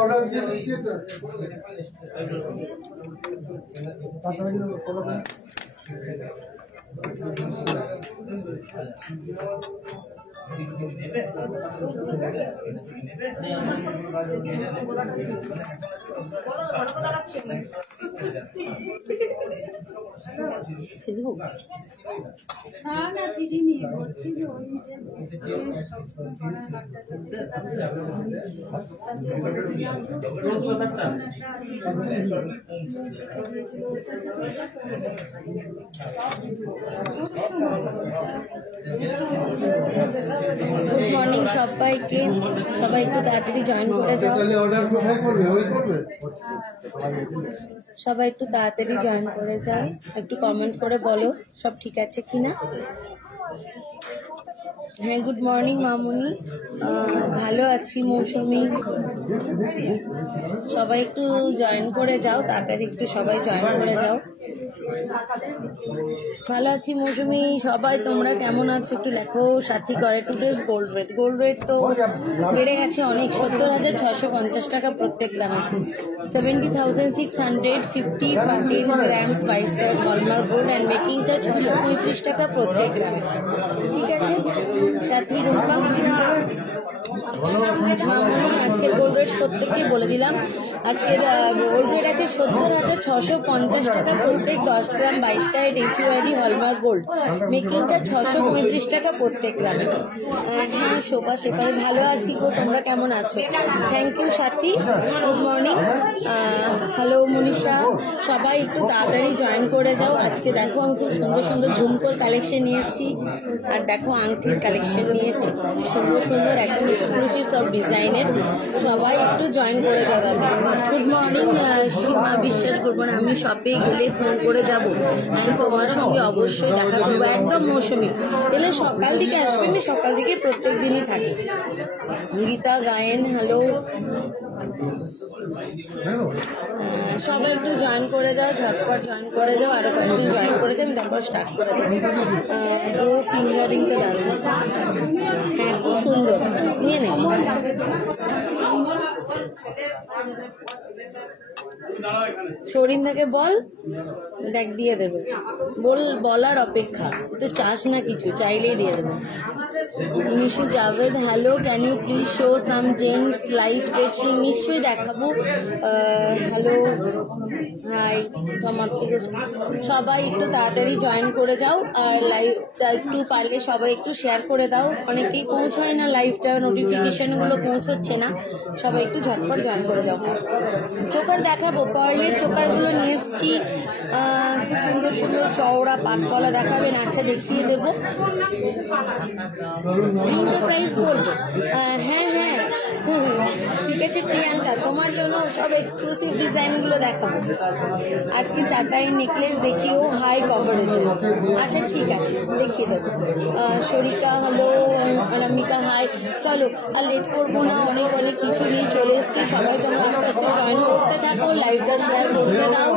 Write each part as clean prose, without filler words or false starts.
Order দিয়ে দিচ্ছি তো ফেসবুক না ফিরি নিয়ে বলছি যে ওই গুড মর্নিং সবাইকে, সবাই একটু তাড়াতাড়ি জয়েন করে যাও। অর্ডার কোথায় করবে? ওই করবে, সবাই একটু তাড়াতাড়ি জয়েন করে যাও, একটু কমেন্ট করে বলো সব ঠিক আছে কিনা। হ্যাঁ, গুড মর্নিং মামুনি, ভালো আছি মৌসুমি। সবাই একটু জয়েন করে যাও, তাড়াতাড়ি একটু সবাই জয়েন করে যাও। ভালো আছি মৌসুমি, সবাই তোমরা কেমন আছো একটু লেখো। সাথী করে today's gold rate, gold rate তো বেড়ে গেছে অনেক, 70,650 টাকা প্রত্যেক গ্রামে, 70,650 13 grams 22 carat hallmark gold and making charge 635 টাকা প্রত্যেক গ্রামে। ঠিক আছে সাথী রূপা মামনি, আজকের গোল্ড রেট প্রত্যেককেই বলে দিলাম। আজকের গোল্ড রেট আছে 70,650 টাকা প্রত্যেক 10 gram 22 carat HUID hallmark gold, making charge 635 টাকা প্রত্যেক গ্রামে। হ্যাঁ শোভা সেপাই, ভালো আছি গো, তোমরা কেমন আছো? Thank you Sathi, good morning. Hello Manisha, সবাই একটু তাড়াতাড়ি জয়েন করে যাও। আজকে দেখো আমি খুব সুন্দর সুন্দর ঝুমকোর কালেকশন নিয়ে এসেছি, আর দেখো আংটির কালেকশন নিয়ে এসেছি, সুন্দর সুন্দর একদম এক্সক্লুসিভ সব ডিজাইনের। সবাই একটু জয়েন করে যাও দাদা। গুড মর্নিং সীমা, বিশ্বাস করবো না আমি শপে গেলে ফোন করে যাবো, আমি তোমার সঙ্গে অবশ্যই দেখা করবো একদম মৌসুমি। এলে সকাল দিকে আসবে, আমি সকাল দিকে প্রত্যেক দিনই থাকি। গীতা গায়েন, হ্যালো, সবাই একটু জয়েন করে যাও, ঝটপট জয়েন করে যাও, আরো কয়েকজন জয়েন করে যাও, আমি তারপর স্টার্ট করে দেবো। ও ফিঙ্গারিংটা দাঁড়ানো, হ্যাঁ খুব সুন্দর, নিয়ে নে। সরিন থেকে বল, দেখ দিয়ে দেবে, বলার অপেক্ষা, তো চাস না কিছু, চাইলেই দিয়ে দেবে। Mishu Javed, hello, can you please show some gents light weight ring? নিশ্চয়ই দেখাবো। হ্যালো, হাই, সবাই একটু তাড়াতাড়ি জয়েন করে যাও, আর লাইভটা একটু পারলে সবাই একটু শেয়ার করে দাও, অনেকেই পৌঁছয় না, লাইভটা নোটিফিকেশনগুলো পৌঁছচ্ছে না, সবাই একটু ঝটপট জয়েন করে যাও। চোকার দেখাবো, পার্লের চোকারগুলো নিয়ে এসছি, খুব সুন্দর সুন্দর চওড়া পাতকলা দেখাবেন? আচ্ছা দেখিয়ে দেবো। রিংটা প্রাইস বলবো? হ্যাঁ হ্যাঁ ঠিক আছে প্রিয়াঙ্কা, তোমার জন্য সব এক্সক্লুসিভ ডিজাইনগুলো দেখাবো। আজকে চাটাই নেকলেস দেখিও, হাই কভারেজে। আচ্ছা ঠিক আছে, দেখিয়ে দেবো। শরিকা হলো, অনামিকা হাই। চলো আর লেট করবো না, অনেক অনেক কিছু নিয়ে চলে এসেছি। সবাই তোমরা আস্তে আস্তে জয়েন করতে থাকো, লাইভটা শেয়ার করতে দাও,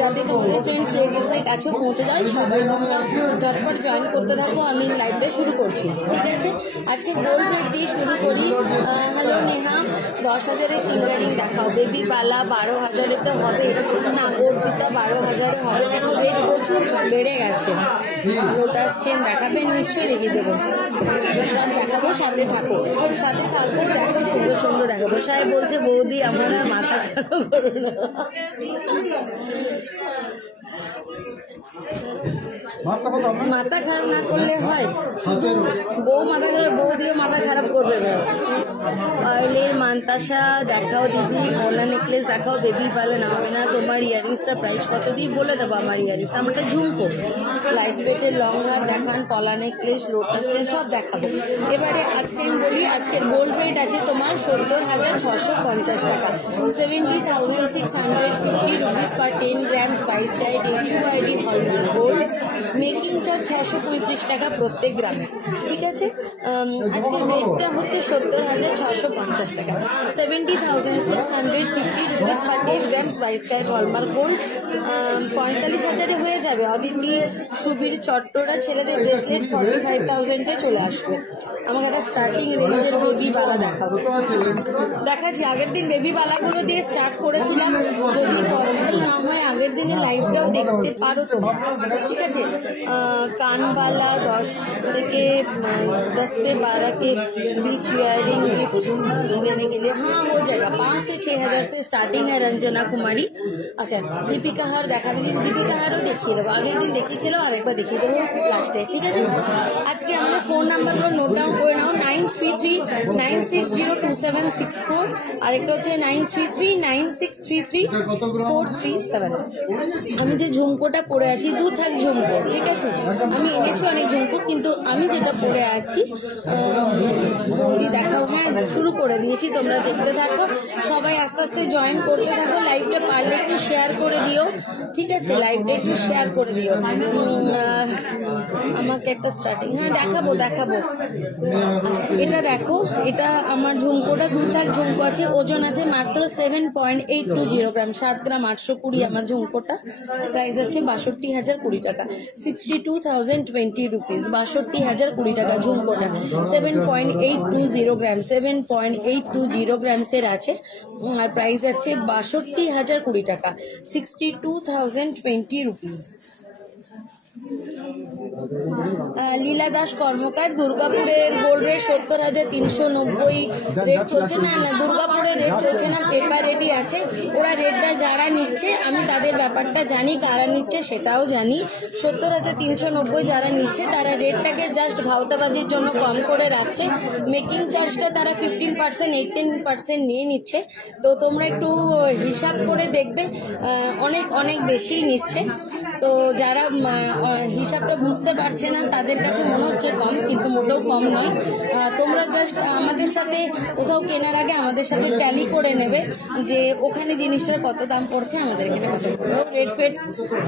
যাতে তোমাদের ফ্রেন্ডস রিলেটিভদের কাছেও পৌঁছে যায়। সবাই তোমরা ঝটপট জয়েন করতে থাকো, আমি লাইভটা শুরু করছি। ঠিক আছে, আজকে গোল্ড রেট দিয়ে শুরু করি। হ্যালো নেহা, 10,000-এ ফিঙ্গারিং দেখাও। বেবি বালা 12,000-এ তো হবে না, গর্বিতা 12,000-এ হবে না, রেট প্রচুর বেড়ে গেছে। লোটাস চেন দেখাবেন? নিশ্চয়ই দেখিয়ে দেবো, সব দেখাবো, সাথে থাকো, সাথে থাকো, দেখো সুন্দর সুন্দর দেখাবো। সবাই বলছে বৌদি আমার আর মাথা খারাপ করো না। মাথা খারাপ না করলে হয়, বউ মাথা খারাপ, বউ দিয়ে মাথা খারাপ করবে না। পার্লের মান্তাসা দেখাও দিদি, মোলা নেকলেস দেখাও। বেবি পালে না হবে না। তোমার ইয়ারিংসটা প্রাইস কত দিই বলে দেবো? আমার ইয়ারিংস, আমারটা ঝুমকো, লাইট ওয়েটের লং হার দেখান, পলা নেকলেস, লোটাস চেন সব দেখাবো। এবারে আজকে আমি বলি, আজকের গোল্ড রেট আছে তোমার 70,650 টাকা, 70,650 rupees per 10 grams 22 carat HUID hallmark gold, making charge 635 টাকা প্রত্যেক গ্রামে। ঠিক আছে, আজকে রেটটা হচ্ছে 70,650 টাকা, 70,650 rupees per 10 grams 22 carat hallmark gold. 45,000-এ হয়ে যাবে। অদিতি, সুবীর, চট্টরা ছেলেদের ব্রেসলেট 45,000-এ চলে আসবে। আমাকে একটা স্টার্টিং রেঞ্জের বেবি বালা দেখাবো, দেখাচ্ছি। আগের দিন বেবি বালাগুলো দিয়ে স্টার্ট করেছিলাম, যদি পসিবল না হয় আগের দিনের লাইভটাও দেখতে পারো তোমরা। ঠিক আছে, कानवाला 10 से 12 के बीच इयरिंग गिफ्ट देने के लिए हाँ हो जाएगा। 5 से 6,000 से स्टार्टिंग है। रंजना कुमारी, अच्छा दीपिका हार देखा दीपिका हारो देखिए देव, आगे दिन देखिए आरेकबार देखिए देव लास्टे। ठीक है, आज के हमारे फोन नम्बर नोट डाउन कर नाओ 9339602764 আরেকটা হচ্ছে 9339633437। আমি যে ঝুমকোটা পরে আছি দুথাক ঝুমকো, ঠিক আছে, আমি এনেছি অনেক ঝুমকো, কিন্তু আমি যেটা পরে আছি বৌদি দেখাও। হ্যাঁ শুরু করে দিয়েছি, তোমরা দেখতে থাকো, সবাই আস্তে আস্তে জয়েন করতে থাকো। লাইভটা পারলে একটু শেয়ার করে দিও, ঠিক আছে, লাইভটা একটু শেয়ার করে দিও। আমাকে একটা স্টার্টিং হ্যাঁ দেখাবো। আচ্ছা এটা দেখো, এটা আমার ঝুমকোটা দুথাক ঝুমকো আছে, ওজন আছে মাত্র 7.820 গ্রাম, 7 গ্রাম 820 আমার ঝুমকোটা। প্রাইস আছে 62,020 টাকা, 62,020 রুপিস, 62,020 টাকা ঝুমকোটা। 7.820 গ্রাম, 7.820 গ্রামসের আছে, আর প্রাইস আছে 62,020 টাকা, 62,020 রুপিস। লীলা দাস কর্মকার, দুর্গাপুরের গোল্ড রেট 70,390 রেট চলছে। না দুর্গাপুরের রেট চলছে না, পেপার রেটই আছে। ওরা রেটটা যারা নিচ্ছে আমি তাদের ব্যাপারটা জানি, কারা নিচ্ছে সেটাও জানি। 70,390 যারা নিচ্ছে তারা রেটটাকে জাস্ট ভাওতাবাজির জন্য কম করে রাখছে। মেকিং চার্জটা তারা 15% 18% নিয়ে নিচ্ছে। তো তোমরা একটু হিসাব করে দেখবে, অনেক বেশি নিচ্ছে। তো যারা হিসাবটা বুঝতে পারছে না তাদের কাছে মনে হচ্ছে কম, কিন্তু মোটেও কম নয়। তোমরা জাস্ট আমাদের সাথে কোথাও কেনার আগে আমাদের সাথে ট্যালি করে নেবে যে ওখানে জিনিসটার কত দাম পড়ছে, আমাদের এখানে কত পড়বে। রেট ফেট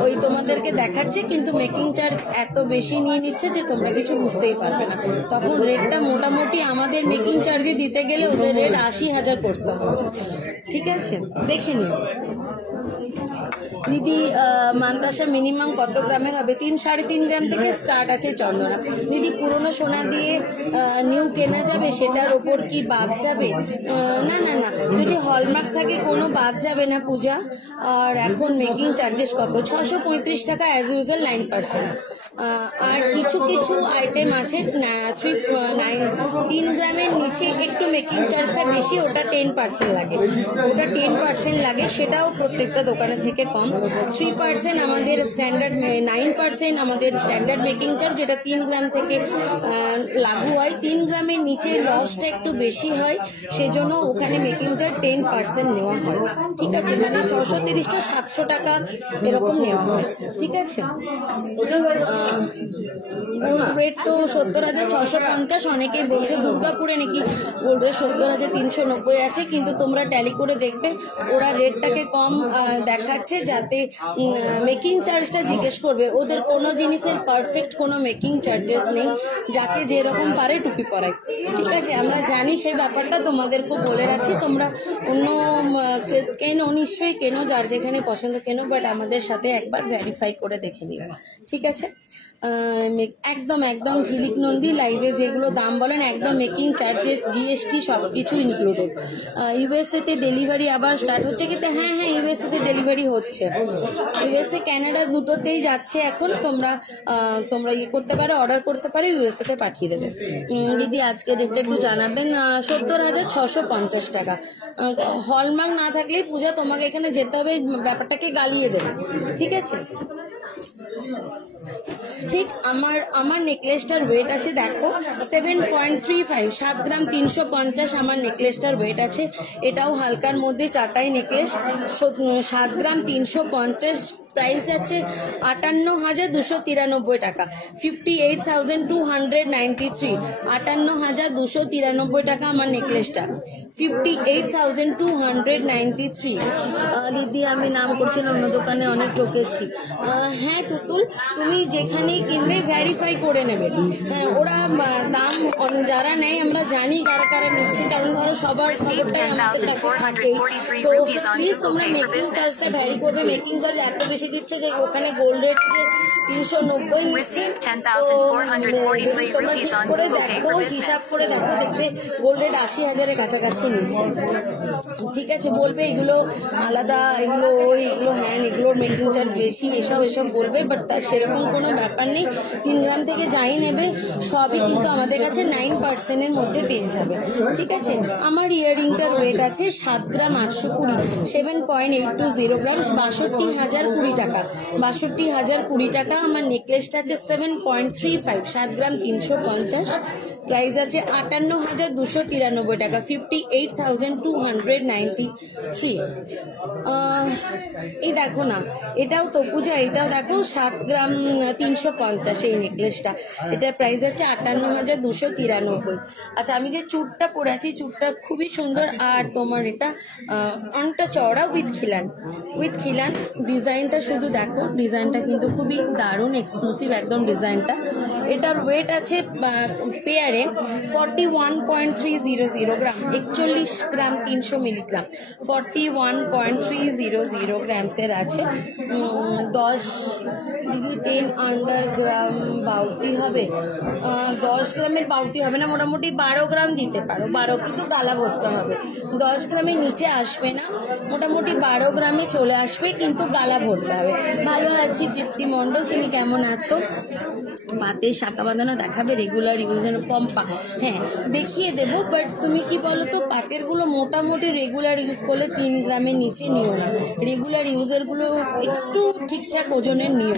ওই তোমাদেরকে দেখাচ্ছে, কিন্তু মেকিং চার্জ এত বেশি নিয়ে নিচ্ছে যে তোমরা কিছু বুঝতেই পারবে না। তখন রেটটা মোটামুটি আমাদের মেকিং চার্জে দিতে গেলে ওদের রেট 80,000 পড়তে হবে। ঠিক আছে, দেখে নিও। দিদি মান্তাসা মিনিমাম কত গ্রামের হবে? 3-3.5 গ্রাম থেকে স্টার্ট আছে চন্দনা। দিদি পুরনো সোনা দিয়ে নিউ কেনা যাবে, সেটার ওপর কি বাদ যাবে? না, যদি হলমার্ক থাকে কোনো বাদ যাবে না পূজা। আর এখন মেকিং চার্জেস কত? 635 টাকা অ্যাজ ইউজুয়াল, 9%। আর কিছু আইটেম আছে 3 গ্রামের নিচে একটু মেকিং চার্জটা বেশি, ওটা 10% লাগে, সেটাও প্রত্যেকটা দোকানে থেকে কম। 3% আমাদের স্ট্যান্ডার্ড, 9% আমাদের স্ট্যান্ডার্ড মেকিং চার্জ, যেটা 3 গ্রাম থেকে লাগু হয়। 3 গ্রামের নিচে লসটা একটু বেশি হয়, সেজন্য ওখানে মেকিং চার্জ 10% নেওয়া হয়। ঠিক আছে, মানে 630টা 700 টাকা এরকম নেওয়া হয়। ঠিক আছে, গোল্ড রেট তো 70,650। অনেকেই বলছে দুর্গাপুরে নাকি গোল্ড রেট 70,390 আছে, কিন্তু তোমরা ট্যালি করে দেখবে ওরা রেটটাকে কম দেখাচ্ছে, যাতে মেকিং চার্জটা জিজ্ঞেস করবে। ওদের কোনো জিনিসের পারফেক্ট কোনো মেকিং চার্জেস নেই, যাকে যেরকম পারে টুপি পরায়। ঠিক আছে, আমরা জানি সেই ব্যাপারটা, তোমাদেরকে বলে রাখছি। তোমরা অন্য কেনো, নিশ্চয়ই কেনো, যার যেখানে পছন্দ কেনো, বাট আমাদের সাথে একবার ভেরিফাই করে দেখে নিও। ঠিক আছে, একদম ঝিলিক নন্দী লাইভে যেগুলো দাম বলেন একদম মেকিং চার্জেস, জিএসটি সবকিছু ইনক্লুডেড। ইউএসএ তে ডেলিভারি আবার স্টার্ট হচ্ছে কি? হ্যাঁ, ইউএসএ তে ডেলিভারি হচ্ছে, ইউএসএ ক্যানাডা দুটোতেই যাচ্ছে এখন। তোমরা ইয়ে করতে পারো, অর্ডার করতে পারো, ইউএসএ তে পাঠিয়ে দেবে। দিদি আজকে রেটটা একটু জানাবেন। 70,650 টাকা। হলমার্ক না থাকলেই পূজা তোমাকে এখানে যেতে হবে, ব্যাপারটাকে গালিয়ে দেবে। ঠিক আছে, ঠিক আমার নেকলেসটার ওয়েট আছে দেখো 7.35, 7 গ্রাম 350 আমার নেকলেসটার ওয়েট আছে। এটাও হালকার মধ্যে চাটাই নেকলেস, 7 গ্রাম 350 প্রাইস যাচ্ছে 58,293 টাকা, 58,293, 58,293 টাকা আমার নেকলেসটা, 58,293। দিদি আমি নাম করছি না, অন্য দোকানে অনেক ঠকেছি। হ্যাঁ তুতুল, তুমি যেখানেই কিনবে ভেরিফাই করে নেবে। ওরা দাম যারা নেয় আমরা জানি কারা কারা নিচ্ছে, কারণ ধরো সবার খবরটাই আমাদের কাছে থাকেই। তো প্লিজ তোমরা মেকিং চার্জটা ভ্যারি করবে। মেকিং চার্জ এত বেশি দিচ্ছে যে ওখানে গোল্ড রেট 390 নিচ্ছে। তো যদি তোমরা ঠিক করে দেখো, হিসাব করে দেখো, দেখবে গোল্ড রেট 80,000-এর কাছাকাছি নিচ্ছে। ঠিক আছে, বলবে এগুলো আলাদা, এগুলো এগুলো হ্যাঁ এগুলোর মেকিং চার্জ বেশি, এসব বলবে, বাট তার সেরকম কোনো ব্যাপার নেই। 3 গ্রাম থেকে যাই নেবে সবই কিন্তু আমাদের কাছে 9%-এর মধ্যে পেয়ে যাবে। ঠিক আছে, আমার ইয়াররিংটার ওয়েট আছে 7 গ্রাম 820, 7.820 গ্রাম, 62,020 টাকা, 62,020 টাকা। আমার নেকলেসটা আছে 7.35, 7 গ্রাম 350, প্রাইস আছে 58,293 টাকা, 58,293। এই দেখো না, এটাও তো পূজা, এটাও দেখো 7 গ্রাম 350 এই নেকলেসটা, এটার প্রাইস আছে 58,293। আচ্ছা, আমি যে চুড়টা পরে আছি, চুড়টা খুবই সুন্দর, আর তোমার এটা অনেকটা চওড়া উইথ খিলান। ডিজাইনটা শুধু দেখো, ডিজাইনটা কিন্তু খুবই দারুণ এক্সক্লুসিভ একদম ডিজাইনটা। এটার ওয়েট আছে পেয়ারে 41.300 গ্রাম, 41 গ্রাম 300 মিলিগ্রাম, 41.300 গ্রামসের আছে। 10 দিদি 10 আন্ডার গ্রাম বাউটি হবে, 10 গ্রামের বাউটি হবে না, মোটামুটি 12 গ্রাম দিতে পারো, 12 কিন্তু গালা ভরতে হবে, 10 গ্রামের নিচে আসবে না, মোটামুটি 12 গ্রামে চলে আসবে, কিন্তু গালা ভরতে হবে। ভালো আছি তৃপ্তি মণ্ডল, তুমি কেমন আছো? পাতে শাঁকা বাঁধানো দেখাবে রেগুলার ইউজের পম্পা? হ্যাঁ দেখিয়ে দেবো, বাট তুমি কি বলো তো, পাতের গুলো মোটামুটি রেগুলার ইউজ করলে 3 গ্রামের নিচে নিও না, রেগুলার ইউজের গুলো একটু ঠিকঠাক ওজনের নিও।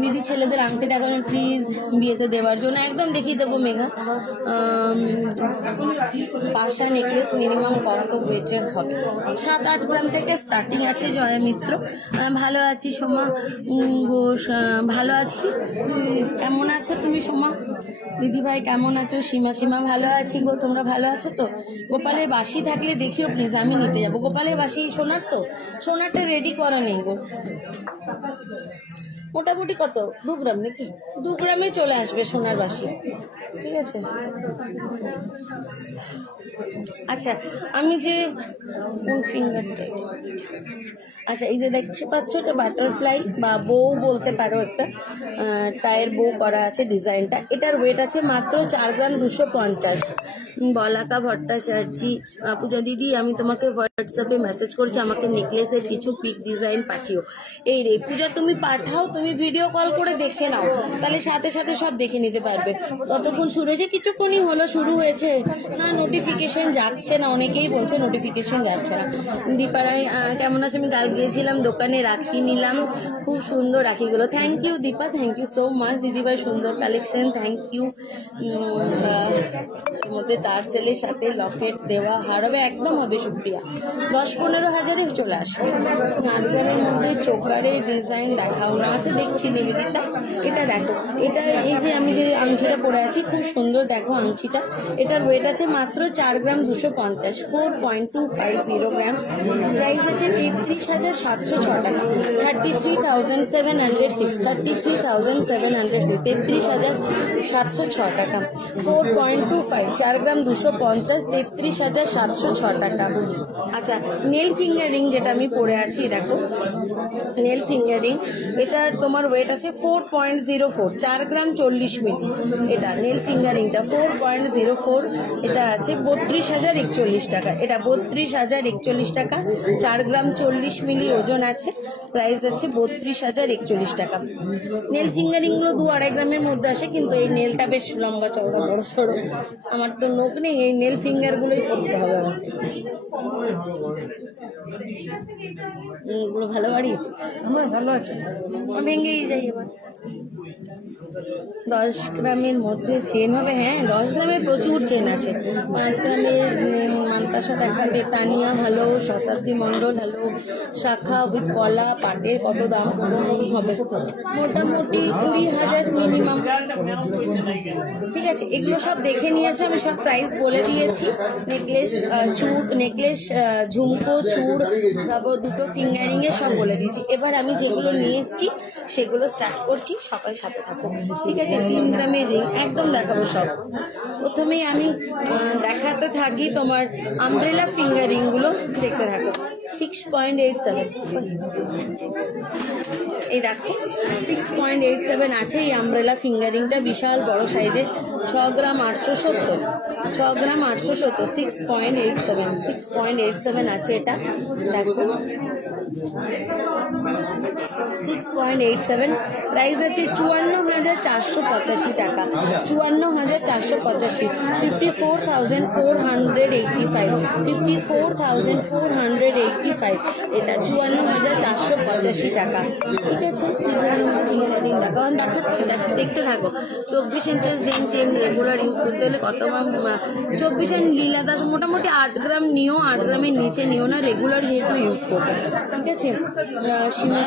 দিদি ছেলেদের আংটি দেখাবেন প্লিজ বিয়েতে দেওয়ার জন্য? একদম দেখিয়ে দেবো মেঘা। পাশা নেকলেস মিনিমাম কত ওয়েটের হবে? 7-8 গ্রাম থেকে স্টার্টিং আছে। জয়া মিত্র, ভালো আছি। সোমা ঘোষ, ভালো আছি। কেমন আছো তুমি সোমা? দিদি ভাই কেমন আছো? সীমা ভালো আছি গো, তোমরা ভালো আছো তো? গোপালের বাসি থাকলে দেখিও প্লিজ, আমি নিতে যাবো। গোপালের বাসি সোনার তো, সোনারটা রেডি করা নেই গো। মোটামুটি কত 2 গ্রাম নাকি? 2 গ্রামে চলে আসবে সোনার বাসি। ঠিক আছে। আচ্ছা, আমি যে কোন ফিঙ্গারটা, আচ্ছা এই যে দেখতে পাচ্ছ, এটা বাটারফ্লাই বা বউ বলতে পারো, একটা টায়ের বউ করা আছে ডিজাইনটা। এটার ওয়েট আছে মাত্র 4 গ্রাম 250। বলাকা ভট্টাচার্যি, পূজা দিদি আমি তোমাকে হোয়াটসঅ্যাপে মেসেজ করছি, আমাকে নেকলেসের কিছু পিক ডিজাইন পাঠিও। এই রে পূজা, তুমি পাঠাও, তুমি ভিডিও কল করে দেখে নাও, তাহলে সাথে সাথে সব দেখে নিতে পারবে। কতক্ষণ শুরু হয়েছে? কিছুক্ষণই হলো শুরু হয়েছে না, নোটিফিকেশন যাচ্ছে না, অনেকেই বলছে নোটিফিকেশন যাচ্ছে না। দীপারাই কেমন আছে? আমি কাল গিয়েছিলাম দোকানে, রাখি নিলাম, খুব সুন্দর রাখিগুলো। Thank you Deepa, thank you so much. দিদিভাই সুন্দর কালেকশন, থ্যাংক ইউ। মধ্যে টার্সেলের সাথে লকেট দেওয়া হার হবে, একদম হবে সুপ্রিয়া, 10-15 হাজারে চলে আসবে। নারকেলের মধ্যে চোকারের ডিজাইন দেখাও না? আছে দেখছি নিবেদিতা, এটা দেখো, এটা এই যে আমি যে আংটিটা পরে আছি খুব সুন্দর, দেখো আংটিটা। এটার ওয়েট আছে মাত্র 4 গ্রাম 250, 4.250 গ্রাম। প্রাইস আছে 33,706 টাকা, 33,706, 33,706, 33,706 টাকা, 4.25, 4 গ্রাম 250, 33,706 টাকা। আচ্ছা, নেল ফিঙ্গার রিং যেটা আমি পরে আছি, দেখো নেল ফিঙ্গার রিং, এটার তোমার ওয়েট আছে 4.04, 4 গ্রাম 40 মিলি। এটা নেল ফিঙ্গার রিংটা 4.04, এটা আছে 32,041 টাকা, এটা 32,041 টাকা, 4 গ্রাম 40 মিলি ওজন আছে, প্রাইস আছে 32,041 টাকা। নেল ফিঙ্গারিং গুলো 2-2.5 গ্রামের মধ্যে আসে, কিন্তু এই নেলটা বেশ লম্বা চওড়া বড় সড়ো, আমার তো নোখ নেই, এই নেল ফিঙ্গার গুলোই করতে হবে আমার। এগুলো ভালো বাড়িয়েছে, ভালো আছে, ভেঙেই যাই এবার। 10 গ্রামের মধ্যে চেন হবে? হ্যাঁ 10 গ্রামের প্রচুর চেন আছে, 5 গ্রামের মানতে নাতাশা দেখাবে, তানিয়া হ্যালো, শতাব্দী মণ্ডল হ্যালো, শাখা উইথ পলা, পাটের কত দাম হবে? মোটামুটি 20,000 মিনিমাম। ঠিক আছে, এগুলো সব দেখে নিয়েছো, আমি সব প্রাইস বলে দিয়েছি। নেকলেস, নেকলেস, ঝুমকো, চূড়, তারপর দুটো ফিঙ্গারিং এ সব বলে দিয়েছি। এবার আমি যেগুলো নিয়ে এসেছি সেগুলো স্টার্ট করছি, সকাল সাথে থাকো। ঠিক আছে, 3 গ্রামের রিং একদম দেখাবো সব। প্রথমেই আমি দেখাতে থাকি তোমার আমব্রেলা ফিঙ্গারিং গুলো, দেখতে থাকো। 6.87, এই দেখো 6.87 আছে এই আমব্রেলা ফিঙ্গারিংটা, বিশাল বড় সাইজের, 6 গ্রাম 870, 6 গ্রাম 870, 6.87 আছে এটা। দেখো 6.87, প্রাইস আছে 54,485 টাকা, 54,485, 54,485, 54,485, এটা 54,485 টাকা। ঠিক আছে, ফিঙ্গারিং দেখো, দেখাচ্ছি, দেখতে থাকো। 24 ইঞ্চের চেন রেগুলার ইউজ করতে হলে কত? 24 ইঞ্চ লীলা দাস, মোটামুটি 8 গ্রাম নিও, 8 গ্রামের নিচে নিও না, রেগুলার যেহেতু ইউজ করবে। ঠিক আছে,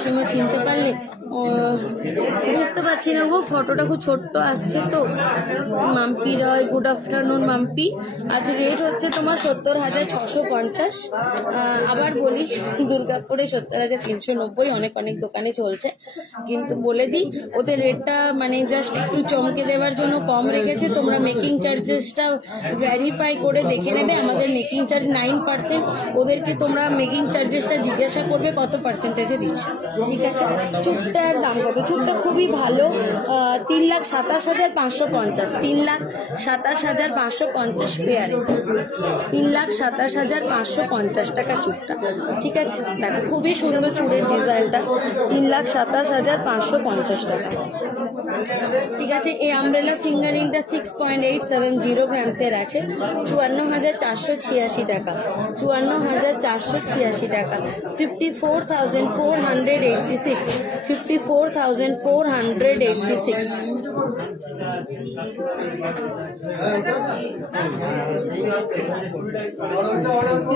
সীমা চিনতে পারলে? বুঝতে পারছি না গো, ফটোটা খুব ছোট্ট আসছে তো। মাম্পি রয়, গুড আফটারনুন মাম্পি। আজ রেট হচ্ছে তোমার 70,650। আবার বলি, দুর্গাপুরে 70,390, অনেক দোকানে চলছে, কিন্তু বলে দিই ওদের রেটটা মানে জাস্ট একটু চমকে দেওয়ার জন্য কম রেখেছে। তোমরা মেকিং চার্জেসটা ভ্যারিফাই করে দেখে নেবে। আমাদের মেকিং চার্জ 9%, ওদেরকে তোমরা মেকিং চার্জেসটা জিজ্ঞাসা করবে কত পার্সেন্টেজে দিচ্ছে। ঠিক আছে, চুটটার দাম কত? চুটটা খুবই ভালো, 3,27,550, 3,27,550 পেয়ারে, 3,27,550 টাকা চুটটা। ঠিক আছে, দেখো খুবই সুন্দর চুড়ের ডিজাইনটা, 3,27,550 টাকা। ঠিক আছে, এই আমব্রেলা ফিঙ্গারিংটা 6.870 গ্রামসের আছে, 54,486 টাকা, 54,486 টাকা, 54,486, 54,486।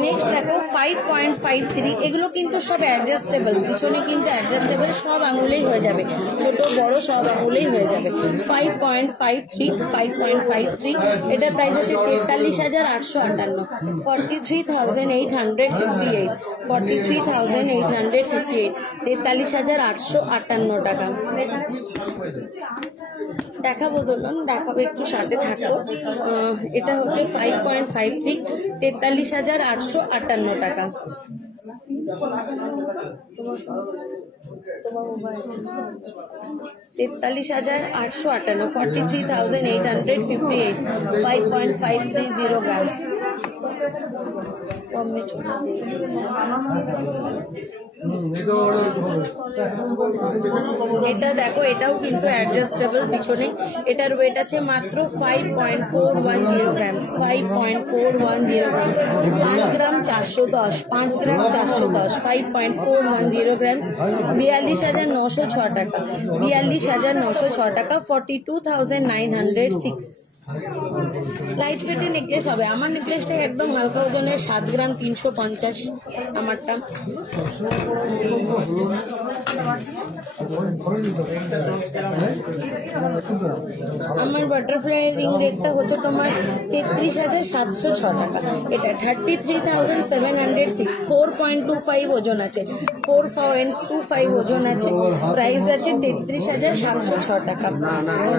নেক্সট দেখো 5.53, এগুলো কিন্তু সব অ্যাডজাস্টেবল, পিছনে কিন্তু অ্যাডজাস্টেবল, সব আঙুলেই হয়ে যাবে, ছোট বড় সব আঙুলেই হয়ে যাবে। 5.53, এটার প্রাইস হচ্ছে 43,858, 43,858, 43,858, 43,858 টাকা। দেখাবো ধরলাম, দেখাবো, একটু সাথে থাকো। এটা হচ্ছে 5.53, 43,858 টাকা। তোমার মোবাইল 43,858, 43,858, 5.530 গ্রামস। এটা দেখো, এটাও কিন্তু অ্যাডজাস্টেবল পিছনে, এটার ওয়েট আছে মাত্র 5.410 গ্রামস, 5.410 গ্রামস, 5 গ্রাম 410, 5 গ্রাম 410, 5.410 গ্রামস, 42,906 টাকা, 42,906 টাকা, 42,906। লাইট ওয়েটের নেকলেস হবে। আমার নেকলেসটা একদম হালকা ওজনের, 7 গ্রাম 350 আমারটা। আমার বাটারফ্লাই রিং রেটটা হচ্ছে তোমার 33,706 টাকা, এটা 33,706, 4.25 ওজন আছে, 4.25 ওজন আছে, প্রাইস আছে 33,706 টাকা।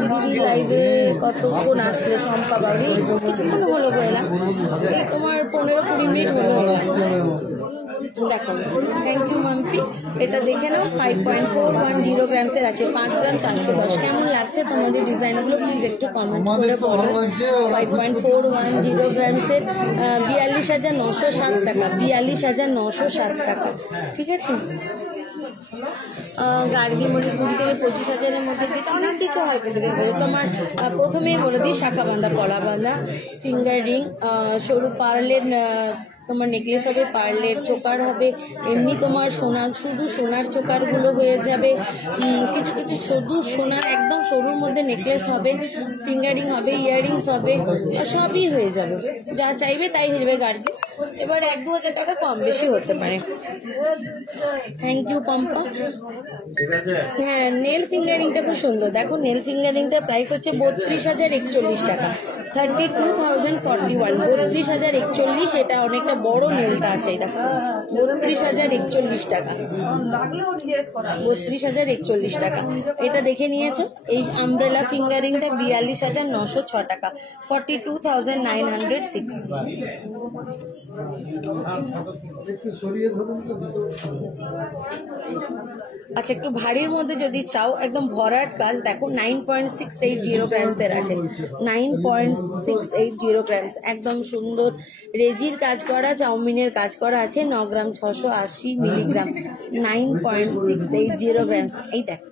দিদি লাইভে কতক্ষণ আসলে? শম্পা বাবু কিছুক্ষণ হলো গেলাম, এই তোমার 15-20 মিনিট হলো। দেখো, থ্যাংক ইউ মাম্পি, এটা দেখে নাও। 5.410 গ্রামসের আছে, 5 গ্রাম 410। কেমন লাগছে তোমাদের ডিজাইনগুলো? প্লিজ একটু কমেন্ট করে বলো। 5.410 গ্রামসের 42,960 টাকা, 42,960 টাকা। ঠিক আছে, গার্গি মণিপুরি থেকে 25,000-এর মধ্যে কিন্তু অনেক কিছু হয় করে দেবে। তোমার প্রথমেই বলে দিই, শাখা বাঁধা, কলা বাঁধা, ফিঙ্গার রিং, সরু পার্লের তোমার নেকলেস হবে, পার্লের চোকার হবে, এমনি তোমার সোনার শুধু সোনার চোকারগুলো হয়ে যাবে, কিছু কিছু শুধু সোনার একদম সরুর মধ্যে নেকলেস হবে, ফিঙ্গারিং হবে, ইয়াররিংস হবে, সবই হয়ে যাবে, যা চাইবে তাই হয়ে যাবে গার্গি। এবার 1-2 হাজার টাকা কম বেশি হতে পারে। Thank you Pompa. হ্যাঁ, নেল ফিঙ্গারিংটা খুব সুন্দর। দেখো নেল ফিঙ্গারিংটা প্রাইস হচ্ছে 32,041 টাকা, 32,041, 32,041। এটা অনেকটা বড় নেলটা আছে, এই দেখো 32,041 টাকা, 32,041 টাকা। এটা দেখে নিয়েছো। এই আমব্রেলা ফিঙ্গারিংটা 42,906 টাকা, 42,906। একটু সরিয়ে ধরুন তো। আচ্ছা, একটু ভারীর মধ্যে যদি চাও, একদম ভরাট কাজ, দেখো 9.680 গ্রামসের আছে, 9.680 গ্রামস, একদম সুন্দর রেজির কাজ করা, চাউমিনের কাজ করা আছে, 9 গ্রাম 680 মিলিগ্রাম, 9.680 গ্রামস। এই দেখ,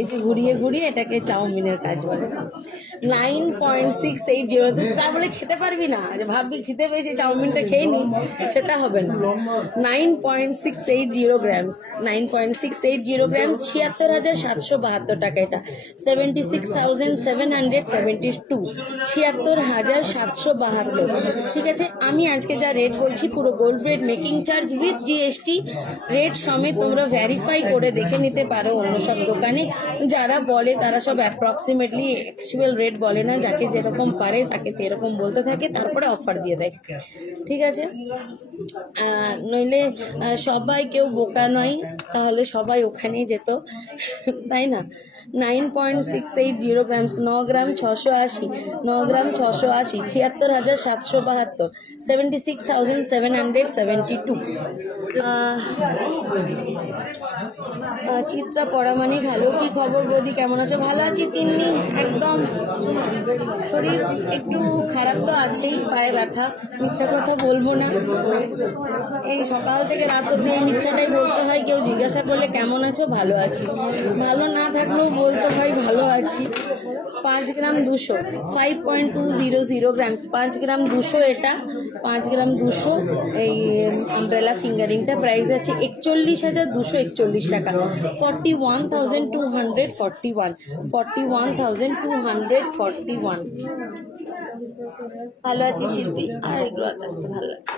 এই যে ঘুরিয়ে ঘুরিয়ে এটাকে চাউমিনের কাজ বলে। 9.680, তুই তা বলে খেতে পারবি না, যে ভাববি খেতে পেয়েছি চাউমিনটা খেয়ে নি, সেটা হবে না। 9.680 গ্রামস, 9.680 গ্রামস, 76,772 টাকা। এটা 76,772, 76,772। ঠিক আছে, আমি আজকে যা রেট বলছি পুরো gold rate, making charge with GST rate সমেত তোমরা ভেরিফাই করে দেখে নিতে পারো। অন্য সব দোকানে যারা বলে তারা সব অ্যাপ্রক্সিমেটলি অ্যাকচুয়াল রেট বলে না, যাকে যেরকম পারে তাকে সেরকম বলতে থাকে, তারপরে অফার দিয়ে দেয়। ঠিক আছে, নইলে সবাই কেউ বোকা নয়, তাহলে সবাই ওখানেই যেত, তাই না? 9.680 গ্রামস, 9 গ্রাম 680, 9 গ্রাম 680, 76,772, 76,772। চিত্রা পরামানিক, হ্যালো, কি খবর বৌদি, কেমন আছো? ভালো আছি তিন্নি, একদম শরীর একটু খারাপ তো আছেই, পায়ে ব্যথা, মিথ্যা কথা বলবো না, এই সকাল থেকে রাত অব্দি এই মিথ্যাটাই বলতে হয়। কেউ জিজ্ঞাসা করলে কেমন আছো, ভালো আছি, ভালো না থাকলেও বলতে হয় ভালো আছি। 5 গ্রাম 200, 5.200 গ্রামস, 5 গ্রাম 200, এটা 5 গ্রাম 200। এই আমব্রেলা ফিঙ্গারিংটা প্রাইস আছে 41,241 টাকা, 41,241, 41,241। ভালো আছি শিল্পী, আর এগুলো ভালো লাগছে।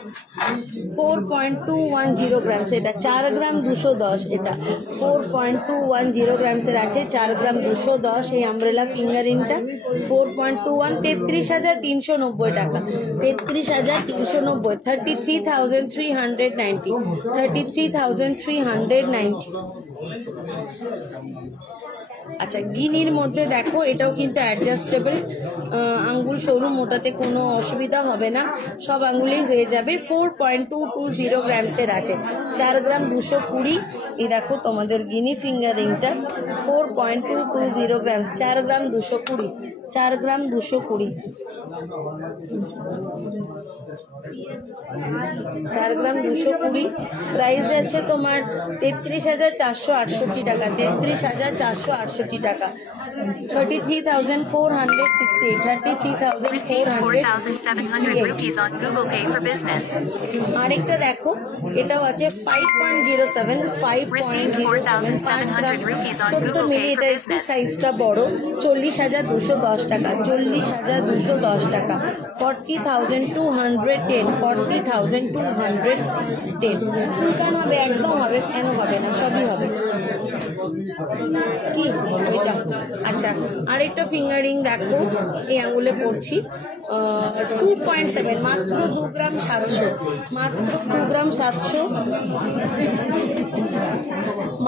4.210 গ্রামস, এটা 4 গ্রাম 210, এটা 4.210 গ্রামসের আছে, 4 গ্রাম 210। এই আমব্রেলা ফিঙ্গারিংটা 4.21, 33,390 টাকা, 33,390, 33,390, 33,390। আচ্ছা, গিনির মধ্যে দেখো, এটাও কিন্তু অ্যাডজাস্টেবল, আঙ্গুল সরু মোটাতে কোনো অসুবিধা হবে না, সব আঙ্গুলেই হয়ে যাবে। 4.220 গ্রামসের আছে, 4 গ্রাম 220। এই দেখো তোমাদের গিনি ফিঙ্গারিংটা 4.220 গ্রামস, 4 গ্রাম 220, 4 গ্রাম 220, 4 গ্রাম 220। প্রাইস আছে তোমার 33,468 টাকা, 33,468 টাকা, 33,468, 33,468। আরেকটা দেখো, এটাও আছে 5.07, 5.07, 5 গ্রাম 70 মিলি, এটা একটু সাইজটা বড়, 40,210 টাকা, 40,210 টাকা, 40,210, 40,210। ফুলকান হবে, একদম হবে, কেন হবে না, সবই হবে। কি এটা? আচ্ছা, আরেকটা ফিঙ্গারিং দেখো, এই আঙুলে পড়ছি, 2.7, মাত্র 2 গ্রাম 700, মাত্র 2 গ্রাম 700,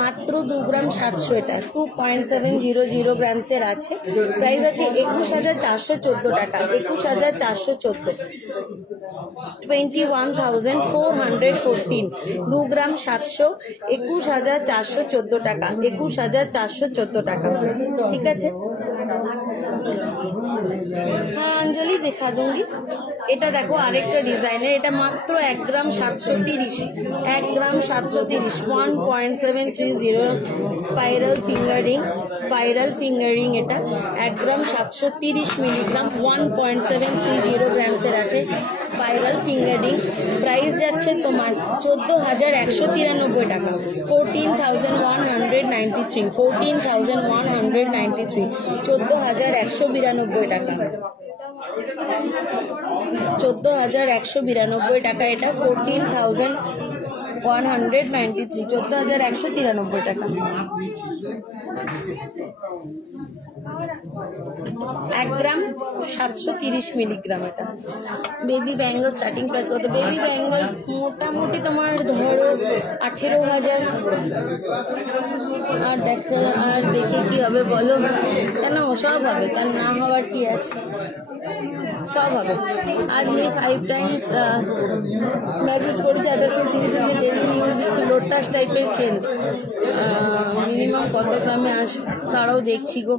মাত্র 2 গ্রাম 700। এটা 2.700 গ্রামসের আছে, প্রাইস আছে 21,414 টাকা, 21,414, 21,414, 2 গ্রাম 700, 21,414 টাকা, 21,414 টাকা। ঠিক আছে, हाँ अंजलि दिखा दूंगी। এটা দেখো আরেকটা ডিজাইনের, এটা মাত্র 1 গ্রাম 730, 1 গ্রাম 730, 1.730 স্পাইরাল ফিঙ্গারিং, এটা 1 গ্রাম 730 মিলিগ্রাম, 1.730 গ্রামসের আছে স্পাইরাল ফিঙ্গারিং। প্রাইস যাচ্ছে তোমার 14,193 টাকা, 14,193, 14,193, 14,192 টাকা, 14,192 টাকা এটা, 14,193, 14,193 টাকা। 1 গ্রাম 730 মিলিগ্রাম এটা। বেবি ব্যাঙ্গল স্টার্টিং প্রাইস কত? বেবি ব্যাঙ্গলস মোটামুটি তোমার ধরো 18,000। আর দেখে কি হবে বলো? কেন সব হবে, তার না হওয়ার কি আছে, সব হবে। আজ আমি 5 টাইমস মেসেজ করেছি, 2830 ডেলি ইউজ লোটাস টাইপের চেন, মিনিমাম কত গ্রামে আসবে তারাও দেখছি গো।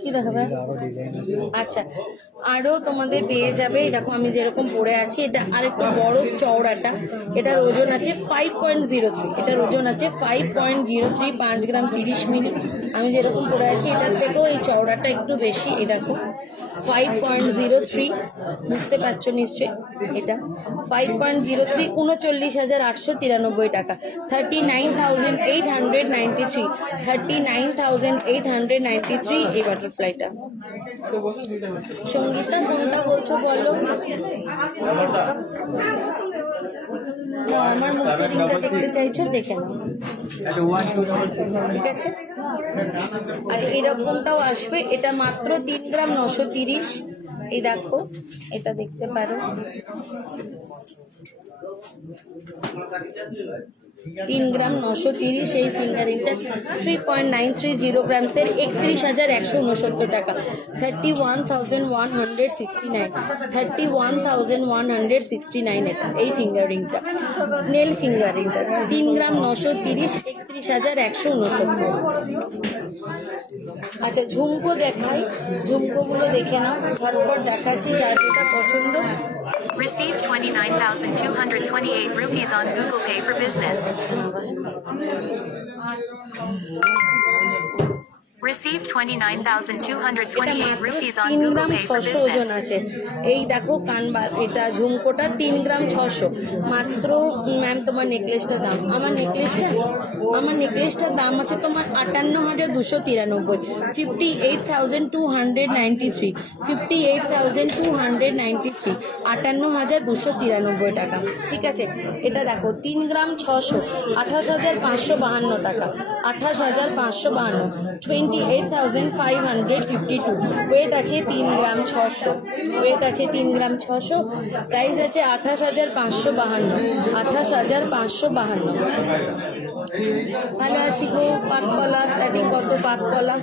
কি দেখাবে? আচ্ছা আরো তোমাদের পেয়ে যাবে। দেখো আমি যেরকম পরে আছি, এটা আর একটু বড় চওড়াটা, এটার ওজন আছে 5.03, এটার ওজন আছে 5.03, 5 গ্রাম 30 মিলি। আমি যেরকম পরে আছি এটার থেকেও এই চওড়াটা একটু বেশি। এই দেখো 5.03, বুঝতে পারছো নিশ্চয়ই, এটা 5.03, 39,893 টাকা, 39,893, 39,893 এই বাটারফ্লাইটা। সঙ্গীতা কোনটা বলছো বলো? না আমার মুক্ত রিংটা দেখতে চাইছো, দেখে নাও, ঠিক আছে। আর এরকমটাও আসবে, এটা মাত্র 3 গ্রাম 930। এই দেখো এটা দেখতে পারো, 3 গ্রাম 930 এই ফিঙ্গারিংটা, 3.930 গ্রামসের, 31,169 টাকা, 31,169, 31,169 এটা এই ফিঙ্গারিংটা, নেল ফিঙ্গারিংটা, 3 গ্রাম 930, 31,169। আচ্ছা ঝুমকো দেখাই, ঝুমকোগুলো দেখে নাও, ঝটপট দেখাচ্ছি যার যেটা পছন্দ। Received 29,228 rupees on Google Pay for Business. Received 29,228 rupees on 3 Google gram Pay for 600 ওজন Business. আছে। এই দেখো কানবাল, এটা ঝুমকোটা 3 গ্রাম 600 মাত্র। ম্যাম তোমার নেকলেসটার দাম? আমার নেকলেসটার দাম আছে তোমার 58,293, 58,293, 58,293, 58,293 টাকা, ঠিক আছে। এটা দেখো 3 গ্রাম 600, 28,552 টাকা, 28,552, 28,552, ওয়েট আছে 3 গ্রাম 600, ওয়েট আছে 3 গ্রাম 600, প্রাইস আছে 28,552, 28,552। ভালো আছি গো। পাতকলা স্টার্টিং কত? পাতকলা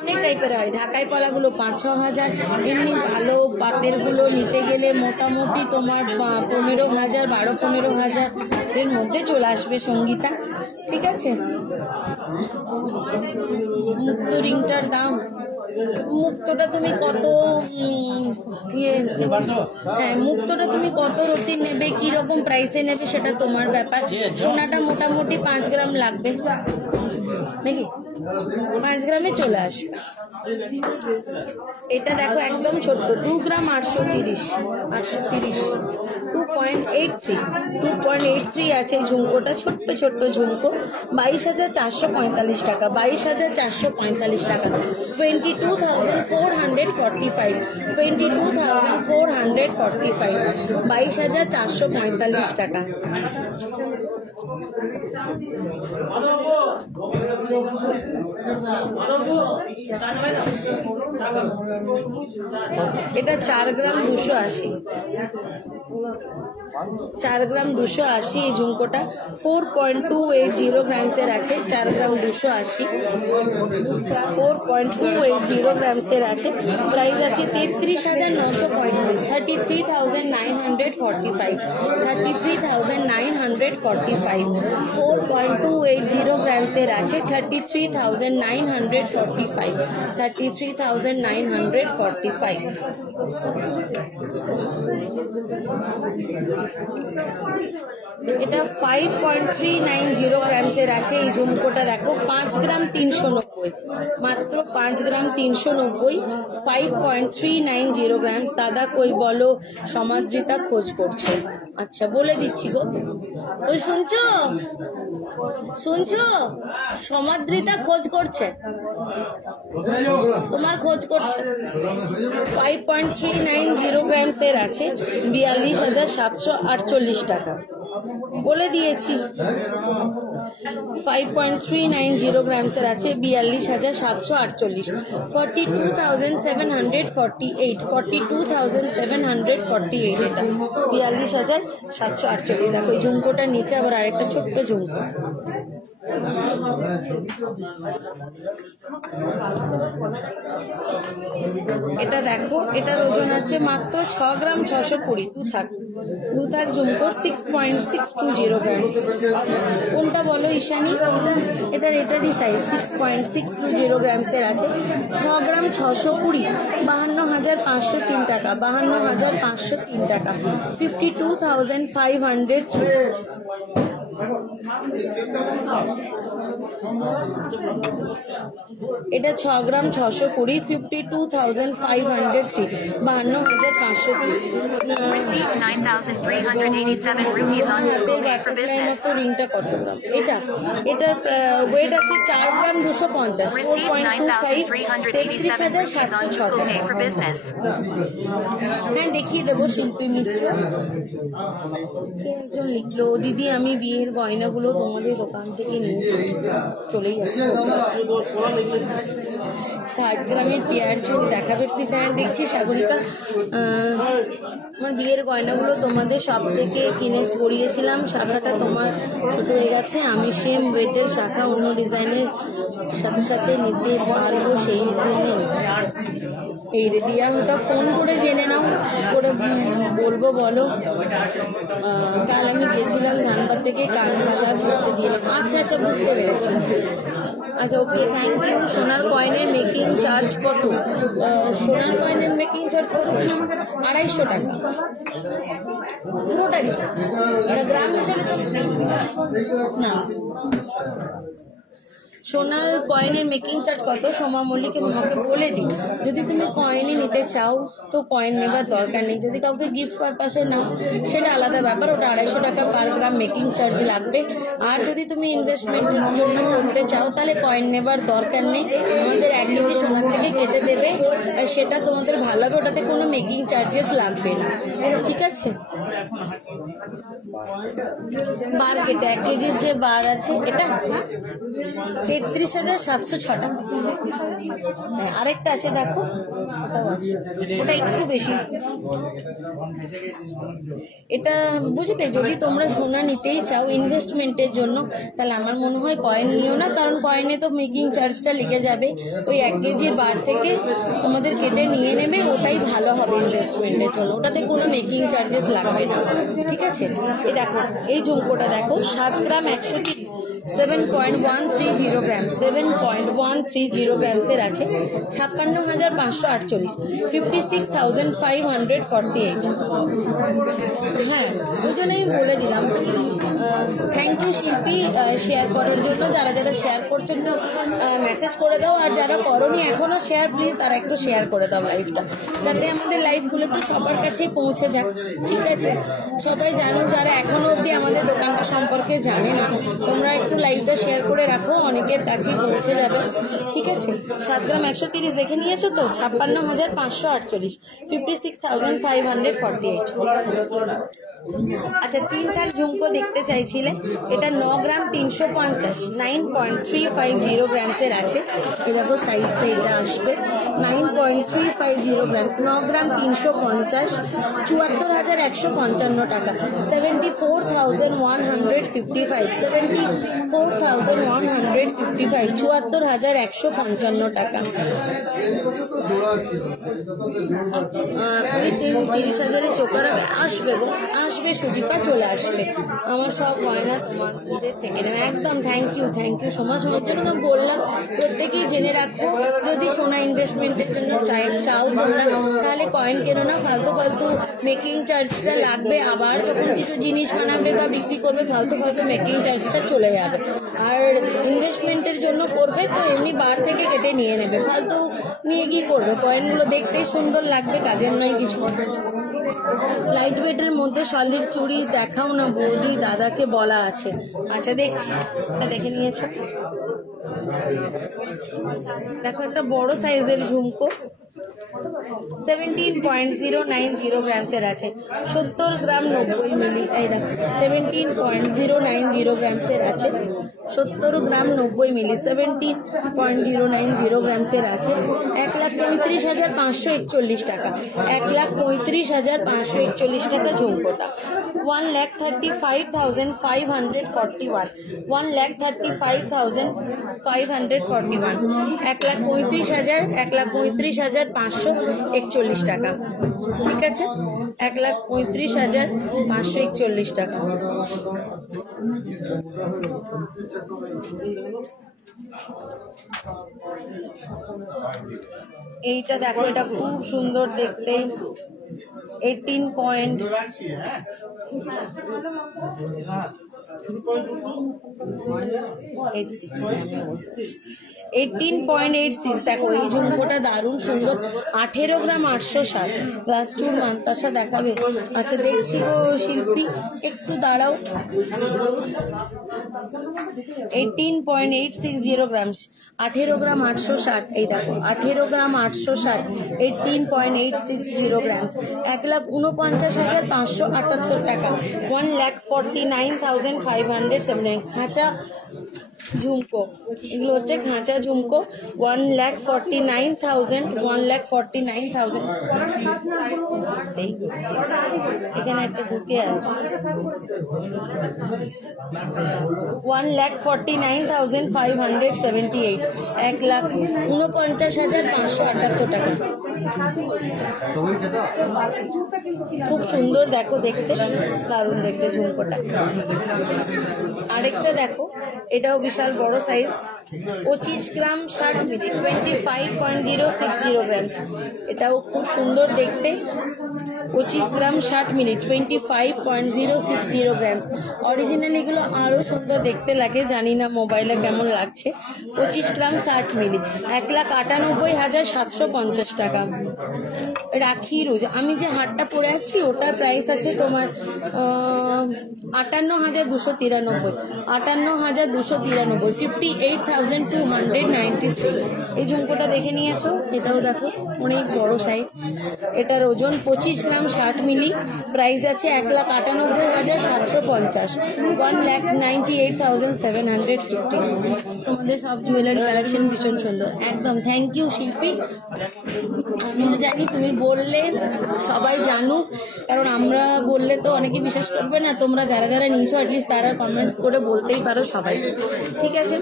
অনেক টাইপের হয়, ঢাকাই কলাগুলো 5-6 হাজার, এমনি ভালো পাতেরগুলো নিতে গেলে মোটামুটি তোমার 15,000, 12-15,000 এর মধ্যে চলে আসবে সঙ্গীতা, ঠিক আছে। মুক্ত রিংটার দাম, মুক্তটা তুমি কত হ্যাঁ মুক্তটা তুমি কত রতি নেবে, কি রকম প্রাইসে নেবে সেটা তোমার ব্যাপার। সোনাটা মোটামুটি 5 গ্রাম লাগবে নাকি, 5 গ্রামে চলে আসবে। এটা দেখো একদম ছোট্ট, 2 গ্রাম 830, 2.83 আছে ঝুমকোটা, ছোট্ট ঝুমকো, 22,445 টাকা, 22,445 টাকা, 22,445, 22,445, 22,445 টাকা। এটা 4 গ্রাম 280, 4 গ্রাম 280 এই ঝুমকোটা, 4.280 গ্রামসের আছে, 4 গ্রাম 280, 4.280 গ্রামসের আছে, প্রাইস আছে 33,935, প্রাইস 33,945, 33,945, 4.280 গ্রামসের আছে 33,945, 33,945। এটা 5.390 গ্রামসের আছে। এই ঝুমকোটা দেখো 5 গ্রাম 390, মাত্র 5 গ্রাম 390, 5.390 গ্রামস। দাদা কই বলো, সমাদৃতা খোঁজ করছে। আচ্ছা বলে দিচ্ছি গো, ওই শুনছো শুনছো, সমাদৃতা খোঁজ করছে, তোমার খোঁজ করছে। 5.390 গ্রামসের আছে 42,748 টাকা, বলে দিয়েছি। 5.390 গ্রামসের আছে 42,748, 42,748, 42,748, এটা 42,748। দেখো এই ঝুমকোটার নিচে আবার আরেকটা ছোট্ট ঝুমকো। এটা দেখো, এটার ওজন আছে মাত্র 6 গ্রাম 620, দু থাক ঝুমকো 6.620 গ্রাম। কোনটা বলো ঈশানী? এটারই সাইজ 6.620 গ্রামসের আছে, 6 গ্রাম 620, 52,503 টাকা, 52,503 টাকা, 52,503। এটা 6 গ্রাম 620, 52,503, 52,503। Received 9,387 rupees on Google Pay for business. রিংটা কত গ্রাম? এটার ওয়েট আছে 4 গ্রাম 250, Received 4.25, 9,387 rupees on Google Pay for business. হ্যাঁ দেখিয়ে দেবো। শিল্পী মিশ্র কে একজন লিখলো, দিদি আমি বিয়ের গয়নাগুলো তোমাদের দোকান থেকে নিয়েছি, চলেই যাচ্ছে। 60 গ্রামের পেয়ার চুল দেখাবে প্লিজ। হ্যাঁ দেখছি সাগরিকা, আমার বিয়ের গয়নাগুলো তোমাদের সব থেকে কিনে পরিয়েছিলাম, শাখাটা তোমার ছোট হয়ে গেছে, আমি সেম ওয়েটের শাখা অন্য ডিজাইনের সাথে সাথে নিতে পারবো, সেই জন্য এই রেডিয়া ওটা ফোন করে জেনে নাও, করে বলবো বলো। কাল আমি গেছিলাম ধানবাদ থেকে কানবালা ধরতে দিলাম। আচ্ছা বুঝতে পেরেছি। আচ্ছা ওকে, থ্যাংক ইউ। সোনার কয়েনের মেকিং চার্জ কত? সোনার কয়েনের মেকিং চার্জ কত? 250 টাকা পুরোটারই, গ্রাম হিসেবে তো না। সোনার কয়েনের মেকিং চার্জ কত সোমা মল্লিকে তোমাকে বলে দিই। যদি তুমি কয়েনই নিতে চাও তো কয়েন নেবার দরকার নেই, যদি কাউকে গিফট পারপাসে নাও সেটা আলাদা ব্যাপার, ওটা 250 টাকা পার গ্রাম মেকিং চার্জ লাগবে। আর যদি তুমি ইনভেস্টমেন্টের জন্য করতে চাও তাহলে কয়েন নেবার দরকার নেই, আমাদের 1 কেজি সোনার থেকে কেটে দেবে, আর সেটা তোমাদের ভালো হবে, ওটাতে কোনো মেকিং চার্জেস লাগবে না, ঠিক আছে? বার কেটে 1 কেজির যে বার আছে এটা 33,706 টাকা। হ্যাঁ আরেকটা আছে দেখো, ওটা একটু বেশি। এটা বুঝলে, যদি তোমরা সোনা নিতেই চাও ইনভেস্টমেন্টের জন্য তাহলে আমার মনে হয় কয়েন নিও না, কারণ কয়েনে তো মেকিং চার্জটা লেগে যাবে। ওই 1 কেজির বার থেকে তোমাদের কেটে নিয়ে নেবে, ওটাই ভালো হবে ইনভেস্টমেন্টের জন্য, ওটাতে কোনো মেকিং চার্জেস লাগবে না, ঠিক আছে? এই দেখো এই ঝুমকোটা দেখো 7 গ্রাম 130, 7.130 গ্রাম, 7.130 গ্রামসের আছে, 56,548, 56,548। হ্যাঁ ওই জন্য আমি বলে দিলাম। থ্যাংক ইউ শিল্পী শেয়ার করার জন্য, যারা শেয়ার করছো একটু মেসেজ করে দাও, আর যারা করোনি এখনো শেয়ার প্লিজ তারা একটু শেয়ার করে দাও লাইভটা, যাতে আমাদের লাইভগুলো একটু সবার কাছে পৌঁছে যায়, ঠিক আছে? সবাই জানো, যারা এখনো অবধি আমাদের দোকানটা সম্পর্কে জানে না, তোমরা একটু লাইভটা শেয়ার করে রাখো, অনেকের কাছেই পৌঁছে যাবে, ঠিক আছে? 7 গ্রাম 130 দেখে নিয়েছো তো, 56,548, 56,548। আচ্ছা 3 থাক ঝুমকো দেখতে চাইছিলে, এটা 9 গ্রাম 350, 9.350 গ্রামসের আছে। এই দেখো সাইজটা এটা আসবে 9.350 গ্রামস, 9 গ্রাম 350, 74,155 টাকা, 74,155, 74,155, 74,155 টাকা। 30,000-এর চোকার আসবে গো, আসবে সুদীপা, চলে আসবে। আমার সব গয়না তোমাদের থেকে নেবে একদম। থ্যাংক ইউ সমাজ সমাজের জন্য তো বললাম, প্রত্যেকেই জেনে রাখবো, যদি সোনা ইনভেস্টমেন্টের জন্য চাও তোমরা, তাহলে কয়েন কেনো না, ফালতু মেকিং চার্জটা লাগবে, আবার যখন কিছু জিনিস বানাবে বা বিক্রি করবে ফালতু মেকিং চার্জটা চলে যাবে। আর ইনভেস্টমেন্টের জন্য করবে তো এমনি বার থেকে কেটে নিয়ে নেবে, ফালতু নিয়ে কি করবে, কয়েনগুলো দেখতেই সুন্দর লাগবে, কাজের নয় কিছু। লাইট ওয়েটের মধ্যে শালির চুড়ি দেখাও না বৌদি, দাদাকে বলা আছে। আচ্ছা দেখছি, এটা দেখে নিয়েছো, দেখো একটা বড় সাইজের ঝুমকো 17.090 গ্রামসের আছে, 70 গ্রাম 90 মিলি। এই দেখো 17.090 গ্রামসের আছে, 70 গ্রাম 90 মিলি, 17.090 গ্রামসের আছে। 1,35,541 টাকা, 1,35,541 টাকা ঝুমকোটা। 1,35,541, 1,35,541, 1,35,541 টাকা। ঠিক আছে, 1,35,541 টাকা। এইটা দেখো, এটা খুব সুন্দর দেখতে, 18.86 দেখো, এই ঝুমকোটা দারুণ সুন্দর, 18 গ্রাম 807, ক্লাস 2 মান্তাসা দেখাবে। আচ্ছা দেখছি গো শিল্পী, একটু দাঁড়াও। 18.860 গ্রামস, 18 গ্রাম 860, এই দেখো 18 গ্রাম 860, 18.860 গ্রামস, 1,49,578 টাকা, 1,49,579। খাঁচা ঝুমকো, এগুলো হচ্ছে খাঁচা ঝুমকো, 1,49,000, সেই এখানে একটা ঢুকে আছে, 1,49,578, 1,49,578 টাকা। খুব সুন্দর দেখো দেখতে, দারুণ দেখতে ঝুমকোটা। আরেকটা দেখো, এটাও বিশাল বড় সাইজ, 25 গ্রাম 60 মিলি, 25.060 গ্রামস, এটাও খুব সুন্দর দেখতে, 25 গ্রাম 60 মিলি, 25.060 গ্রামস। অরিজিনাল এগুলো আরো সুন্দর দেখতে লাগে, জানি না মোবাইলে কেমন লাগছে। 25 গ্রাম 60 মিলি, 1,98,750 টাকা। রাখি রোজ, আমি যে হারটা পরে আছি ওটার প্রাইস আছে তোমার 58,293, 58,293, 58,293। এই ঝুমকোটা দেখে নিয়েছো, এটাও দেখো অনেক বড় সাইজ, এটার ওজন 25 গ্রাম 60 মিলি, প্রাইস আছে 1,98,750, 1,98,750। তোমাদের সব জুয়েলারি কালেকশন ভীষণ সুন্দর একদম। থ্যাংক ইউ শিল্পী, আমিও জানি তুমি বললে সবাই জানুক, কারণ আমরা বললে তো অনেকে বিশ্বাস করবে না, তোমরা যারা যারা নিয়েছো অ্যাটলিস্ট তারা কমেন্টস করে বলতেই পারো সবাই। ঠিক আছে,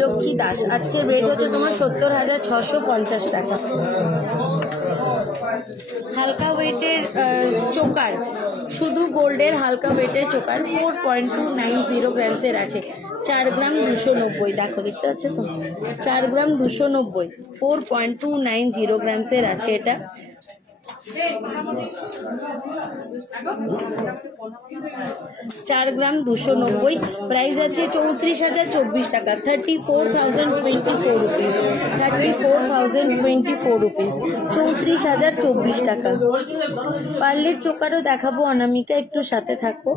লক্ষ্মী দাস, আজকের রেট হচ্ছে তোমার 70,650 টাকা। হালকা ওয়েটের চোকার, শুধু গোল্ডের হালকা ওয়েটের চোকার 4.290 গ্রামসের আছে, 4 গ্রাম 290। দেখো দেখতে পাচ্ছ তো, 4 গ্রাম 290, 4.290 গ্রামসের আছে এটা। 4 গ্রাম 290, প্রাইস আছে 34,024 টাকা, 34,024 রুপিস, 34,024 রুপিস, 34,024 টাকা। পার্লের চোকারও দেখাবো অনামিকা, একটু সাথে থাকো।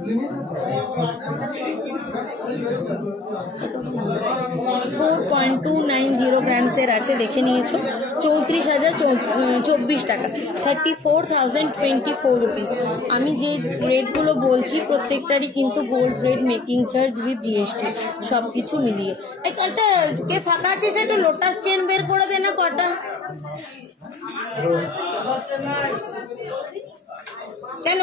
4.290 গ্রামসের আছে, দেখে নিয়েছো। 34,024 টাকা, 34,024 রুপিস। আমি যে রেটগুলো বলছি প্রত্যেকটারই কিন্তু gold rate, making charge with GST সব কিছু মিলিয়ে। একটা কে ফাঁকা আছে, একটু লোটাস চেন বের করে দে না কটা। কেন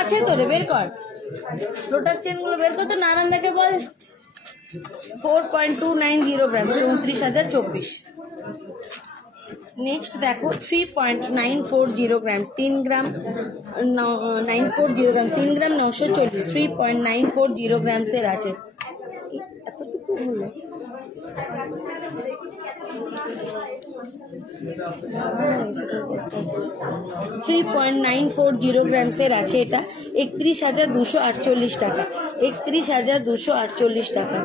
আছে তো রে, বের কর লোটাস চেন গুলো, বের কর তো। নানন্দাকে বল। 4.290 গ্রাম, 34,024। নেক্সট দেখো 3.940 গ্রাম, 3 গ্রাম 940 গ্রাম, 3 গ্রাম 940, 3.940 গ্রামসের আছে। এতটুকু হলো। 3.940 গ্রামসের আছে এটা, 31,248 টাকা, 31,248 টাকা।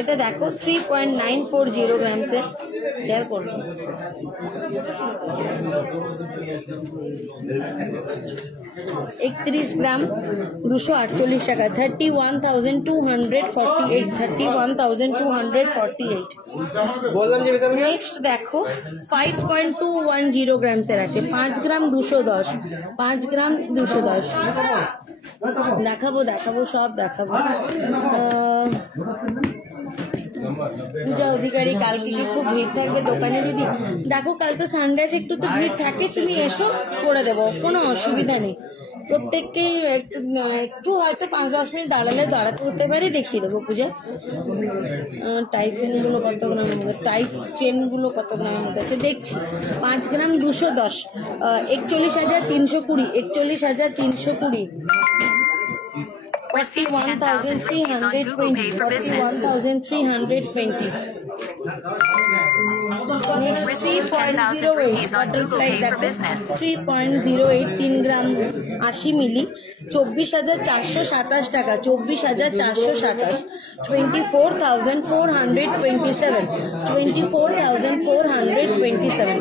এটা দেখো 3.940 গ্রামসের, শেয়ার করবো। 31 গ্রাম 248 টাকা, 31,248, 31,248। নেক্সট দেখো 5.210 গ্রামসের আছে, 5 গ্রাম 210, 5 গ্রাম 210। দেখাবো দেখাবো সব দেখাবো। পূজা অধিকারী, কালকে কি খুব ভিড় থাকবে দোকানে দিদি? দেখো কাল তো সানডে আছে, একটু তো ভিড় থাকে, তুমি এসো করে দেবো, কোনো অসুবিধা নেই। প্রত্যেককেই একটু হয়তো 5-10 মিনিট দাঁড়াতে হতে পারে, দেখিয়ে দেবো পূজা। টাইফেন গুলো কত গ্রামের মধ্যে, টাইপ চেন গুলো কত গ্রামের মধ্যে আছে দেখছি। 5 গ্রাম 210, 41,320, 41,320। Received 10,000 rupees on Google Pay for business. 41,320. Next, Received 10,000 rupees on Google Pay for business. 3.08, 3 গ্রাম 80 মিলি, 24,427 টাকা, 24,427। 24,427, 24,427।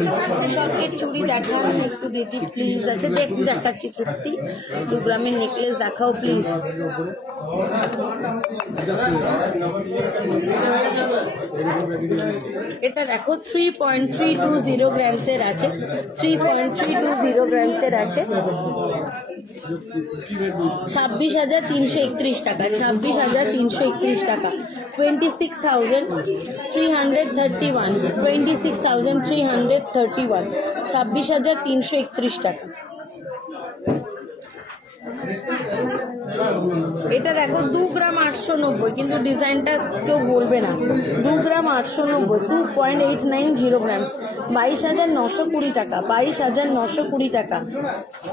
সকেট চুড়ি দেখান একটু দিদি প্লিজ। আছে দেখাচ্ছি তৃপ্তি, 2 গ্রামের নেকলেস দেখাও প্লিজ। এটা দেখো 3.320 গ্রামসের আছে, 3.320 গ্রামসের আছে, 26,331 টাকা, 26,331 টাকা। 26,331, 26,331, 26,331 টাকা। এটা দেখো 2 গ্রাম 890, কিন্তু ডিজাইনটা কেউ বলবে না। 2 গ্রাম 890, 2.890 গ্রাম, 22,920 টাকা, 22,920 টাকা,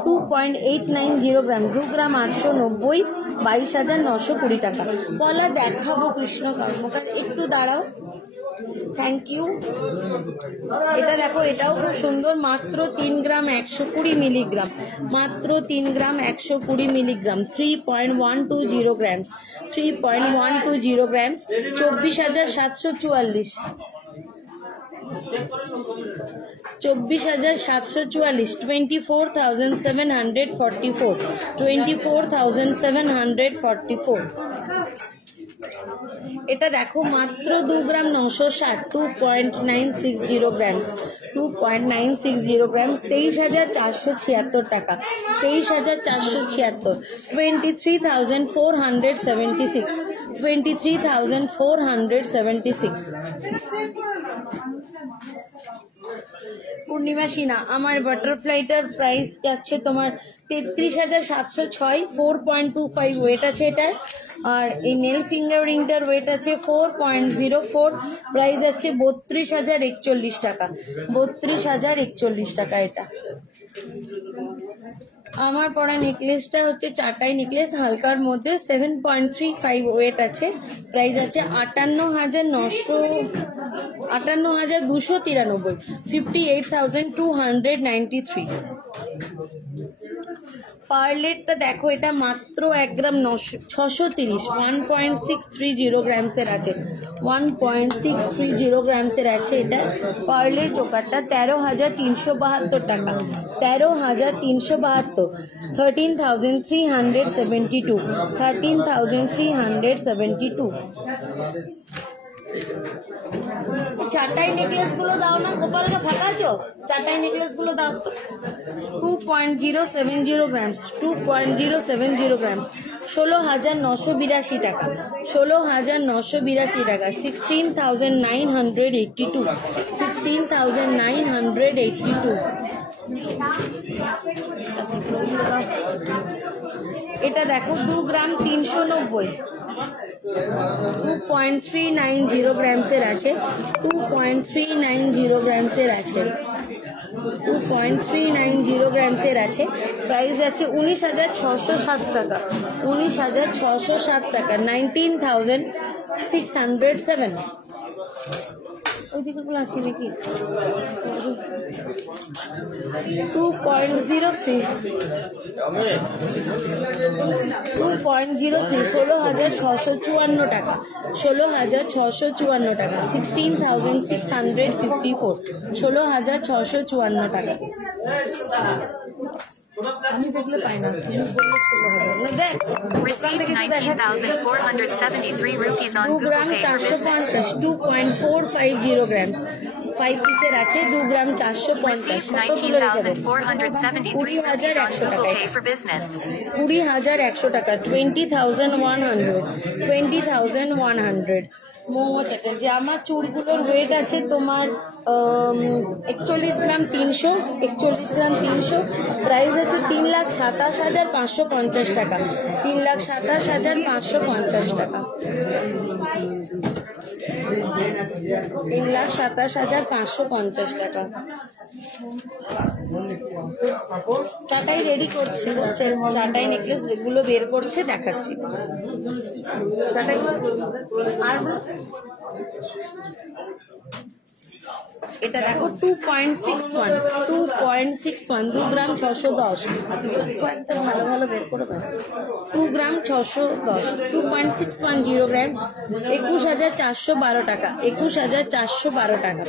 2.890 গ্রাম, 2 গ্রাম 890, 22,920 টাকা। পলা দেখাবো কৃষ্ণ কর্মকার, একটু দাঁড়াও। Thank you. এটা দেখো, এটাও খুব সুন্দর, মাত্র 3 গ্রাম 120 মিলিগ্রাম, মাত্র 3 গ্রাম 120 মিলিগ্রাম, 3.120 গ্রাম, 3.120 গ্রাম, 24,744, 24,744, 24,744, 24,744। এটা দেখো মাত্র 2 গ্রাম 960, 2.960 গ্রাম, 2.960 গ্রাম, 23,476 টাকা, 23,476, 23,476, 23,476। পূর্ণিমা সিনহা, আমার বাটারফ্লাইটার প্রাইস যাচ্ছে তোমার 33,706, 4.25 ওয়েট আছে এটার। আর এই নেল ফিঙ্গার রিংটার ওয়েট আছে 4.04, প্রাইস আছে 32,041 টাকা, 32,041 টাকা এটা। আমার পরা নেকলেসটা হচ্ছে চাটাই নেকলেস, হালকার মধ্যে 7.35 ওয়েট আছে, প্রাইস আছে 58,293, 58,293। পার্লেটটা দেখো, এটা মাত্র 1 গ্রাম 630, 1.630 গ্রামসের আছে, 1.630 গ্রামসের আছে। এটা পার্লের চোকারটা 13,372 টাকা, 13,372, 13,372, 13,372। চাটাই নেকলেস গুলো দাও না গোপালকে, ফাঁকা আছো? চাটাই নেকলেস গুলো দাও তো। 2.070 গ্রামস, 2.070 গ্রামস, 16,982 টাকা, 16,982 টাকা, 16,982, 16,982। এটা দেখো 2 গ্রাম 390, 2.390 গ্রামসের আছে, 2.390 গ্রামসের আছে, 2.390 গ্রামসের আছে। প্রাইস আছে 19,607 টাকা, 19,607 টাকা, 19,607। ওই দিকে আসি নাকি? 2.03, 16,654 টাকা, 16,654 টাকা, 16,654, 16,654 টাকা। আমি দেখলে পাই না, দেখ। Received 19,473 rupees on 2 Google gram Pay for business. 450, 2.450 grams, 5 পিসের আছে, 2 গ্রাম 450। Received 19,473 rupees on Google Pay for business. 20,100 টাকা, 20,100, 20,100। মোমো চ্যাটার্জি, আমার চুলগুলোর ওয়েট আছে তোমার 41 গ্রাম 300, 41 গ্রাম 300। প্রাইস আছে 3,27,550 টাকা, 3,27,550 টাকা, 3,27,550 টাকা। চাটাই রেডি করছে, চাটাই নেকলেস গুলো বের করছে, দেখাচ্ছি। চাটাই আর এটা দেখো 2.61, 2.61, 2 গ্রাম 610, একদম ভালো ভালো বের করে ব্যাস। 2 গ্রাম 610, 2.610 গ্রাম, 21,412 টাকা, 21,412 টাকা,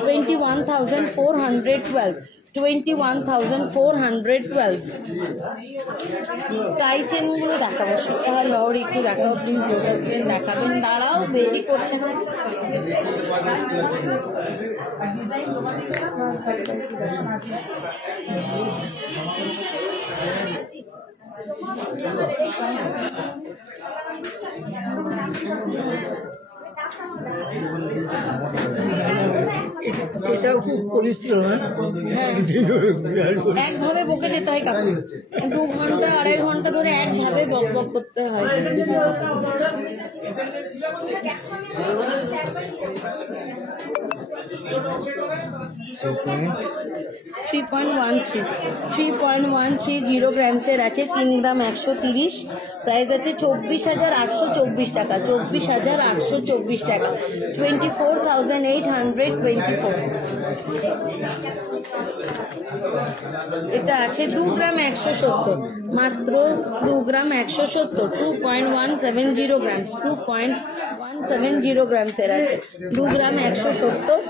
21,412, 21,412। টাই চেন গুলো দেখাবো, সেটা লহরি একটু দেখাবো প্লিজ, লোটাস চেন দেখাবেন, দাঁড়াও বেরি করছে না। এটাও খুব পরিশ্রম। হ্যাঁ, একভাবে বকে যেতে হয় কাকু, 2 ঘন্টা 2.5 ঘন্টা ধরে একভাবে বক বক করতে হয়। 3.130 গ্রামসের আছে, 3 গ্রাম 130। প্রাইস আছে 24,824 টাকা, 24,824 টাকা, 24,824। এটা আছে 2 গ্রাম 170, মাত্র 2 গ্রাম 170, 2.170 গ্রামস, 2.170 গ্রামসের আছে, 2 গ্রাম 170,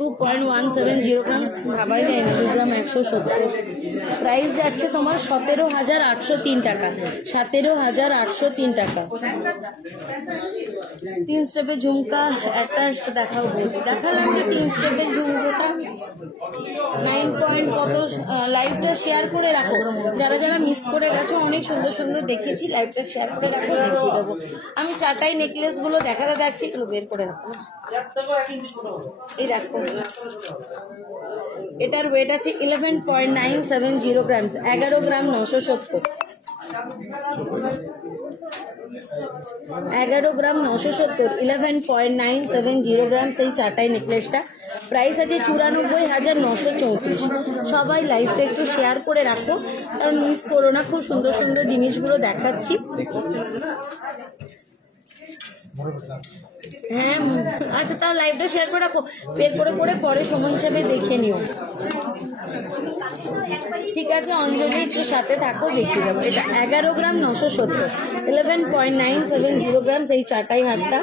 2.170 গ্রামস, ভাবাই যায় না, 2 গ্রাম 170। প্রাইস যাচ্ছে তোমার 17,803 টাকা, 17,803 টাকা। 3 স্টেপের ঝুমকা একটা দেখাও বলবি, দেখালাম যে 3 স্টেপের ঝুমকোটা 9 পয়েন্ট কত। লাইভটা শেয়ার করে রাখো, যারা যারা মিস করে গেছো, অনেক সুন্দর সুন্দর দেখেছি, লাইভটা শেয়ার করে রাখো, দেখিয়ে দেবো। আমি চাটাই নেকলেস গুলো দেখাতে যাচ্ছি, এগুলো বের করে রাখো। এই দেখো, এটার ওয়েট আছে 11.970 গ্রামস, 11 গ্রাম 970, 11 গ্রাম 970, 11.970 গ্রামস এই চাটাই নেকলেসটা। প্রাইস আছে 94,934। সবাই লাইভটা একটু শেয়ার করে রাখো, কারণ মিস করো না, খুব সুন্দর সুন্দর জিনিসগুলো দেখাচ্ছি। হ্যাঁ আচ্ছা, তার লাইভটা শেয়ার করে রাখো, পে করে করে পরে সময় হিসাবে দেখে নিও। ঠিক আছে অঞ্জলি, একটু সাথে থাকো, দেখিয়ে দেবো। এটা 11 গ্রাম 970, 11.970 গ্রামস এই চাটাই হাটটা,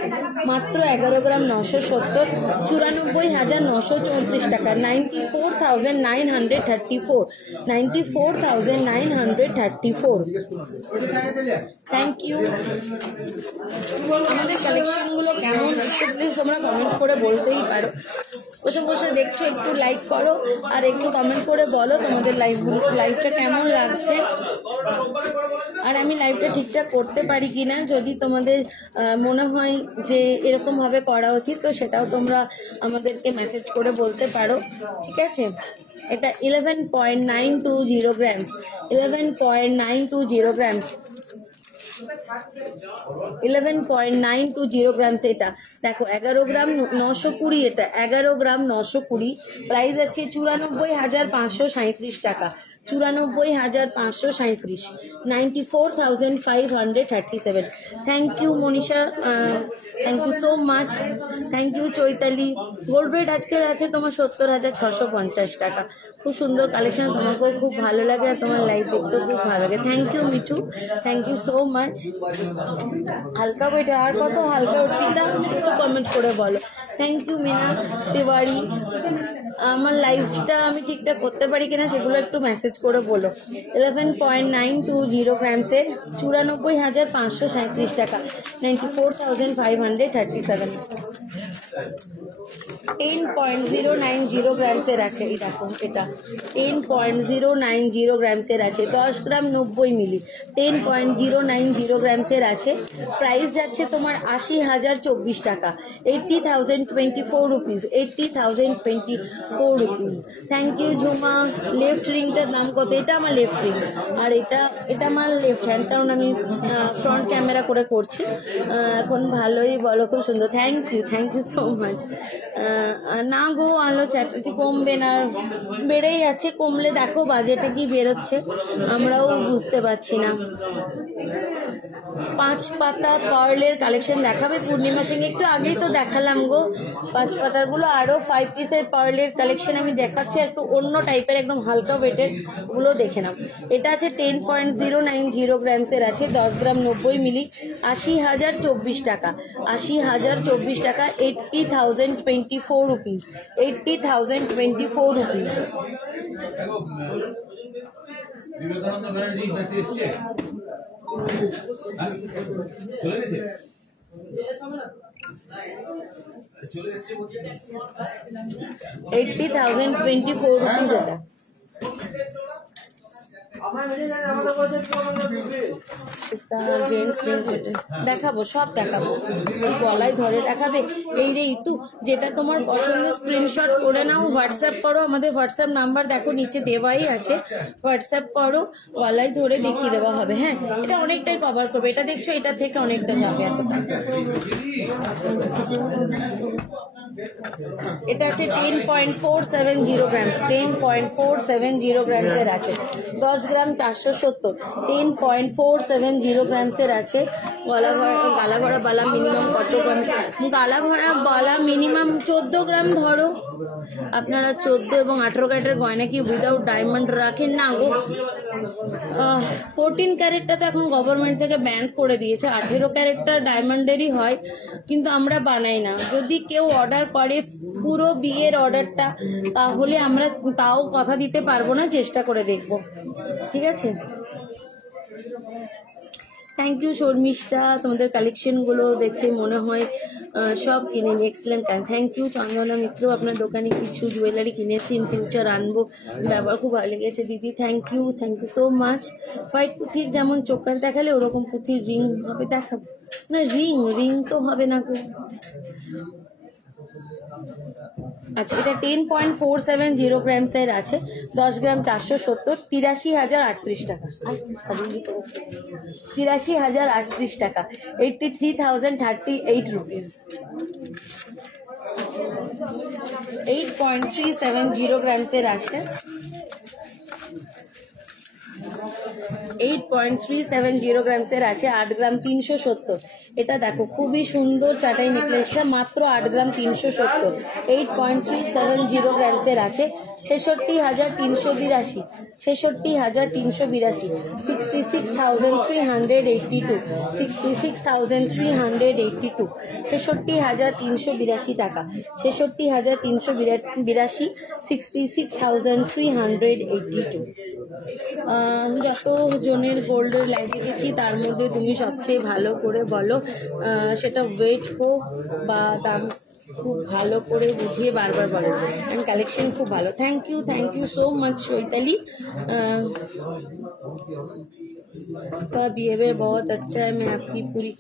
মাত্র 11 গ্রাম 970, 94,934 টাকা, 94,934, 94,934। Thank you. আমাদের কালেকশনগুলো কেমন একটু প্লিজ তোমরা কমেন্ট করে বলতেই পারো। বসে বসে দেখছো, একটু লাইক করো আর একটু কমেন্ট করে বলো তোমাদের লাইভটা কেমন লাগছে, আর আমি লাইভটা ঠিকঠাক করতে পারি কিনা। যদি তোমাদের মনে হয় যে এরকম ভাবে করা উচিত, তো সেটাও তোমরা আমাদেরকে মেসেজ করে বলতে পারো। ঠিক আছে, এটা 11.920 গ্রামস, 11.920 গ্রামস, 11.920 গ্রামস। এটা দেখো 11 গ্রাম 920, এটা 11 গ্রাম 920, প্রাইস আছে 94,537 টাকা, 94,537, 94,537। Thank you Manisha, thank you so much, thank you Chaitali. Gold rate আজকের আছে তোমার 70,650 টাকা। খুব সুন্দর কালেকশন, তোমাকেও খুব ভালো লাগে আর তোমার লাইভ দেখতেও খুব ভালো লাগে। Thank you Mithu, thank you so much. হালকা ওয়েটে আর কত হালকা ওয়েটটা একটু কমেন্ট করে বলো। Thank you Mina Tiwari. আমার লাইভটা আমি ঠিকঠাক করতে পারি কিনা সেগুলো একটু মেসেজ করে বলো। 11.920 গ্রামসের 94,537 টাকা, 94,537। 10.090 গ্রামসের আছে, এই দেখো এটা 10.090 গ্রামসের আছে, 10 গ্রাম 90 মিলি, 10.090 গ্রামসের আছে। প্রাইস যাচ্ছে তোমার 80,024 টাকা, 80,024 rupees, 80,024 rupees. Thank you Jhuma. Left রিংটার দাম কত? এটা আমার লেফট রিং, আর এটা আমার লেফট হ্যান্ড, কারণ আমি ফ্রন্ট ক্যামেরা করে করছি এখন। ভালোই বলো, খুব সুন্দর। Thank you so much. না গো আলো চ্যাটার্জি, কমবে না, বেড়েই আছে। কমলে দেখো বাজেটে কি বেরোচ্ছে, আমরাও বুঝতে পারছি না। 5 পাতা পার্লের কালেকশন দেখাবে পূর্ণিমা সিং? একটু আগেই তো দেখালাম গো 5 পাতার গুলো। আরো 5 পিসের পার্লের কালেকশন আমি দেখাচ্ছি, একটু অন্য টাইপের, একদম হালকা ওয়েটের গুলো দেখে নাও। এটা আছে 10.090 গ্রামসের আছে, 10 গ্রাম 90 মিলি, 80,024 টাকা, 80,024 টাকা, 80,024 রুপিস, 80,024 রুপিস। বিবেকানন্দ ব্যানার্জি নাকি এসছে চলে গেছে চলে এসছে বলছে 80,024 রুপিস এটা। দেখাবো, সব দেখাবো, গলায় ধরে দেখাবে। এই রে ইতু, যেটা তোমার পছন্দের স্ক্রিনশট করে নাও, হোয়াটসঅ্যাপ করো। আমাদের হোয়াটসঅ্যাপ নাম্বার দেখো নিচে দেওয়াই আছে, হোয়াটসঅ্যাপ করো, গলায় ধরে দেখিয়ে দেওয়া হবে। হ্যাঁ, এটা অনেকটাই কভার করবে, এটা দেখছো এটা থেকে অনেকটা যাবে এতটা। এটা আছে 10.470 গ্রামস, 10.470 গ্রামসের আছে, 10 গ্রাম 470, 10.470 গ্রামসের আছে। গালা ভরা বালা মিনিমাম কত গ্রাম? গালা ভরা বালা মিনিমাম 14 গ্রাম ধরো। আপনারা 14 এবং 18 ক্যারেটের গয়না কি উইদাউট ডায়মন্ড রাখেন? না গো, 14 ক্যারেটটা তো এখন গভর্নমেন্ট থেকে ব্যান করে দিয়েছে, 18 ক্যারেটটা ডায়মন্ডেরই হয়, কিন্তু আমরা বানাই না। যদি কেউ অর্ডার করে পুরো বিয়ের অর্ডারটা, তাহলে আমরা তাও কথা দিতে পারবো না, চেষ্টা করে দেখব। ঠিক আছে, থ্যাংক ইউ শর্মিষ্ঠা। তোমাদের কালেকশনগুলো দেখে মনে হয় সব কিনে নি, এক্সেলেন্ট। থ্যাংক ইউ চন্দনা মিত্র, আপনার দোকানে কিছু জুয়েলারি কিনেছি, ইন ফিউচার আনবো, ব্যবহার খুব ভালো লেগেছে দিদি। Thank you so much. White পুঁথির যেমন চোকার দেখালে ওরকম পুঁথির রিং হবে, দেখাবো না? রিং তো হবে না গো। আচ্ছা, এটা 10.470 গ্রামসের আছে, 10 গ্রাম 470, 83,038 টাকা, 83,038 টাকা, 83,038 রুপিস। 8.370 গ্রামসের আছে, 8.370 গ্রামসের আছে, 8 গ্রাম 370। এটা দেখো খুবই সুন্দর চাটাই নেকলেসটা, মাত্র 8 গ্রাম 370, 8.370 গ্রামসের আছে, 66,382, 66,382, 66,382, 66,382, 66,382 টাকা, 66,382, 66,382। যত জনের গোল্ডের লাইভ দেখেছি তার মধ্যে তুমি সবচেয়ে ভালো করে বলো, সেটা ওয়েট হোক বা দাম, খুব ভালো করে বুঝিয়ে বারবার বলো। অ্যান্ড কালেকশন খুব ভালো। Thank you so much Chaitali. आपका बिहेवियर बहुत अच्छा है, मैं आपकी पूरी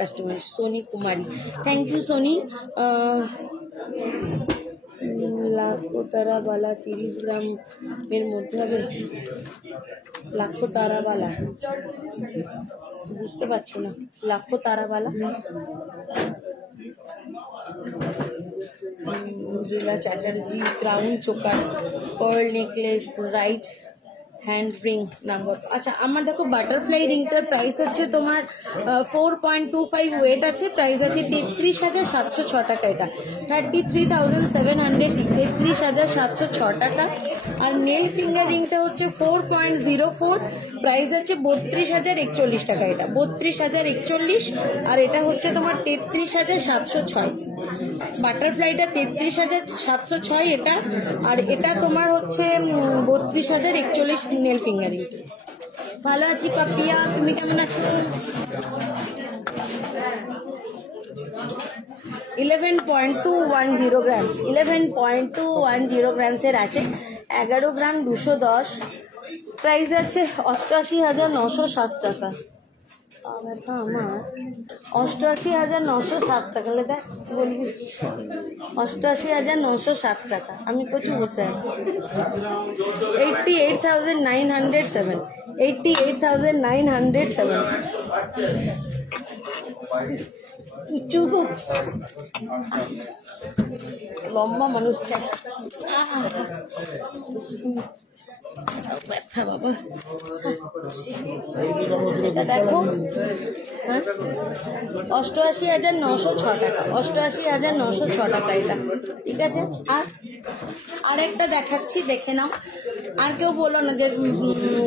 customer. Soni Kumari, thank you Soni. लाखो तारावाला 30 গ্রাম এর মধ্যে হবে, লাখো তারাবালা বুঝতে পারছি না, লাখো তারাবালা। Rila Chatterjee, crown choker, pearl necklace, right hand ring number. আচ্ছা, আমার দেখো বাটারফ্লাই রিংটার প্রাইস হচ্ছে তোমার 4.25 ওয়েট আছে, প্রাইস আছে 33,706 টাকা। এটা 33,700, 33,706 টাকা। আর নেল ফিঙ্গার রিংটা হচ্ছে 4.04, প্রাইস আছে 32,041 টাকা। এটা 32,041, আর এটা হচ্ছে তোমার 33,706। বাটারফ্লাইটা 33,706 এটা, আর এটা তোমার হচ্ছে 32,041 নেল ফিঙ্গারিং। ভালো আছি পাপিয়া, তুমি কেমন আছো? 11.210 গ্রামস, 11.210 গ্রামসের আছে, 11 গ্রাম 210, প্রাইস আছে 88,907 টাকা। ব্যথা আমার 88,907 টাকা। দেখ বলবি 88,907 টাকা, আমি প্রচুর বসে আছি। 88,907, 88,907। লম্বা মানুষ চাই, ব্যথা বাবা। এটা দেখো, হ্যাঁ 88,906 টাকা, 88,906 টাকা এটা, ঠিক আছে। আর আরেকটা দেখাচ্ছি, দেখে নাও। আর কেউ বলো না যে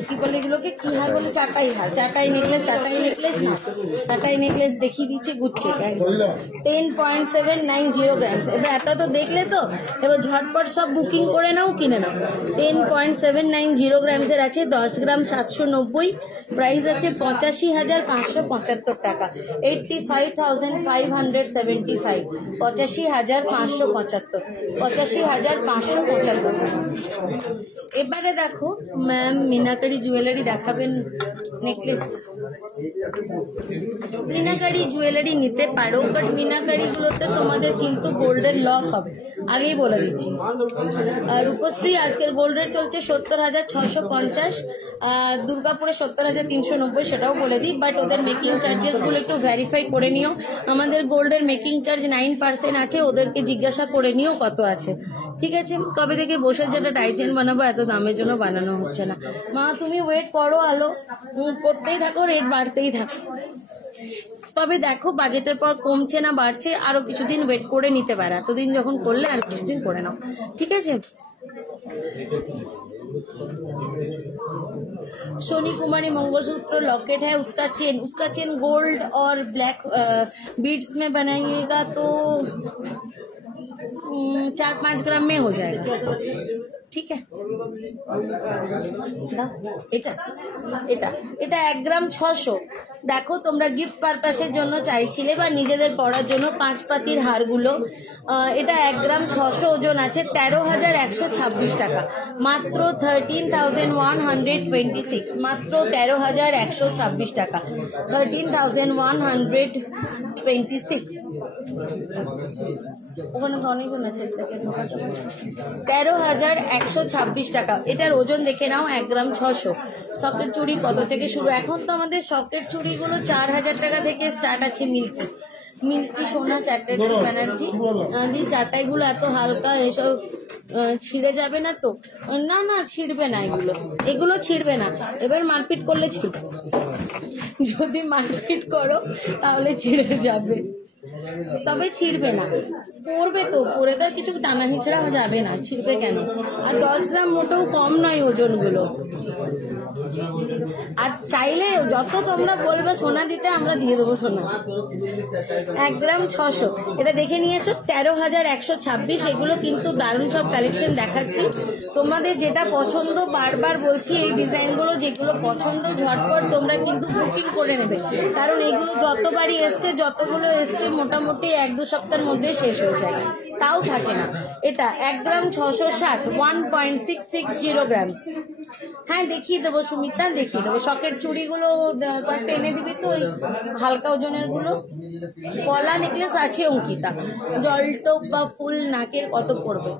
কি বলে এগুলোকে, কি হার বলে, চাটাই হার, চাটাই নেকলেস, চাটাই নেকলেস না, চাটাই নেকলেস দেখিয়ে দিচ্ছে গুচ্ছে 10.790 গ্রামস। এবার এত তো দেখলে তো, এবার ঝটপট সব বুকিং করে নাও, কিনে নাও। 10.790 গ্রামসের আছে, 10 গ্রাম 790, প্রাইস আছে 85,575 টাকা, 85,575, 85,575, 85,575। এবারে দেখো ম্যাম মিনাকারি জুয়েলারি দেখাবেন, নেকলেস। মিনাকারি জুয়েলারি নিতে পারো, বাট মিনাকারিগুলোতে তোমাদের কিন্তু গোল্ডের লস হবে, আগেই বলে দিচ্ছি। আর রূপশ্রী আজকের গোল্ড রেট চলছে 70,650, দুর্গাপুরে 70,390, সেটাও বলে দিই। বাট ওদের মেকিং চার্জেসগুলো একটু ভেরিফাই করে নিও। আমাদের গোল্ডের মেকিং চার্জ 9% আছে, ওদেরকে জিজ্ঞাসা করে নিও কত আছে, ঠিক আছে। কবে থেকে বসে যেটা টাইটেন বানাবো, এত দামের জন্য বানানো হচ্ছে না। মা তুমি ওয়েট করো, আলো করতেই থাকো, রেট বাড়তেই থাকো। তবে দেখো বাজেটের পর কমছে না বাড়ছে, আরো কিছুদিন ওয়েট করে নিতে পারে, এতদিন যখন করলে আর কিছুদিন করে নাও, ঠিক আছে। सोनी कुमारी मंगलसूत्र लॉकेट है, उसका चेन गोल्ड और ब्लैक बीड्स में बनाइएगा तो 4-5 ग्राम में हो जाएगा, ঠিক আছে। এটা এটা এটা 1 গ্রাম 600। দেখো তোমরা গিফট পারপাসের জন্য চাইছিলে বা নিজেদের পড়ার জন্য 5 পাতির হারগুলো, এটা 1 গ্রাম 600 ওজন আছে, 13,126 টাকা, মাত্র 13,126, মাত্র 13,126 টাকা, 13,126। ওখানে তো অনেকজন আছে, 13,126 টাকা। এটার ওজন দেখে নাও 1 গ্রাম 600। সকেট চুড়ি কত থেকে শুরু? এখন তো আমাদের সকেট চুড়িগুলো 4,000 টাকা থেকে স্টার্ট আছে মিল্কি, মিল্কি সোনা চ্যাটার্জি ব্যানার্জি দি চাটাইগুলো এত হালকা, এসব ছিঁড়ে যাবে না তো? না না, ছিঁড়বে না, এগুলো ছিঁড়বে না। এবার মারপিট করলে ছিঁড়বে, যদি মারপিট করো তাহলে ছিঁড়ে যাবে, তবে ছিঁড়বে না। পড়বে তো, পরে তার কিছু টানা হিচড়া যাবে না, ছিঁড়বে কেন? আর 10 গ্রাম মোটেও কম নয় ওজনগুলো। আর চাইলে যত তোমরা বলবে সোনা দিতে, আমরা দিয়ে দেবো সোনা। 1 গ্রাম 600, এটা দেখে নিয়েছো 13,126। এগুলো কিন্তু দারুণ সব কালেকশন দেখাচ্ছি, তোমাদের যেটা পছন্দ বারবার বলছি, এই ডিজাইনগুলো যেগুলো পছন্দ ঝটপট তোমরা কিন্তু বুকিং করে নেবে, কারণ এগুলো যতবারই এসছে, যতগুলো এসছে মোটামুটি 1-2 সপ্তাহের মধ্যে শেষ হয়ে যায়, তাও থাকে না। এটা 1 গ্রাম 660, 1.660 গ্রামস। হ্যাঁ দেখিয়ে দেবো সুমিতা, দেখিয়ে দেবো। শখের চুড়িগুলো কয়েকটা এনে দিবি তো, ওই হালকা ওজনের গুলো। পলা নেকলেস আছে অঙ্কিতা, জলটপ বা ফুল নাকের কত পড়বে?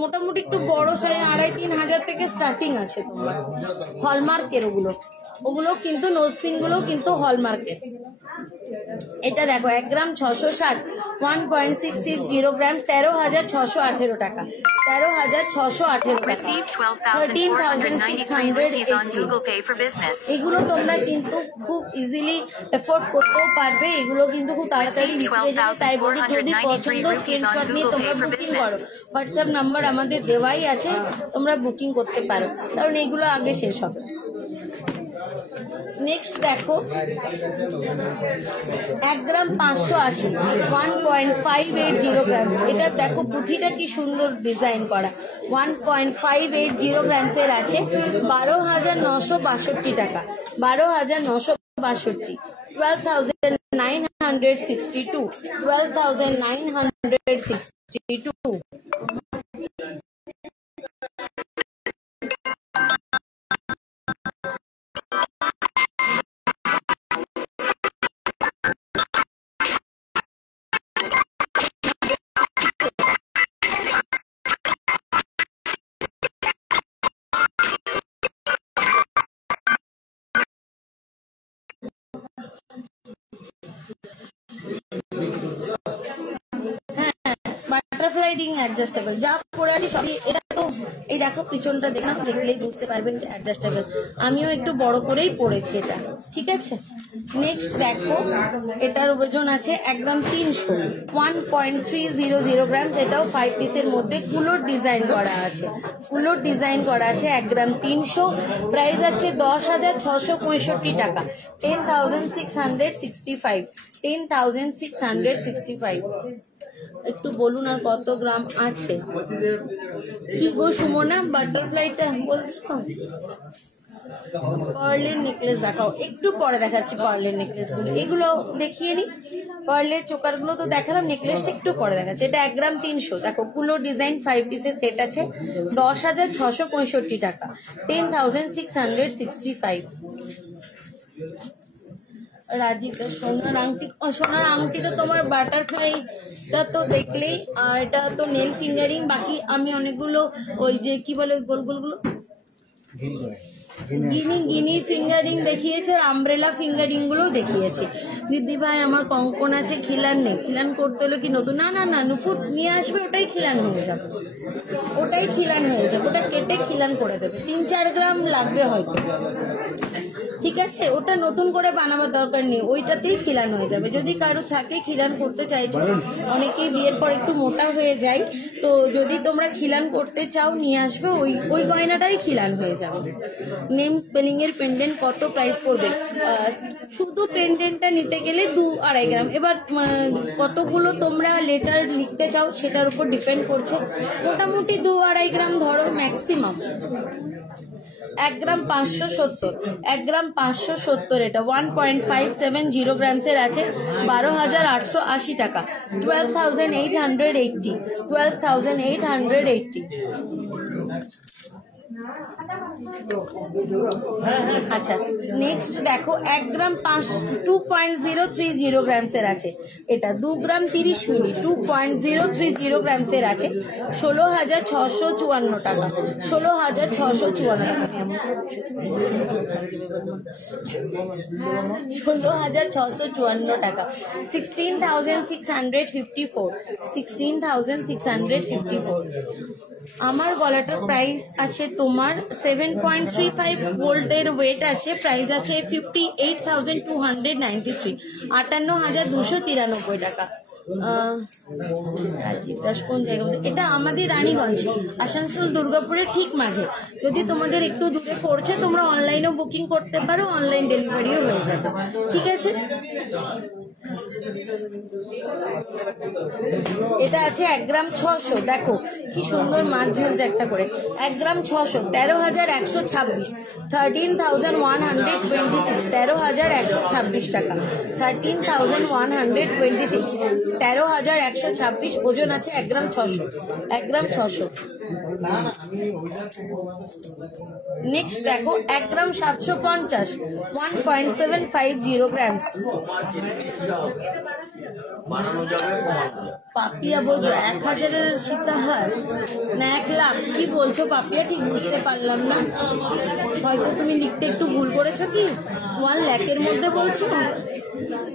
মোটামুটি একটু বড় সাইজ 2,5-3 হাজার থেকে স্টার্টিং আছে তোমার। হলমার্কের ওগুলো কিন্তু নোজপিন গুলো কিন্তু হলমার্কের। এটা দেখো 1 গ্রাম 660, 1.660 গ্রাম, 13,618 টাকা, 13,618 টাকা। Received 12,493 rupees on Google Pay for business. এগুলো তোমরা কিন্তু খুব ইজিলি এফোর্ড করতেও পারবে, এগুলো কিন্তু খুব তাড়াতাড়ি বিক্রি হয়ে যাবে। তাই বলি যদি পছন্দ স্ক্রিনশট নিয়ে তোমরা বুকিং করো, হোয়াটসঅ্যাপ নাম্বার আমাদের দেওয়াই আছে, তোমরা বুকিং করতে পারো, কারণ এগুলো আগে শেষ হবে। নেক্সট দেখো 1 গ্রাম 580, 1.580 গ্রাম। এটা দেখো পুঁথিটা কি সুন্দর ডিজাইন করা, 1.580 গ্রামসের আছে, 12,962 টাকা, 12,962, 12,962, 12,962। বাটারফ্লাই রিং অ্যাডজাস্টেবল যা পরে আছি সবই। এটা তো এই দেখো পিছনটা দেখলেই বুঝতে পারবেন অ্যাডজাস্টেবল। আমিও একটু বড় করেই পরেছি এটা, ঠিক আছে। নেক্সট দেখো এটার ওজন আছে 1 গ্রাম 300, 1.300 গ্রাম। এটাও 5 পিসের মধ্যে কুলোর ডিজাইন করা আছে, 1 গ্রাম 300। প্রাইস আছে 10,665 টাকা, 10,665, 10,665। একটু বলুন আর কত গ্রাম আছে? কি গো সুমনা, বাটারফ্লাইটা বলছো? পার্লের নেকলেস দেখাও, একটু পরে দেখাচ্ছি পার্লের নেকলেস গুলো, এগুলো দেখিয়ে নি। পার্লের চোকার গুলো তো দেখালাম, নেকলেসটা একটু পরে দেখাচ্ছি। এটা 1 গ্রাম 300, দেখো কুলো ডিজাইন 5 পিসের সেট আছে, 10,665 টাকা, 10,665। রাজিকা সোনার আংটি তো তোমার বাটারফ্লাইটা তো দেখলেই, আর এটা তো নেল ফিঙ্গারিং। বাকি আমি অনেকগুলো ওই যে কি বলে গোল গোলগুলো গিনি ফিঙ্গারিং দেখিয়েছে, আর আমব্রেলা ফিঙ্গারিং গুলো দেখিয়েছি। দিদি ভাই আমার কঙ্কন আছে, খিলান নেই, খিলান করতে হলে কি নতুন? না না না, নুপুর নিয়ে আসবে, ওটাই খিলান হয়ে যাবে, ওটা কেটে খিলান করে দেবে। 3-4 গ্রাম লাগবে হয়তো, ঠিক আছে। ওটা নতুন করে বানাবার দরকার নেই, ওইটাতেই খিলান হয়ে যাবে। যদি কারো থাকে খিলান করতে চাইছো, অনেকেই বিয়ের পর একটু মোটা হয়ে যায়, তো যদি তোমরা খিলান করতে চাও নিয়ে আসবে, ওই গয়নাটাই খিলান হয়ে যাবে। নেম স্পেলিং এর পেন্ডেন্ট কত প্রাইস পড়বে? শুধু পেন্ডেন্টটা নিতে গেলে 2-2.5 গ্রাম। এবার কতগুলো তোমরা লেটার লিখতে চাও সেটার উপর ডিপেন্ড করছে, মোটামুটি 2-2.5 গ্রাম ধরো ম্যাক্সিমাম। 1 গ্রাম 570, 1 গ্রাম 570। এটা 1.570 গ্রামসের আছে, 12,880 টাকা, 12,880, 12,880। আচ্ছা নেক্সট দেখো 1 গ্রাম 2.030 গ্রামসের আছে, এটা 2 গ্রাম 30 মিলি 2.030 গ্রামসের আছে 16,654 টাকা, 16,654 টাকা, 16,654 টাকা, 16,654, 16,654। আমার গলাটার প্রাইস আছে তোমার 7.35 ভোল্টের ওয়েট আছে, প্রাইস আছে 58,293, 58,293 টাকা। কোন জায়গা? এটা আমাদের রানীগঞ্জ, আসানসোল দুর্গাপুরের ঠিক মাঝে। যদি তোমাদের একটু দূরে পড়ছে তোমরা অনলাইনেও বুকিং করতে পারো, অনলাইন ডেলিভারিও হয়ে যাবে, ঠিক আছে। এটা আছে 1 গ্রাম 600, দেখো কি সুন্দর মাছ ঝুলছে একটা করে, 1 গ্রাম 600, 13,126, 13,126, 13,126 টাকা, 13,126, 13,126, ওজন আছে 1 গ্রাম 600, 1 গ্রাম 600। নেক্সট দেখো 1 গ্রাম 750, 1.750 গ্রামস। পাপিয়া বলছো 1,000-এর সীতাহার না 1 লাখ? কি বলছো পাপিয়া, ঠিক বুঝতে পারলাম না, হয়তো তুমি লিখতে একটু ভুল করেছো। কি 1 লাখের মধ্যে বলছো?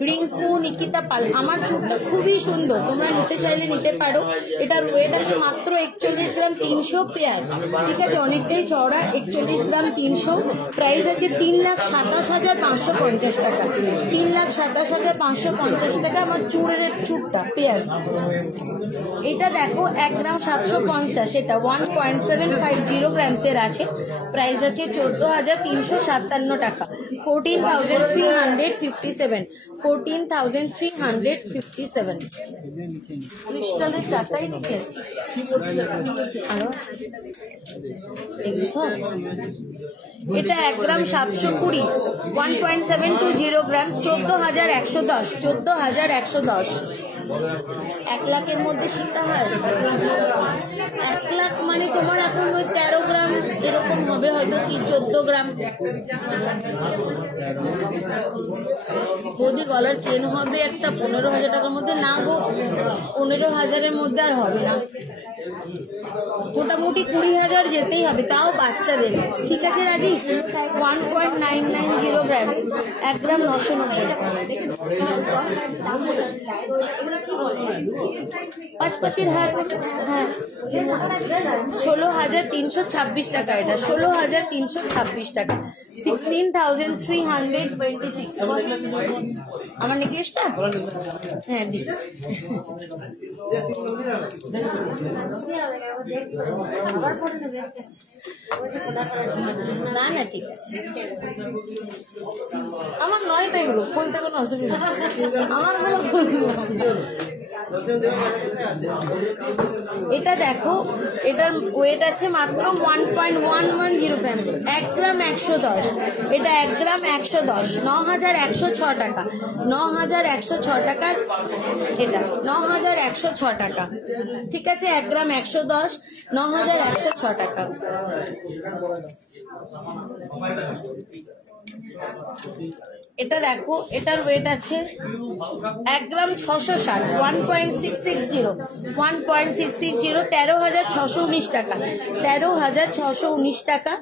রিঙ্কু নিকিতা পাল, আমার চুলটা খুবই সুন্দর, তোমরা নিতে চাইলে নিতে পারো। এটার ওয়েট আছে মাত্র 41 গ্রাম 300 পেয়ার, ঠিক আছে, অনেকটাই চওড়া, 41 গ্রাম 300, প্রাইস আছে 3,27,550 টাকা, 3,27,550 টাকা আমার চুলটা পেয়ার। এটা দেখো 1 গ্রাম 750, এটা 1.750 গ্রামসের আছে, প্রাইস আছে 14,357 টাকা, 14,357, 14,357। ক্রিস্টালের চারটাই নেকলেস এটা 1 গ্রাম 720, 1.720 গ্রাম, 14,110, 14,110। 1 লাখের মধ্যে সীতাহার, 1 লাখ মানে তোমার এখন ওই 13 গ্রাম এরকম হবে হয়তো, কি 14 গ্রাম। যদি গলার চেন হবে একটা 15,000 টাকার মধ্যে, না গো 15,000-এর মধ্যে আর হবে না, মোটামুটি 20,000 যেতেই হবে, তাও বাচ্চাদের, ঠিক আছে রাজি। 1.990 গ্রাম, 1 গ্রাম 990। পাঁচপাতির হার, হ্যাঁ 16,326 টাকা, এটা 16,326 টাকা, 16,326। আমার নেকলেসটা হ্যাঁ দি, না না ঠিক আছে, আমার নয় তো, এগুলো খুলতে কোনো অসুবিধা, আমার এটা দেখো, এটার ওয়েট আছে মাত্র 1.110 গ্রাম, 1 গ্রাম 110, এটা 1 গ্রাম 110, 9,106 টাকা, 9,106 টাকার, এটা 9,106 টাকা, ঠিক আছে, 1 গ্রাম 110, 9,106 টাকা। এটা দেখো, এটার ওয়েট আছে 1 গ্রাম 660, 1.660, 1.660, 13,619 টাকা, 13,619 টাকা।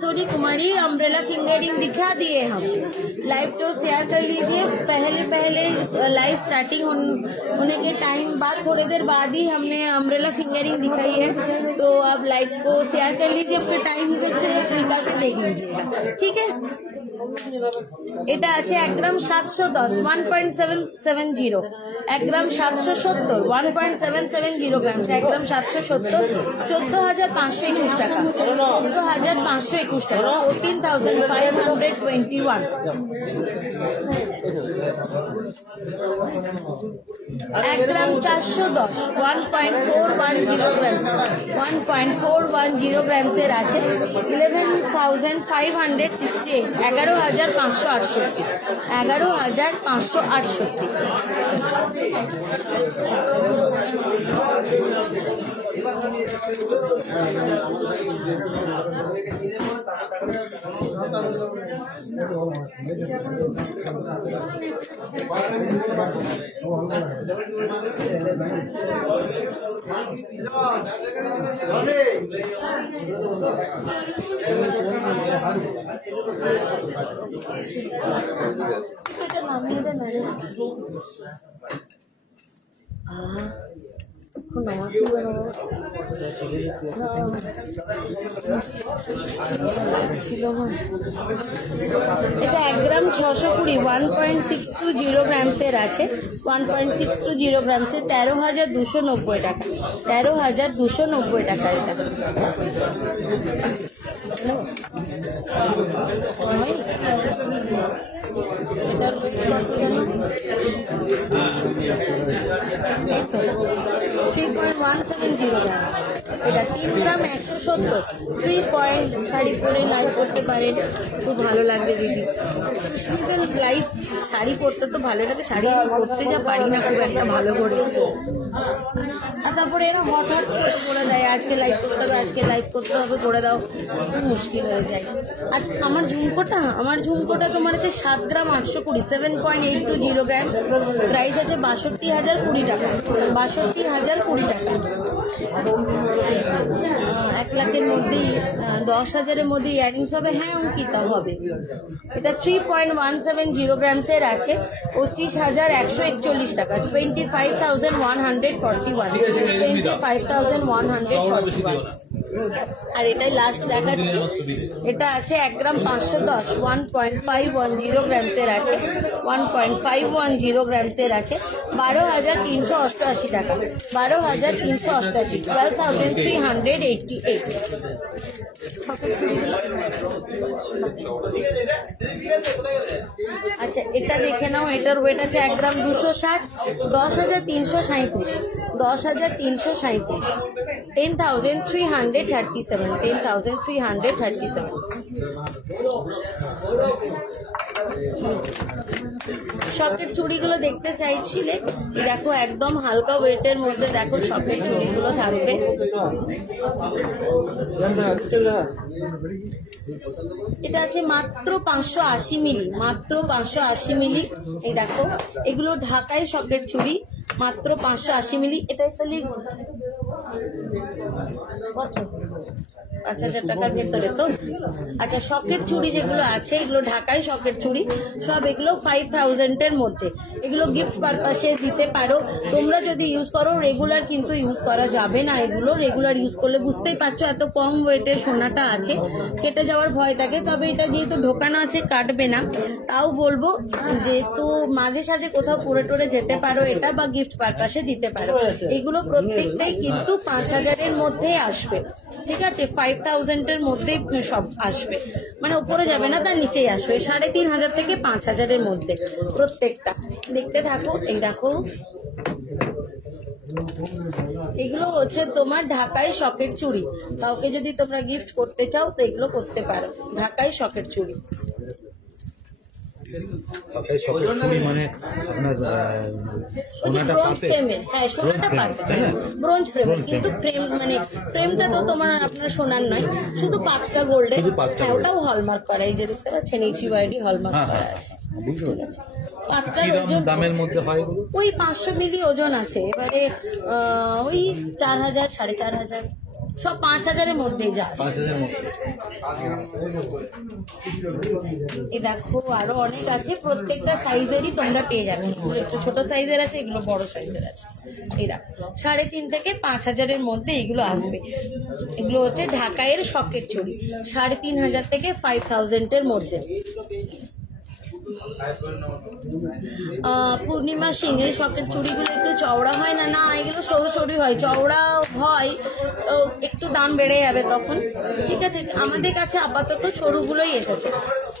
सोनी कुमारी अम्ब्रेला फिंगरिंग दिखा दिए हम, लाइव तो शेयर कर लीजिए, पहले लाइव स्टार्टिंग होने के टाइम बाद थोड़ी देर बाद ही हमने अम्ब्रेला फिंगरिंग दिखाई है, तो आप लाइव को शेयर कर लीजिए, अपने टाइम हिसाब से निकाल के देख लीजिएगा, ठीक है। এটা আছে 1 গ্রাম 710, 1.770, 1 গ্রাম 770, 1.770 গ্রাম, 1 গ্রাম 770, 14,521 টাকা, 14,521 টাকা, 14,521। 1 গ্রাম 410, 1.410 গ্রামস, 1.410 গ্রামসের আছে 11,568, 11,568, 11,568। এটা নামিয়ে দে না রে। এটা 1 গ্রাম 620, 1.620 গ্রামসের আছে, 1.620 গ্রামসে 13,290 টাকা, 13,290 টাকা এটা। এটার weight কত জানো? 3.170 গ্রাম। এটা 3 গ্রাম 170, 3 পয়েন্ট। শাড়ি পরে লাইভ করতে পারেন, খুব ভালো লাগবে দিদি। সুস্মিতার লাইভ শাড়ি পরতে তো ভালো লাগে, শাড়ি পরতে যা পারি না খুব একটা ভালো করে। আর তারপরে এরা হঠাৎ করে বলে দেয় আজকে লাইভ করতে হবে, আজকে লাইভ করতে হবে, করে দাও, খুব মুশকিল হয়ে যায়। আজ আমার ঝুমকোটা তোমার আছে 7 গ্রাম 820, 7.820 গ্রামস, প্রাইস আছে 62,020 টাকা, 62,020 টাকা। 1 লাখের মধ্যেই 10,000-এর মধ্যে ইয়ারিংস হবে। হ্যাঁ অঙ্কিতা হবে। এটা 3.170 গ্রামসের আছে 25,141 টাকা, 25,141, 25,141। আর এটাই লাস্ট দেখাচ্ছি। এটা আছে 1 গ্রাম 510, 1.510 গ্রামসের আছে, 1.510 গ্রামসের আছে 12,388 টাকা, 12,388, 12,388। আচ্ছা এটা দেখে নাও, এটার ওয়েট আছে 1 গ্রাম 260, 10,337, 10,337, 10,337, 10,337। শকেট চুড়িগুলো দেখতে চাইছিলে? দেখো একদম হালকা ওয়েটের মধ্যে দেখো শকেট চুড়িগুলো থাকবে। এটা আছে মাত্র 580 মিলি, মাত্র 580 মিলি। এই দেখো এগুলো ঢাকায় শকেট চুড়ি, মাত্র 580 মিলি। এটাই তাহলে কত? 5,000 টাকার ভেতরে তো। আচ্ছা শকেট চুড়ি যেগুলো আছে এগুলো ঢাকায় শকেট চুড়ি, সব এগুলো 5,000-এর মধ্যে। এগুলো গিফট পারপাসে দিতে পারো তোমরা যদি ইউজ করো। রেগুলার কিন্তু ইউজ করা যাবে না, এগুলো রেগুলার ইউজ করলে বুঝতেই পারছো এত কম ওয়েটের সোনাটা আছে, কেটে যাওয়ার ভয় থাকে। তবে এটা যেহেতু ঢোকানো আছে কাটবে না। তাও বলবো যেহেতু মাঝে সাঝে কোথাও পরে টরে যেতে পারো এটা, বা গিফট পারপাসে দিতে পারো। এগুলো প্রত্যেকটাই কিন্তু 5,000-এর মধ্যেই আসবে, ঠিক আছে? 5,000-এর মধ্যেই সব আসবে, মানে উপরে যাবে না, তার নিচেই আসবে। 3,500 থেকে 5,000-এর মধ্যে প্রত্যেকটা। দেখতে থাকো। এই দেখো এগুলো হচ্ছে তোমার ঢাকাই শকেট চুড়ি। কাউকে যদি তোমরা গিফট করতে চাও তো এগুলো করতে পারো, ঢাকাই শকেট চুড়ি। মানে আপনার ব্রোঞ্জ ফ্রেমের, হ্যাঁ সোনাটা পাবে, ব্রোঞ্জ ফ্রেমের, কিন্তু ফ্রেম মানে ফ্রেমটা তো তোমার আপনার সোনার নয়, শুধু পাতটা গোল্ডের। হ্যাঁ ওটাও হলমার্ক করা, এই যে দেখতে পাচ্ছেন HUID হলমার্ক করা আছে। ঠিক আছে, পাতটার ওজন দামের মধ্যে হয় ওই 500 মিলি ওজন আছে। এবারে ওই 4,000 4,500 সব 5,000-এর মধ্যেই যায়। 5,000-এর মধ্যে। এই দেখো আরো অনেক আছে, প্রত্যেকটা সাইজেরই তোমরা পেয়ে যাবে। এগুলো একটু ছোট সাইজের আছে, এগুলো বড় সাইজের আছে। এই দেখো 3,500 থেকে 5,000-এর মধ্যে এগুলো আসবে। এগুলো হচ্ছে ঢাকাইয়ের শকেট চুড়ি, 3,500 থেকে 5,000-এর মধ্যে। পূর্ণিমা সিং এই সকেট চুড়িগুলো একটু চওড়া হয় না? না, এগুলো সরু চুড়ি হয়, চওড়া হয় তো একটু দাম বেড়ে যাবে তখন। ঠিক আছে, আমাদের কাছে আপাতত সরুগুলোই এসেছে।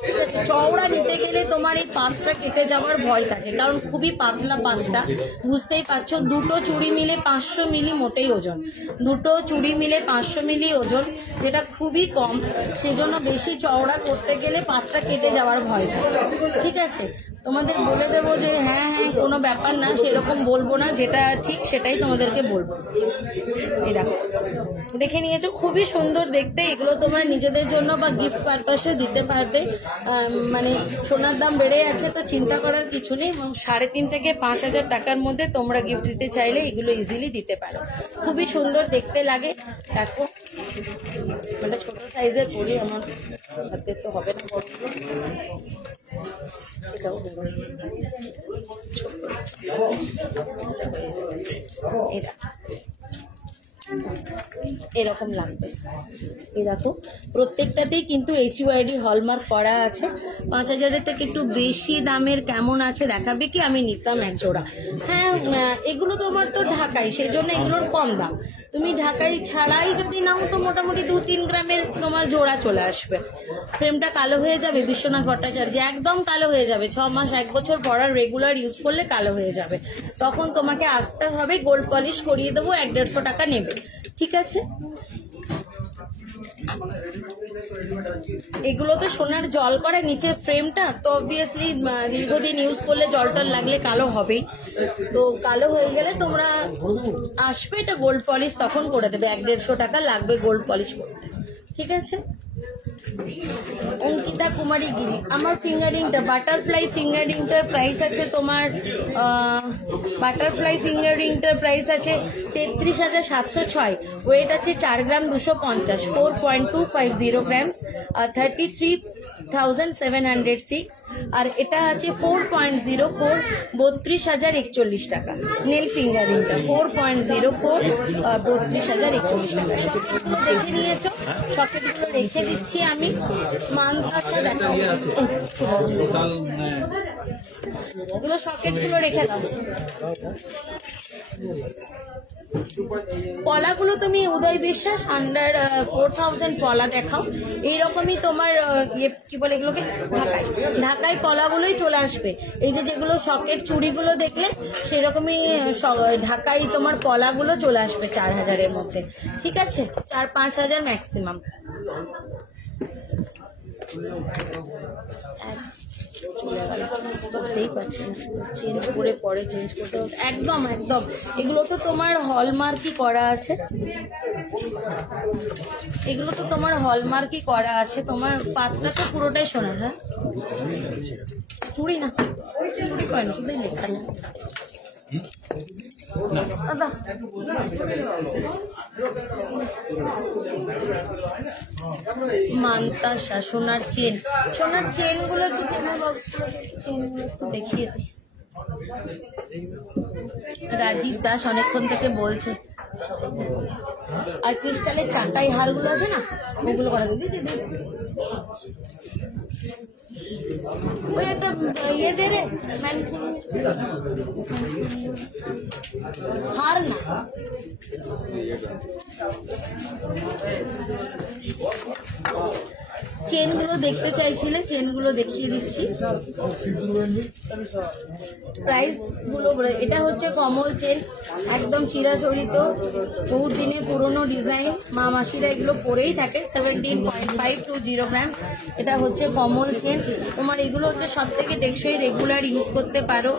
ঠিক আছে, চওড়া নিতে গেলে তোমার এই পাতটা কেটে যাওয়ার ভয় থাকে, কারণ খুবই পাতলা পাতটা, বুঝতেই পারছো। দুটো চুড়ি মিলে 500 মিলি মোটেই ওজন, দুটো চুড়ি মিলে 500 মিলি ওজন, যেটা খুবই কম। সেজন্য বেশি চওড়া করতে গেলে পাতটা কেটে যাওয়ার ভয় থাকে। ঠিক আছে, তোমাদের বলে দেবো যে হ্যাঁ হ্যাঁ কোনো ব্যাপার না, সেরকম বলবো না, যেটা ঠিক সেটাই তোমাদেরকে বলবো। এরকম দেখে নিয়েছো, খুবই সুন্দর দেখতে। এগুলো তোমার নিজেদের জন্য বা গিফট পারপাসেও দিতে পারবে। মানে সোনার দাম বেড়ে যাচ্ছে তো চিন্তা করার কিছু নেই। 3.5 থেকে 5,000 টাকার মধ্যে তোমরা গিফট দিতে চাইলে এগুলো ইজিলি দিতে পারো। খুবই সুন্দর দেখতে লাগে। দেখো মানে ছোট সাইজের পরি, আমার হাতে তো হবে না বড়। এটাও এরকম লাগবে। এই দেখো প্রত্যেকটাতেই কিন্তু HUID হলমার্ক করা আছে। 5,000-এর থেকে একটু বেশি দামের কেমন আছে দেখাবে কি? আমি নিতাম এক জোড়া। হ্যাঁ, এগুলো তোমার তো ঢাকাই, সেজন্য এগুলোর কম দাম। তুমি ঢাকাই ছাড়াই যদি নাও তো মোটামুটি 2-3 গ্রামের তোমার জোড়া চলে আসবে। ফ্রেমটা কালো হয়ে যাবে, বিশ্বনাথ ভট্টাচার্য একদম কালো হয়ে যাবে। 6 মাস 1 বছর পরার রেগুলার ইউজ করলে কালো হয়ে যাবে। তখন তোমাকে আসতে হবে, গোল্ড পলিশ করিয়ে দেবো, 100-150 টাকা নেবে। ঠিক আছে, এগুলোতে সোনার জল করা নিচে ফ্রেমটা, তো অবভিয়াসলি দীর্ঘদিন ইউজ করলে জল টল লাগলে কালো হবেই। তো কালো হয়ে গেলে তোমরা আসবে, এটা গোল্ড পলিশ তখন করে দেবে। 100-150 টাকা লাগবে গোল্ড পলিশ করতে। ঠিক আছে, অঙ্কিতা কুমারী গিরি, আমার ফিঙ্গারিংটা বাটারফ্লাই ফিঙ্গারিংটার প্রাইস আছে তোমার, বাটারফ্লাই ফিঙ্গারিংটার প্রাইস আছে 33,706। ওয়েট আছে 4 গ্রাম 250, 4.250 গ্রামস, 33,706। আর এটা আছে 4.04, 32,041 টাকা। নেল ফিঙ্গারিংটা 4.04, 32,041 টাকা। সকেটগুলো দেখে নিয়েছো, সকেটগুলো রেখে দিচ্ছি আমি। মানকাশা দেখাও, এগুলো সকেটগুলো রেখে দাও। পলাগুলো তুমি উদয় বিশ্বাস আন্ডার 4,000 পলা দেখাও। এইরকমই তোমার কি বলে এগুলোকে, ঢাকায় পলাগুলোই চলে আসবে। এই যে যেগুলো সকেট চুড়িগুলো দেখলে সেরকমই ঢাকায় তোমার পলাগুলো চলে আসবে 4,000-এর মধ্যে। ঠিক আছে, 4-5,000 ম্যাক্সিমাম। করতেই পারছি না, চেঞ্জ করে পরে চেঞ্জ করতে হবে। একদম একদম, এগুলো তো তোমার হলমার্কই করা আছে, এগুলো তো তোমার হলমার্কই করা আছে। তোমার পাতটা তো পুরোটাই সোনার। হ্যাঁ, চুড়ি না, চুড়ি পয়েন্ট শুধু লেখা নেই। মানতাসা সোনার চেন, সোনার চেন গুলো একটু চেনের বক্সগুলো চেনগুলো একটু দেখিয়ে দিই। রাজীব দাস অনেকক্ষণ থেকে বলছে। আর ক্রিস্টালের চাটাই হারগুলো আছে না, ওগুলো করা দিদি। ওই একটা ইয়ে দে রে, হার না, চেনগুলো দেখতে চাইছিলে, চেনগুলো দেখিয়ে দিচ্ছি। প্রাইস গুলো, এটা হচ্ছে কমল চেন, একদম চিরাচরিত বহু দিনের পুরনো ডিজাইন, মা মাসিরা এগুলো পরেই থাকে। 17.520 গ্রাম, এটা হচ্ছে কমল চেন। তোমার এগুলো হচ্ছে সব থেকে টেকসই, রেগুলার ইউজ করতে পারো।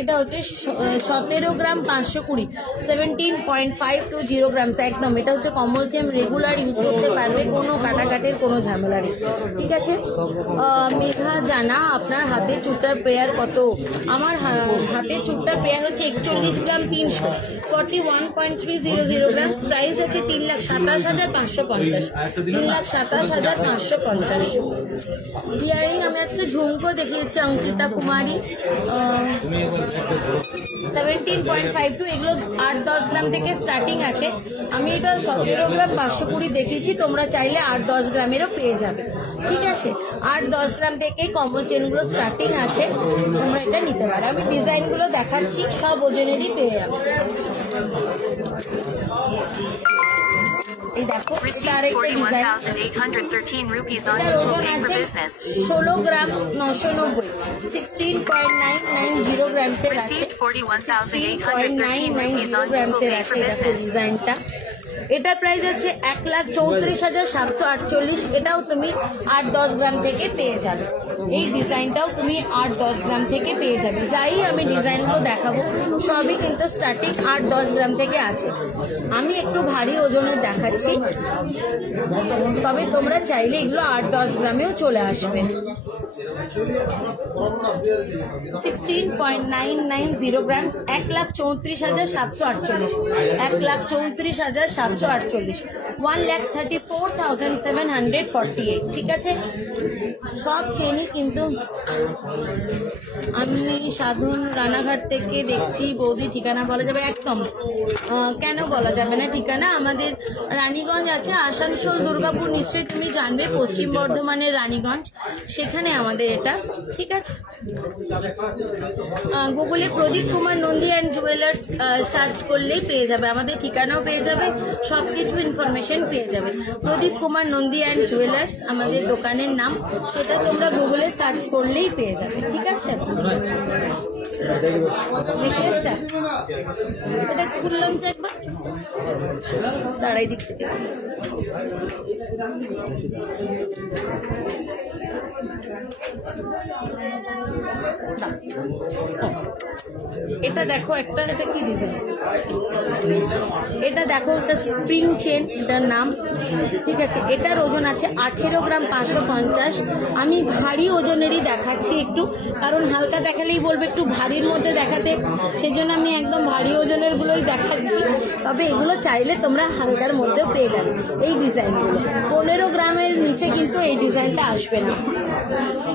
এটা হচ্ছে 17 গ্রাম 520, 17.520 গ্রাম একদম। এটা হচ্ছে কমল চেন, রেগুলার ইউজ করতে পারবে, কোনো কাটাকাটির কোনো ঝামেলা নেই। ঠিক আছে, মেঘা জানা আপনার হাতে চুট্টার পেয়ার কত? আমার হাতে চুট্টার পেয়ার হচ্ছে 41 গ্রাম 300, 41.300 গ্রাম। প্রাইস আছে 3,27,550, 3,27,550। ইয়ারিং আমি আজকে ঝুমকো দেখিয়েছি অঙ্কিতা। ঘন্টা কুমারী 17.52, এগুলো 8-10 গ্রাম থেকে স্টার্টিং আছে। আমি এটা 17 গ্রাম 520 দেখিয়েছি, তোমরা চাইলে 8-10 গ্রামেরও পেয়ে যাবে। ঠিক আছে, 8-10 গ্রাম থেকে কমন চেনগুলো স্টার্টিং আছে, তোমরা এটা নিতে পারো। আমি ডিজাইনগুলো দেখাচ্ছি, সব ওজনেরই পেয়ে যাবে। এই দেখো, এটা আরেকটা ডিজাইন। 41,813 rupees on এটার Google ওজন Pay for আছে business. 16 গ্রাম 990, 16.990 গ্রামসের আছে। Received 41,813 rupees on Google গ্রামসের Pay আছে। for দেখো business. ডিজাইনটা, এটার প্রাইস হচ্ছে 1,34,748। এটাও তুমি 8-10 গ্রাম থেকে পেয়ে যাবে। এই ডিজাইনটাও তুমি 8-10 গ্রাম থেকে পেয়ে যাবে। যাই আমি ডিজাইনগুলো দেখাবো সবই কিন্তু স্টার্টিং 8-10 গ্রাম থেকে আছে। আমি একটু ভারী ওজনের দেখাচ্ছি, তবে তোমরা চাইলে এগুলো 8-10 গ্রামেও চলে আসবে। 16.990 গ্রাম, 1,34,748, 1,34,748, 1,34,748। ঠিক আছে, সব চেনই কিন্তু আমি সাধন রানাঘাট থেকে দেখছি। বৌদি ঠিকানা বলা যাবে? একদম কেন বলা যাবে না ঠিকানা? আমাদের রানীগঞ্জ আছে, আসানসোল, দুর্গাপুর নিশ্চয়ই তুমি জানবে, পশ্চিম বর্ধমানের রানীগঞ্জ, সেখানে আমাদের এটা। ঠিক আছে, গুগলে Pradip Kumar Nandi and jewellers search করলেই পেয়ে যাবে, আমাদের ঠিকানাও পেয়ে যাবে, সবকিছু ইনফরমেশন পেয়ে যাবে। প্রদীপ কুমার নন্দী অ্যান্ড জুয়েলার্স আমাদের দোকানের নাম, সেটা তোমরা গুগলে সার্চ করলেই পেয়ে যাবে। ঠিক আছে, নেকলেসটা এটা খুললাম যে একবার, দাঁড়াই দিক থেকে। এটা দেখো একটা, এটা কি ডিজাইন? এটা দেখো, একটা স্প্রিং চেন, এটার নাম। ঠিক আছে, এটার ওজন আছে 18 গ্রাম 550। আমি ভারী ওজনেরই দেখাচ্ছি একটু, কারণ হালকা দেখালেই বলবে একটু ভারীর মধ্যে দেখাতে, সেই জন্য আমি একদম ভারী ওজনের গুলোই দেখাচ্ছি। তবে এগুলো চাইলে তোমরা হালকার মধ্যেও পেয়ে যাবে। এই ডিজাইনগুলো 15 গ্রামের নিচে কিন্তু এই ডিজাইনটা আসবে না।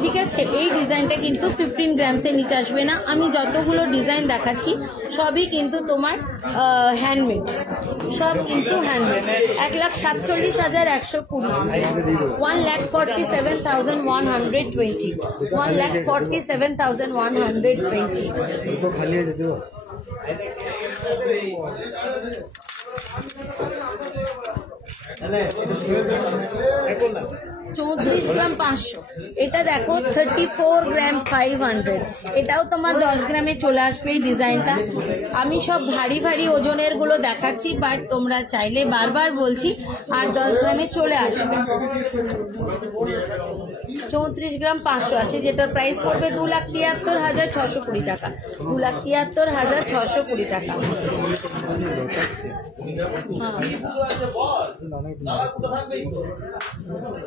ঠিক আছে, এই ডিজাইনটা কিন্তু 15 গ্রামসের নিচে আসবে না। আমি যতগুলো ডিজাইন দেখাচ্ছি সবই কিন্তু তোমার হ্যান্ডমেড, সব কিন্তু হ্যান্ডমেড। 1,47,120, 1,47,120, 1,47,120। খালি আছে দেবো। 34 গ্রাম 500, এটা দেখো 34 গ্রাম 500, এটাও তোমার 10 গ্রামে চলে আসবে এই ডিজাইনটা। আমি সব ভারী ভারী ওজনের গুলো দেখাচ্ছি, বাট তোমরা চাইলে বারবার বলছি 8-10 গ্রামে চলে আসবে। 34 গ্রাম 500 আছে, যেটার প্রাইস পড়বে 2,73,620 টাকা, 2,73,620 টাকা।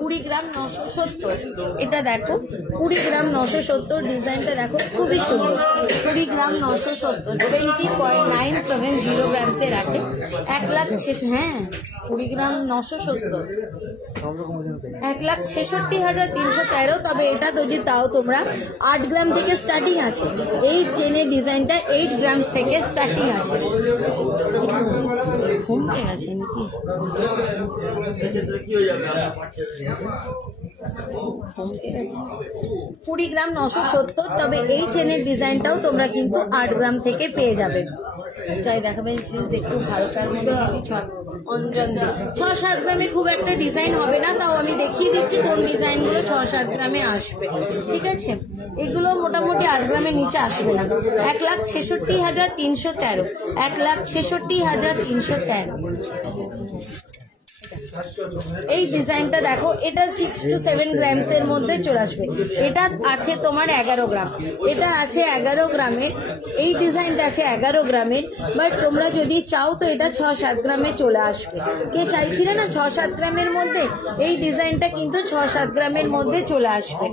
20 গ্রাম 970, এটা দেখো 20 গ্রাম 970, ডিজাইনটা দেখো খুবই সুন্দর। 20 গ্রাম 970, 20.970 গ্রামসের আছে। 1,06,000, হ্যাঁ 20 গ্রাম 970, 1,66,313। তবে এটা যদি তাও তোমরা 8 গ্রাম থেকে স্টার্টিং আছে। এই চেনের ডিজাইনটা 8 গ্রাম থেকে স্টার্টিং আছে। ঘুমতে গেছে নাকি? 20 গ্রাম 970, তবে এই চেনের ডিজাইনটাও তোমরা কিন্তু 8 গ্রাম থেকে পেয়ে যাবে। চাই দেখাবেন প্লিজ, একটু হালকার মধ্যে অঞ্জন দিই। 6-7 গ্রামে খুব একটা ডিজাইন হবে না, তাও আমি দেখিয়ে দিচ্ছি কোন ডিজাইনগুলো 6-7 গ্রামে আসবে। ঠিক আছে, এগুলো মোটামুটি 8 গ্রামের নিচে আসবে না। 1,66,313, 1,66,313। এই ডিজাইনটা দেখো, এটা 6 to 7 গ্রামস এর মধ্যে চলে আসবে। এটা আছে তোমার 11 গ্রাম, এটা আছে 11 গ্রামের। এই ডিজাইনটা আছে 11 গ্রামের, বাট তোমরা যদি চাও তো এটা 6-7 গ্রামে চলে আসবে। কে চাইছিলে না 6-7 গ্রামের মধ্যে? এই ডিজাইনটা কিন্তু 6-7 গ্রামের মধ্যে চলে আসবে।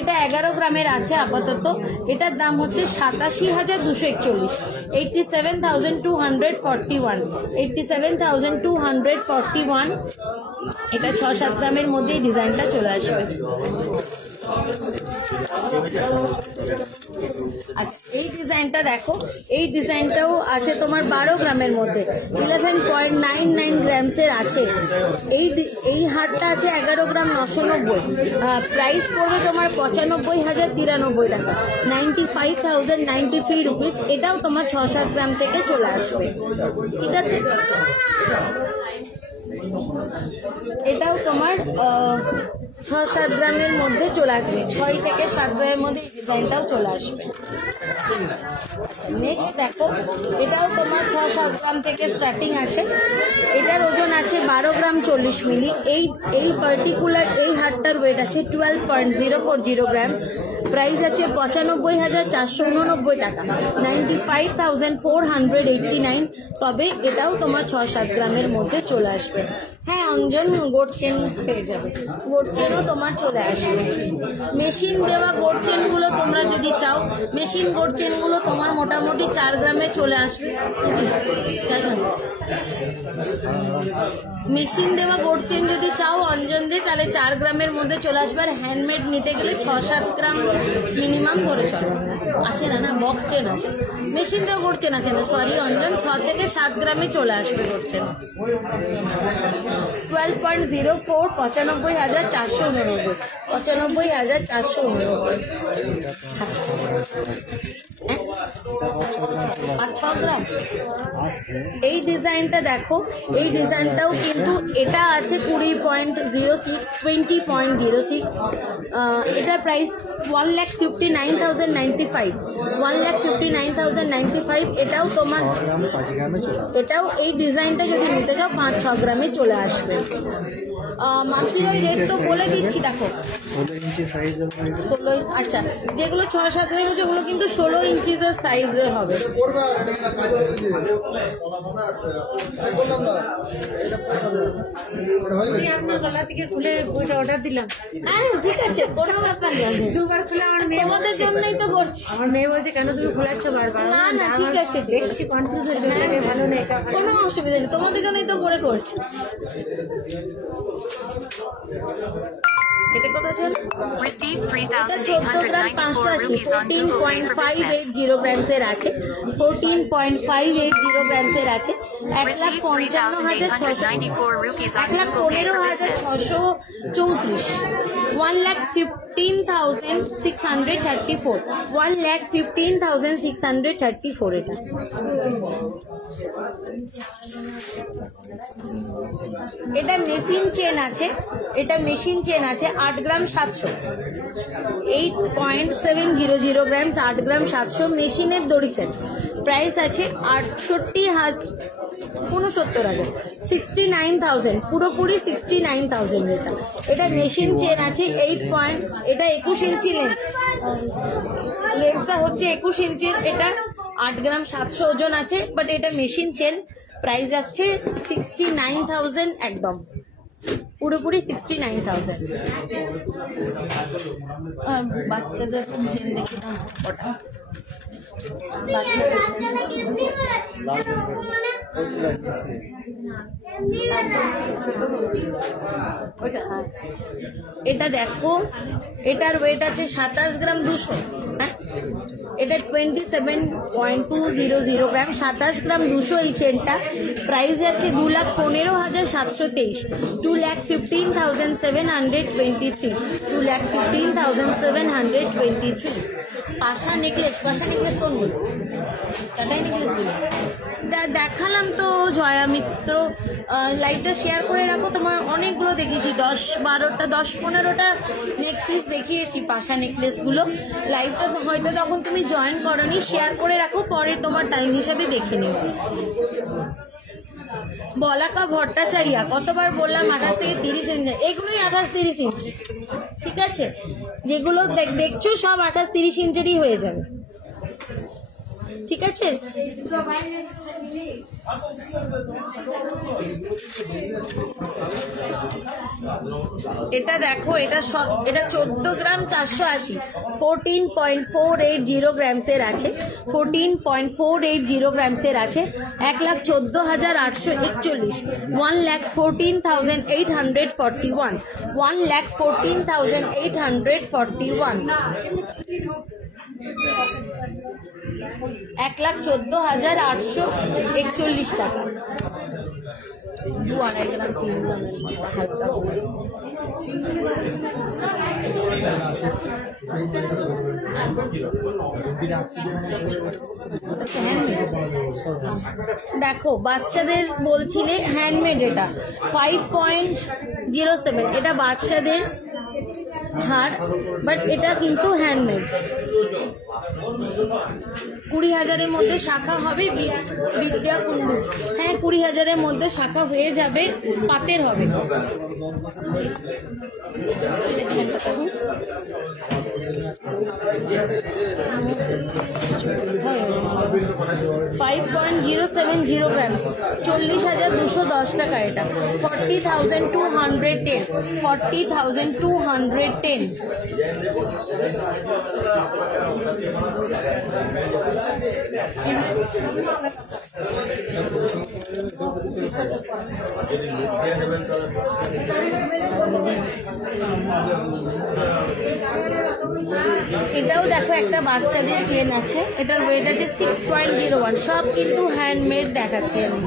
এটা 11 গ্রামের আছে আপাতত। এটার দাম হচ্ছে 87,241, 87,241, 87,241। এটা 6-7 গ্রামের মধ্যে ডিজাইনটা চলে আসবে। আচ্ছা এই ডিজাইনটা দেখো, এই ডিজাইনটাও আছে তোমার 12 গ্রামের মধ্যে, 11.99 গ্রামসের আছে। এই হারটা আছে 11 গ্রাম 990, প্রাইস পড়বে তোমার 95,093 টাকা, 95,093 রুপিস। এটাও তোমার 6-7 গ্রাম থেকে চলে আসবে, ঠিক আছে। এটাও তোমার 6-7 গ্রামের মধ্যে চলে আসবে, 6 থেকে 7 গ্রামের মধ্যে ডিজাইনটাও চলে আসবে। নেক্সট দেখো, এটাও তোমার 6-7 গ্রাম থেকে স্টার্টিং আছে। এটার ওজন আছে 12 গ্রাম 40 মিলি। এই পার্টিকুলার এই হারটার ওয়েট আছে 12.040 গ্রামস। প্রাইস আছে 95,489 টাকা, 95,489। তবে এটাও তোমার 6-7 গ্রামের মধ্যে চলে আসবে। হ্যাঁ অঞ্জন, গোট চেন পেয়ে যাবে, গোট চেনও তোমার চলে আসবে। মেশিন দেওয়া গোট চেনগুলো তোমরা যদি চাও, মেশিন গোট চেনগুলো তোমার মোটামুটি 4 গ্রামে চলে আসবে। মেশিন দেওয়া গোট চেন যদি চাও অঞ্জন দিয়ে, তাহলে 4 গ্রামের মধ্যে চলে আসবে। আর হ্যান্ডমেড নিতে গেলে 6-7 গ্রাম মিনিমাম ধরে চলো, আসে না, বক্স চেন আসে, মেশিন দেওয়া গোট চেন আসে না, সরি অঞ্জন, 6 থেকে 7 গ্রামে চলে আসবে গোট চেন। 12.04, 95,489, 95,489। 5-6 গ্রাম। এই ডিজাইনটা দেখো, এই ডিজাইনটাও কিন্তু এটা আছে 20.06, 20.06। এটার প্রাইস 1,59,095, 1,59,095। এটাও তোমার, এটাও এই ডিজাইনটা যদি নিতে যাও 5-6 গ্রামে চলে আসবে। মাটির রেট তো বলে দিচ্ছি, দেখো 16, আচ্ছা যেগুলো 6-7 গ্রাম যেগুলো কিন্তু 16 ইঞ্চিসের সাইজের হবে। আপনার গলা থেকে খুলে বইটা অর্ডার দিলাম। হ্যাঁ ঠিক আছে, কোনো ব্যাপার নেই, 2বার খুলে আমার মেয়ে তোমাদের জন্যই তো করছি। আমার মেয়ে বলছে কেন তুমি খোলাচ্ছ বারবার। না না ঠিক আছে, দেখছি কনফিউজ হচ্ছে, ভালো নেই। কোনো অসুবিধা নেই, তোমাদের জন্যই তো করে করছি। এটা কত ছিল? Received এটা 14 গ্রাম 500 আছে, 3,894 rupees on Google Pay for business. 14.580 গ্রামসের আছে, 14.580 গ্রামসের আছে। 1,55,894 rupees on Google Pay for business. 1,15,634, 1,15,634, 1,15,634 এটা। এটা মেশিন চেন আছে, এটা মেশিন চেন আছে 8 গ্রাম 700, 8.700 গ্রামস, 8 গ্রাম 700 মেশিনের দড়ি চেন। প্রাইস আছে 69,000, 69,000, পুরোপুরি 69,000 এটা। এটা মেশিন চেন আছে 8 পয়েন্ট, এটা 21 ইঞ্চি লেন্থটা হচ্ছে 21 ইঞ্চির। এটা 8 গ্রাম 700 ওজন আছে, বাট এটা মেশিন চেন। প্রাইস আছে 69,000, একদম পুরোপুরি 69,000। আর বাচ্চাদের চেন দেখি না ওটা, এটা দেখো, এটার ওয়েট আছে 27 গ্রাম 200। এটা 27.200 গ্রাম, 27 গ্রাম 200 এই চেনটা। প্রাইস আছে 2,15,723, 2,15,723, 2,15,723। পাশা নেকলেস, পাশা নেকলেস কোনগুলো? টাটাই নেকলেসগুলো দেখালাম তো জয়া মিত্র। লাইভটা শেয়ার করে রাখো, তোমার অনেকগুলো দেখেছি, 10-12টা 10-15টা নেক পিস দেখিয়েছি পাশা নেকলেসগুলো। লাইভটা হয়তো তখন তুমি জয়েন করোনি, শেয়ার করে রাখো, পরে তোমার টাইম হিসাবে দেখে নেবে। বলাকা ভট্টাচারিয়া, কতবার বললাম 28 থেকে 30 ইঞ্চি, এগুলোই 28-30 ইঞ্চি, ঠিক আছে। যেগুলো দেখছো সব 28-30 ইঞ্চেরই হয়ে যাবে, ঠিক আছে। এটা দেখো, এটা 14 গ্রাম 480, 14.480 গ্রামসের আছে, 14.480 গ্রামসের আছে। 1,14,841, 1,14,841, 1,14,841, 1,14,841 টাকা। 2.5 গ্রাম 3 গ্রামের মতো হালকা। দেখো বাচ্চাদের বলছিলে হ্যান্ডমেড, এটা 5.07, এটা বাচ্চাদের হার, বাট এটা কিন্তু হ্যান্ডমেড। 20,000-এর মধ্যে শাখা হবে, বিদ্যা কুণ্ডু। হ্যাঁ 20,000-এর মধ্যে শাখা হয়ে যাবে, পাতের হবে। 5.070 গ্রামস, 40,210 টাকা এটা। 40,210, 40,210। এটাও দেখো একটা বাচ্চাদের চেন আছে, এটার ওয়েট আছে 6.01, সব কিন্তু হ্যান্ডমেড দেখাচ্ছি আমি।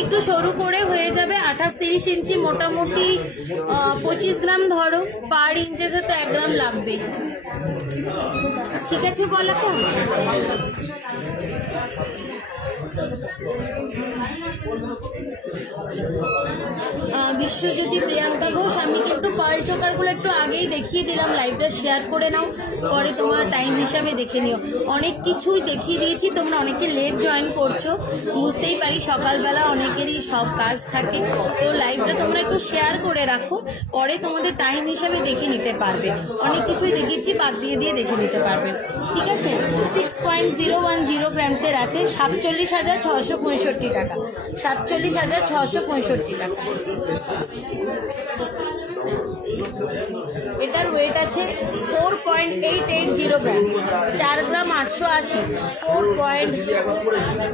একটু সরু করে হয়ে যাবে, 28-30 ইঞ্চি, মোটামুটি 25 গ্রাম ধরো, পার ইঞ্চেসে তো 1 গ্রাম লাগবে। ঠিক আছে বলো তো? বিশ্বজ্যোতি প্রিয়াঙ্কা ঘোষ, আমি কিন্তু পার্ল চোকারগুলো একটু আগেই দেখিয়ে দিলাম, লাইভটা শেয়ার করে নাও, পরে তোমার টাইম হিসাবে দেখে নিও। অনেক কিছুই দেখিয়ে দিয়েছি, তোমরা অনেকে লেট জয়েন করছো, বুঝতেই পারি সকালবেলা অনেকেরই সব কাজ থাকে, তো লাইভটা তোমরা একটু শেয়ার করে রাখো, পরে তোমাদের টাইম হিসাবে দেখে নিতে পারবে। অনেক কিছুই দেখিয়েছি, বাদ দিয়ে দিয়ে দেখে নিতে পারবে। ঠিক আছে, 6.010 গ্রামসের আছে, 47,665 টাকা, 47,665 টাকা। এটার ওয়েট আছে 4.880 গ্রাম, 4 গ্রাম 880, 4.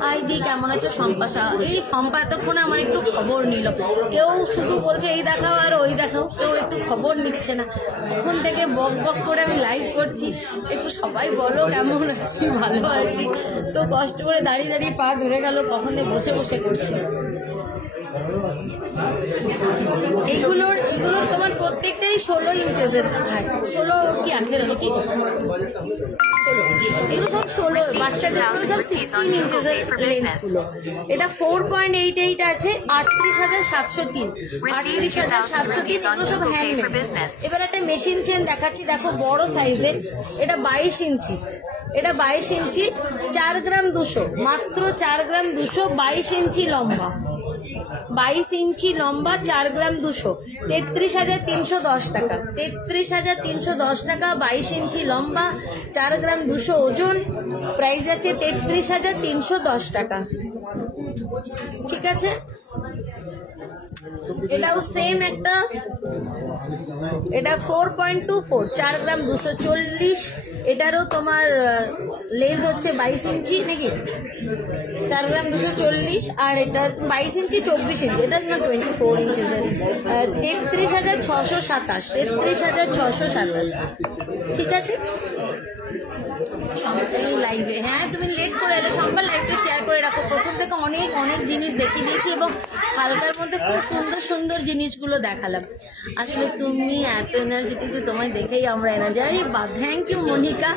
আই দি কেমন আছো শম্পা শাহ? এই শম্পা এতক্ষণ আমার একটু খবর নিল, কেউ শুধু বলছে এই দেখাও আর ওই দেখাও, কেউ একটু খবর নিচ্ছে না। এখন থেকে বক বক করে আমি লাইভ করছি, একটু সবাই বলো কেমন আছি, ভালো আছি। তো কষ্ট করে দাঁড়িয়ে দাঁড়িয়ে পা ধরে গেল, কখন বসে বসে করছি। এগুলোর তোমার প্রত্যেকটাই 16 ইঞ্চেসের, 16 কি 18 নাকি, এগুলো সব 16, বাচ্চাদের সব 16 ইঞ্চেসের লেন্সগুলো। এটা 4.88 আছে, 38,703, 38,703, এগুলো সব হ্যান্ডমেড। এবার একটা মেশিন চেন দেখাচ্ছি, দেখো বড় সাইজের, এটা 22 ইঞ্চি, এটা 22 ইঞ্চি, 4 গ্রাম 200, মাত্র 4 গ্রাম 200, 22 ইঞ্চি লম্বা, 22 ইঞ্চি লম্বা, 4 গ্রাম 200, 33,310 টাকা, 33,310 টাকা, 22 ইঞ্চি লম্বা, 4 গ্রাম 200 ওজন, প্রাইস আছে 33,310 টাকা। ঠিক আছে, এটাও সেম একটা, এটা 4.24, 4 গ্রাম 240, এটারও তোমার লেন্থ হচ্ছে 22 ইঞ্চি নাকি, 4 গ্রাম 240, আর এটা 22 ইঞ্চি 24 ইঞ্চি, এটা 24 ইঞ্চেসের, 33,627, 33,627। ঠিক আছে, লাইভে, হ্যাঁ তুমি লেট করে এলে, সম্পূর্ণ লাইভটা শেয়ার করে রাখো। প্রথম থেকে অনেক অনেক জিনিস দেখিয়ে দিয়েছি এবং হালকার মধ্যে খুব সুন্দর সুন্দর জিনিসগুলো দেখালাম। আসলে তুমি এত এনার্জেটিক যে তোমায় দেখেই আমরা এনার্জি, আরে বা থ্যাংক ইউ মনিকা।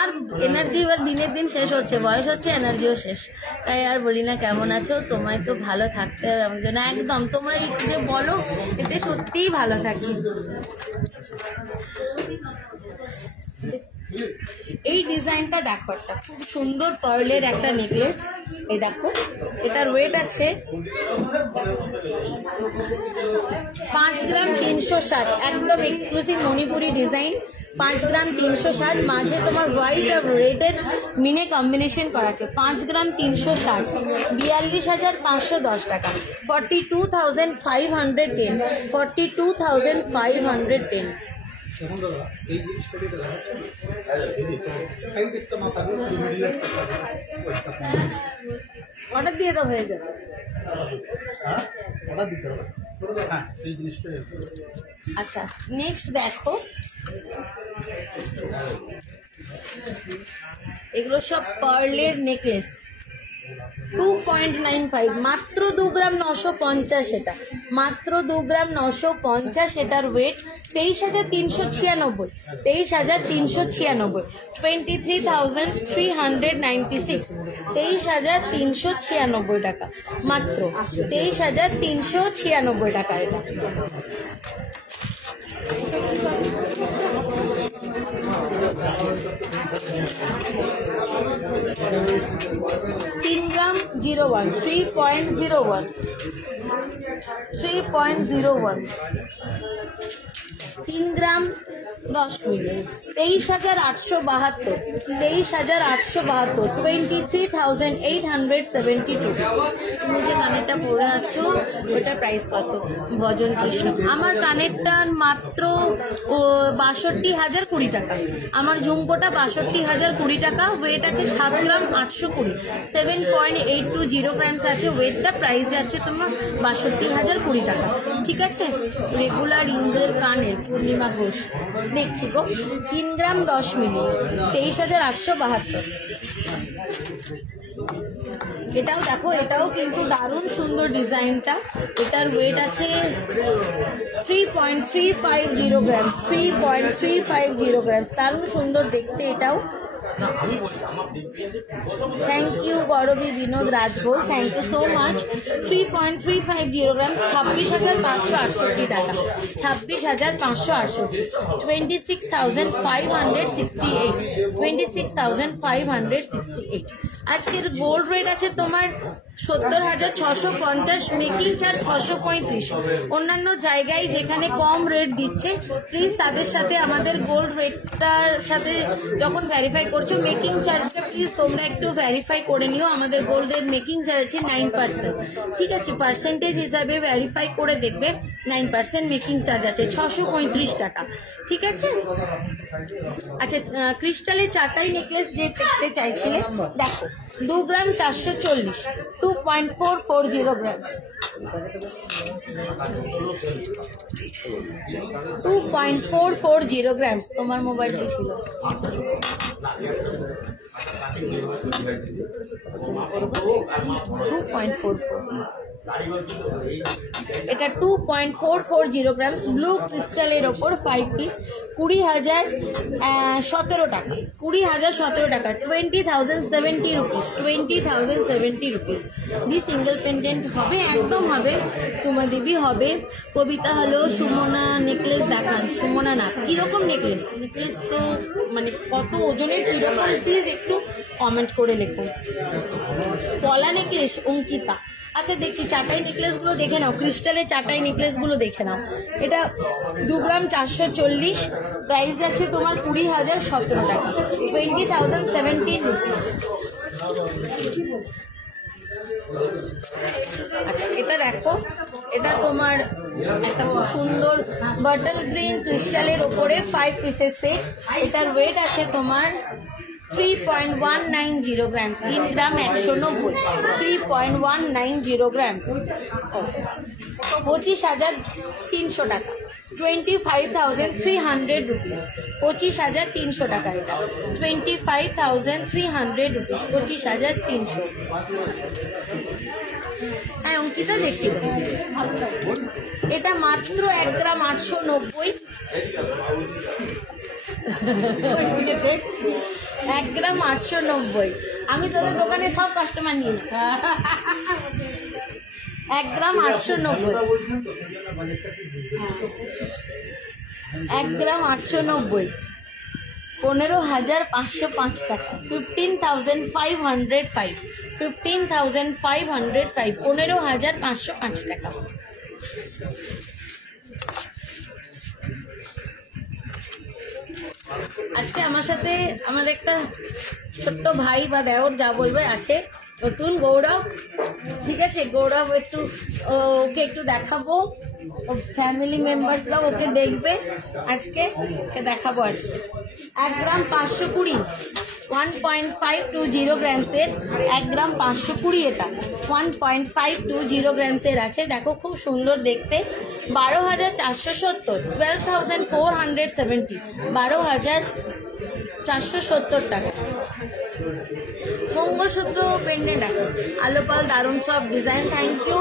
আর এনার্জি এবার দিনের দিন শেষ হচ্ছে, বয়স হচ্ছে, এনার্জিও শেষ, তাই আর বলি না কেমন আছো, তোমায় তো ভালো থাকতে হবে আমার জন্য, একদম তোমরা এই যে বলো এতে সত্যিই ভালো থাকি। এই ডিজাইনটা দেখো, একটা খুব সুন্দর পার্লের একটা নেকলেস, এই দেখো, এটার ওয়েট আছে 5 গ্রাম 360, একদম এক্সক্লুসিভ মণিপুরি ডিজাইন, 5 গ্রাম 360, মাঝে তোমার হোয়াইট আর রেডের মিনে কম্বিনেশন করা আছে। 5 গ্রাম 360, 42,510 টাকা, 42,510, 42,510। এখন দাদা এই জিনিসটা যেটা দেখাচ্ছে সাইড একটা মাথা অর্ডার দিয়ে তো হয়ে যাবে। হ্যাঁ অর্ডার দিতে হবে, হ্যাঁ সেই জিনিসটা। আচ্ছা নেক্সট দেখো, এগুলো সব পার্লের নেকলেস, 2.95, মাত্র 2 গ্রাম 950, এটা মাত্র 2 গ্রাম 950, এটার ওয়েট 23,396, 23,396, 23,396, 23,396 টাকা, মাত্র 23,396 টাকা এটা। তিন গ্রাম 01, 3.01, 3.01, 3 গ্রাম 10 মিলি, 23,872, 23,872, 23,872। তুমি যে কানেরটা পরে আছো ওটার প্রাইস কত? ভজন কৃষ্ণ। আমার কানেরটার মাত্র 62,020 টাকা, আমার ঝুমকোটা 62,020 টাকা, ওয়েট আছে 7 গ্রাম 820, 7.820 গ্রামস আছে ওয়েটটা, প্রাইসে আছে তোমার 62,020 টাকা। ঠিক আছে, রেগুলার ইউজের কানের পূর্ণিমা ঘোষ দেখছি গো, 3 গ্রাম 10 মিলি, 23,872। এটাও দেখো, এটাও কিন্তু দারুণ সুন্দর ডিজাইনটা, এটার ওয়েট আছে 3.350 গ্রামস, 3.350 গ্রামস, দারুণ সুন্দর দেখতে এটাও। Thank you Gaurabi Binod Rajbhoj, thank you so much. 3.350 grams, 26,568 টাকা, 26,568, 26,568, 26,568। আজকের গোল্ড রেট আছে তোমার 70,650, মেকিং চার্জ 635। অন্যান্য জায়গায় যেখানে কম রেট দিচ্ছে, প্লিজ তাদের সাথে আমাদের গোল্ড রেটটার সাথে যখন ভেরিফাই করছো মেকিং চার্জটা প্লিজ তোমরা একটু ভেরিফাই করে নিও। আমাদের গোল্ডের মেকিং চার্জ আছে 9%, ঠিক আছে, পার্সেন্টেজ হিসাবে ভেরিফাই করে দেখবে 9% মেকিং চার্জ আছে, 635 টাকা, ঠিক আছে। আচ্ছা ক্রিস্টালের চাটাই নেকলেস যে দেখতে চাইছিলে, দেখো 2 গ্রাম 440, 2.440 গ্রাম, 2.440 গ্রামস। তোমার মোবাইলটি ছিল এটা 2.440 গ্রামস, ব্লু ক্রিস্টালের ওপর 5 পিস, 20,017 টাকা, 20,017 টাকা, 20,070 রুপিস, 20,070 রুপিস। দি সিঙ্গেল পেন্ডেন্ট হবে, একদম হবে। সুমাদেবী হবে, কবিতা হলো, সুমনা নেকলেস দেখান, সুমনা না কিরকম নেকলেস, নেকলেস তো মানে কত ওজনের কিরকম, প্লিজ একটু কমেন্ট করে লেখো। পলা নেকলেস অঙ্কিতা। আচ্ছা দেখছি চাটাই নেকলেসগুলো দেখে নাও, ক্রিস্টালের চাটাই নেকলেসগুলো দেখে নাও। এটা 2 গ্রাম 440, প্রাইস আছে তোমার 20,017 টাকা, 20,017 রুপিস। আচ্ছা এটা দেখো, এটা তোমার একটা সুন্দর বাটন গ্রিন ক্রিস্টালের ওপরে 5 পিসের সেট, এটার ওয়েট আছে তোমার 3.190 গ্রামস, 3 গ্রাম 190, 3.190 গ্রামস, 25,300 টাকা, 25,300 রুপিস, 25,300 টাকা, এটা 25,300 রুপিস, 25,300। হ্যাঁ অঙ্কিতা দেখিয়ে দেবো, এটা মাত্র 1 গ্রাম 890, 1 গ্রাম 890। আমি তোদের দোকানে সব কাস্টমার নিই, 1 গ্রাম 890, 1 গ্রাম 890, 15,505 টাকা, 15,505, 15,505, 15,505 টাকা। আজকে আমার সাথে আমার একটা ছোট্ট ভাই বা দেওর যা বলবে আছে, নতুন গৌরব। ঠিক আছে, গৌরব একটু ওকে একটু দেখাবো, ফ্যামিলি মেম্বার্সরাও ওকে দেখবে। আজকে ওকে দেখাবো। আজকে 1 গ্রাম 520, 1.520 গ্রামসের 1 গ্রাম 520, এটা 1.520 গ্রামসের আছে। দেখো খুব সুন্দর দেখতে। 12,470, 12,470, 12,470 টাকা। মঙ্গলসূত্র পেন্ডেন্ট আছে, আলোপাল দারুণ সব ডিজাইন। Thank you.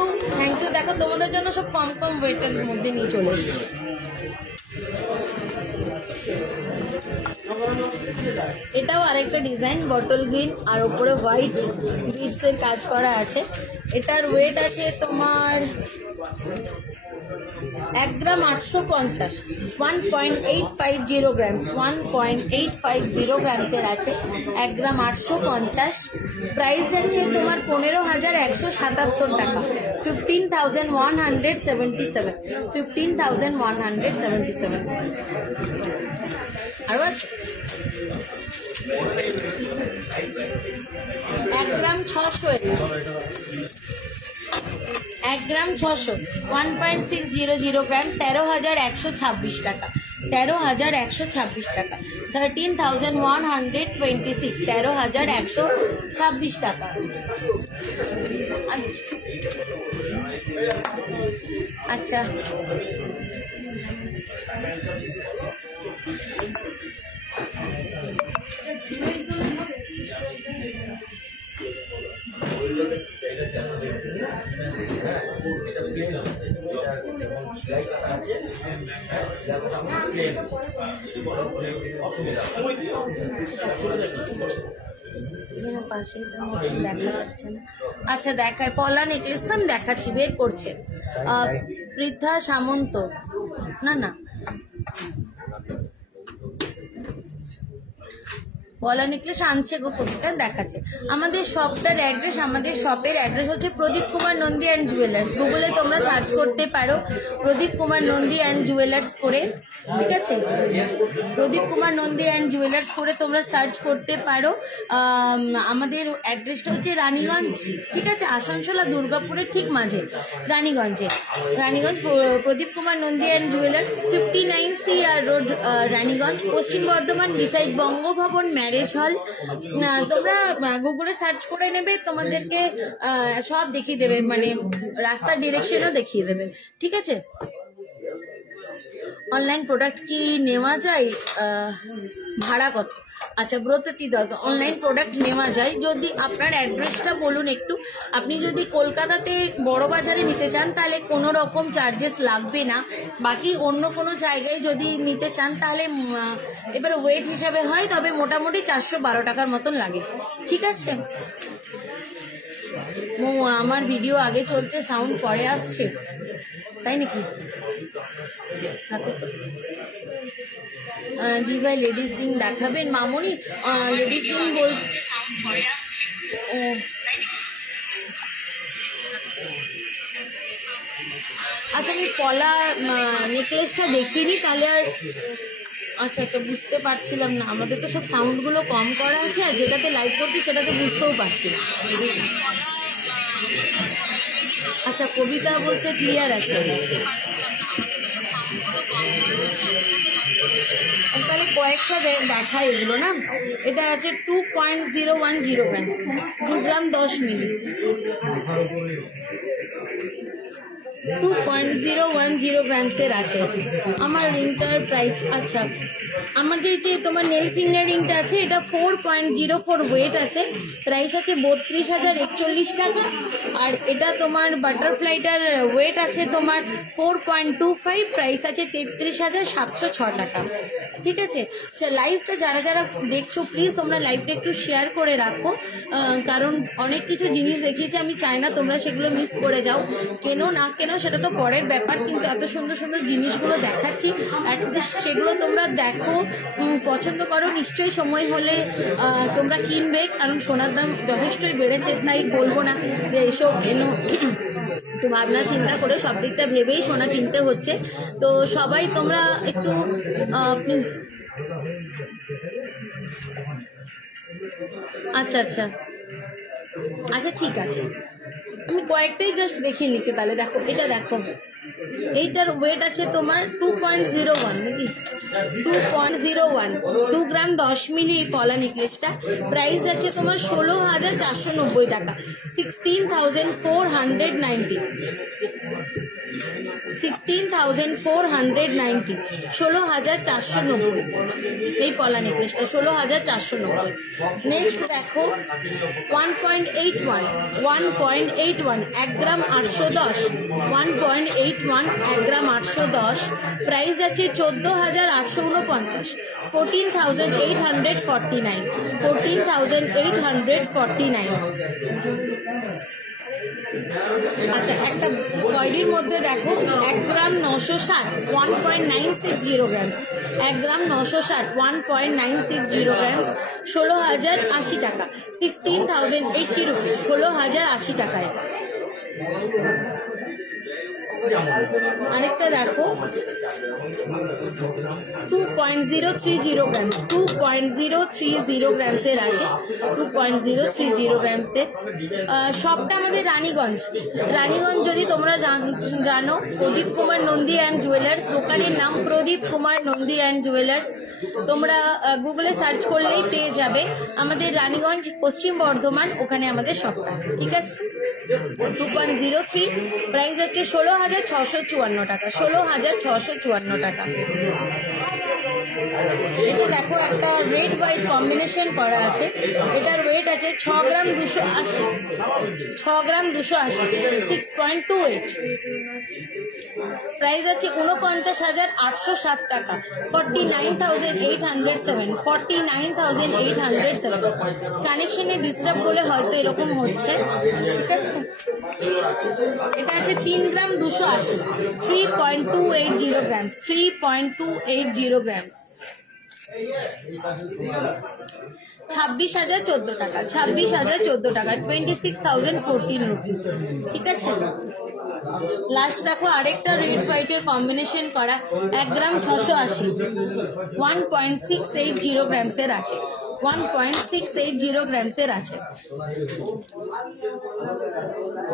দেখো তোমাদের জন্য সব কম কম ওয়েটের মধ্যে নিয়ে চলে এসেছি। এটাও আরেকটা ডিজাইন, বটল গ্রিন আর ওপরে হোয়াইট বিডস এর কাজ করা আছে। এটার ওয়েট আছে তোমার 1 গ্রাম 850, 1.850 গ্রামস, 1.850 গ্রামসের আছে। 1 গ্রাম 850, প্রাইস আছে তোমার 15,177 টাকা, 15,177, 15,177। আরো আছে 1 গ্রাম 600, 1 গ্রাম 600, 1.600 গ্রাম, 13,126 টাকা, 13,126 টাকা, 13,126, 13,126 টাকা। আচ্ছা আচ্ছা দেখায় পলা নেকলেস তো আমি দেখাচ্ছি, বের করছে পৃথা সামন্ত। না পলা নেকলেস আনছে গো, প্রতিটা দেখাচ্ছে। আমাদের শপটার অ্যাড্রেস, আমাদের শপের অ্যাড্রেস হচ্ছে প্রদীপ কুমার নন্দী অ্যান্ড জুয়েলার্স। গুগলে তোমরা সার্চ করতে পারো প্রদীপ কুমার নন্দী অ্যান্ড জুয়েলার্স করে। ঠিক আছে, প্রদীপ কুমার নন্দী অ্যান্ড জুয়েলার্স করে তোমরা সার্চ করতে পারো। আমাদের অ্যাড্রেসটা হচ্ছে রানীগঞ্জ। ঠিক আছে, আসানসোল আর দুর্গাপুরের ঠিক মাঝে Raniganj Pradip Kumar Nandi and jewellers, 59 CR road, Raniganj, Paschim Bardhaman, beside Bangabhaban marriage hall. তোমরা গুগলে সার্চ করে নেবে, তোমাদেরকে সব দেখিয়ে দেবে, মানে রাস্তার ডিরেকশনও দেখিয়ে দেবে। ঠিক আছে, অনলাইন প্রোডাক্ট কি নেওয়া যায়? ভাড়া কত? আচ্ছা ব্রততী দত্ত, অনলাইন প্রোডাক্ট নেওয়া যায়। যদি আপনার অ্যাড্রেসটা বলুন একটু। আপনি যদি কলকাতাতে বড় বাজারে নিতে চান তাহলে কোনো রকম চার্জেস লাগবে না। বাকি অন্য কোনো জায়গায় যদি নিতে চান তাহলে এবারে ওয়েট হিসাবে হয়, তবে মোটামুটি 412 টাকার মতন লাগে। ঠিক আছে, আমার ভিডিও আগে চলছে, সাউন্ড পরে আসছে, তাই নাকি? দি ভাই লেডিস রিং দেখাবেন মামনি? লেডিস রিং বলতে আচ্ছা আমি পলা নেকলেসটা দেখিনি তাহলে আর। আচ্ছা বুঝতে পারছিলাম না, আমাদের তো সব সাউন্ডগুলো কম করা আছে, আর যেটাতে লাইভ করছি সেটাতে বুঝতেও পারছি না। আচ্ছা কবিতা বলছে ক্লিয়ার আছে, তাহলে কয়েকটা দেখায় এগুলো না। এটা আছে 2.010 গ্রাম, 2 গ্রাম 10 মিলি, 2.010 গ্রামসের আছে। আমার রিংটার প্রাইস, আচ্ছা আমার যেটা তোমার নেল ফিঙ্গার রিংটা আছে এটা 4.04 ওয়েট আছে, প্রাইস আছে 32,041 টাকা। আর এটা তোমার বাটারফ্লাইটার ওয়েট আছে তোমার 4.25, প্রাইস আছে 33,706 টাকা। ঠিক আছে, আচ্ছা লাইভটা যারা যারা দেখছো প্লিজ তোমরা লাইভটা একটু শেয়ার করে রাখো, কারণ অনেক কিছু জিনিস দেখিয়েছি, আমি চাই না তোমরা সেগুলো মিস করে যাও। কেন না কেন সেটা তো পরের ব্যাপার, কিন্তু এত সুন্দর সুন্দর জিনিসগুলো দেখাচ্ছি, সেগুলো তোমরা দেখো, পছন্দ করো। নিশ্চয়ই সময় হলে তোমরা কিনবে, কারণ সোনার দাম যথেষ্টই বেড়েছে, তাই বলবো না যে এসব কেন, একটু ভাবনা চিন্তা করে সব দিকটা ভেবেই সোনা কিনতে হচ্ছে। তো সবাই তোমরা একটু আচ্ছা আচ্ছা আচ্ছা, ঠিক আছে, আমি কয়েকটাই জাস্ট দেখিয়ে নিচ্ছি। তাহলে দেখো, এটা দেখো, এইটার ওয়েট আছে তোমার 2.01 নাকি 2.01, 2 গ্রাম 10 মিলি এই পলা নেকলেসটা। প্রাইস আছে তোমার 16,490 টাকা, 16,490, 16,490, 16,490 এই পলা নেকলেসটা, 16,490। নেক্সট দেখো 1.81, 1.81 1 গ্রাম 810, 1.81 1 গ্রাম 810, প্রাইস আছে 14,849, 14,849, 14,849। আচ্ছা, একটা বডির মধ্যে দেখো 1 গ্রাম 960, 1.960 গ্রামস, 1 গ্রাম 960, 1.960 গ্রামস, 16,080 টাকা, 16,080 রুপিস, 16,080 টাকায়। আরেকটা দেখো 2.030 গ্রামস, 2.030 গ্রামসের আছে, 2.030 গ্রামসের। সবটা আমাদের রানীগঞ্জ। রানীগঞ্জ যদি তোমরা জানো, প্রদীপ কুমার নন্দী অ্যান্ড জুয়েলার্স, দোকানের নাম প্রদীপ কুমার নন্দী অ্যান্ড জুয়েলার্স। তোমরা গুগলে সার্চ করলেই পেয়ে যাবে। আমাদের রানীগঞ্জ, পশ্চিম বর্ধমান, ওখানে আমাদের সবটা। ঠিক আছে, 2.03, প্রাইস হচ্ছে 16,654 টাকা, 16,654 টাকা। এটা দেখো, একটা রেড হোয়াইট কম্বিনেশন করা আছে। এটার ওয়েট আছে 6 গ্রাম 280, 6 গ্রাম 280, 6.28। প্রাইস আছে 49,807 টাকা, 49,807, 49,807। কানেকশনে ডিস্টার্ব বলে হয়তো এরকম হচ্ছে। ঠিক আছে, এটা আছে 3 গ্রাম 280, 3.280 গ্রামস, 3.280 গ্রামস, 26,014 টাকা, 26,014 টাকা, 26,014 রুপিস। ঠিক আছে, লাস্ট দেখো আরেকটা রেড হোয়াইটের কম্বিনেশন করা 1 গ্রাম 680, 1.680 গ্রামসের আছে, 1.680 গ্রামসের আছে,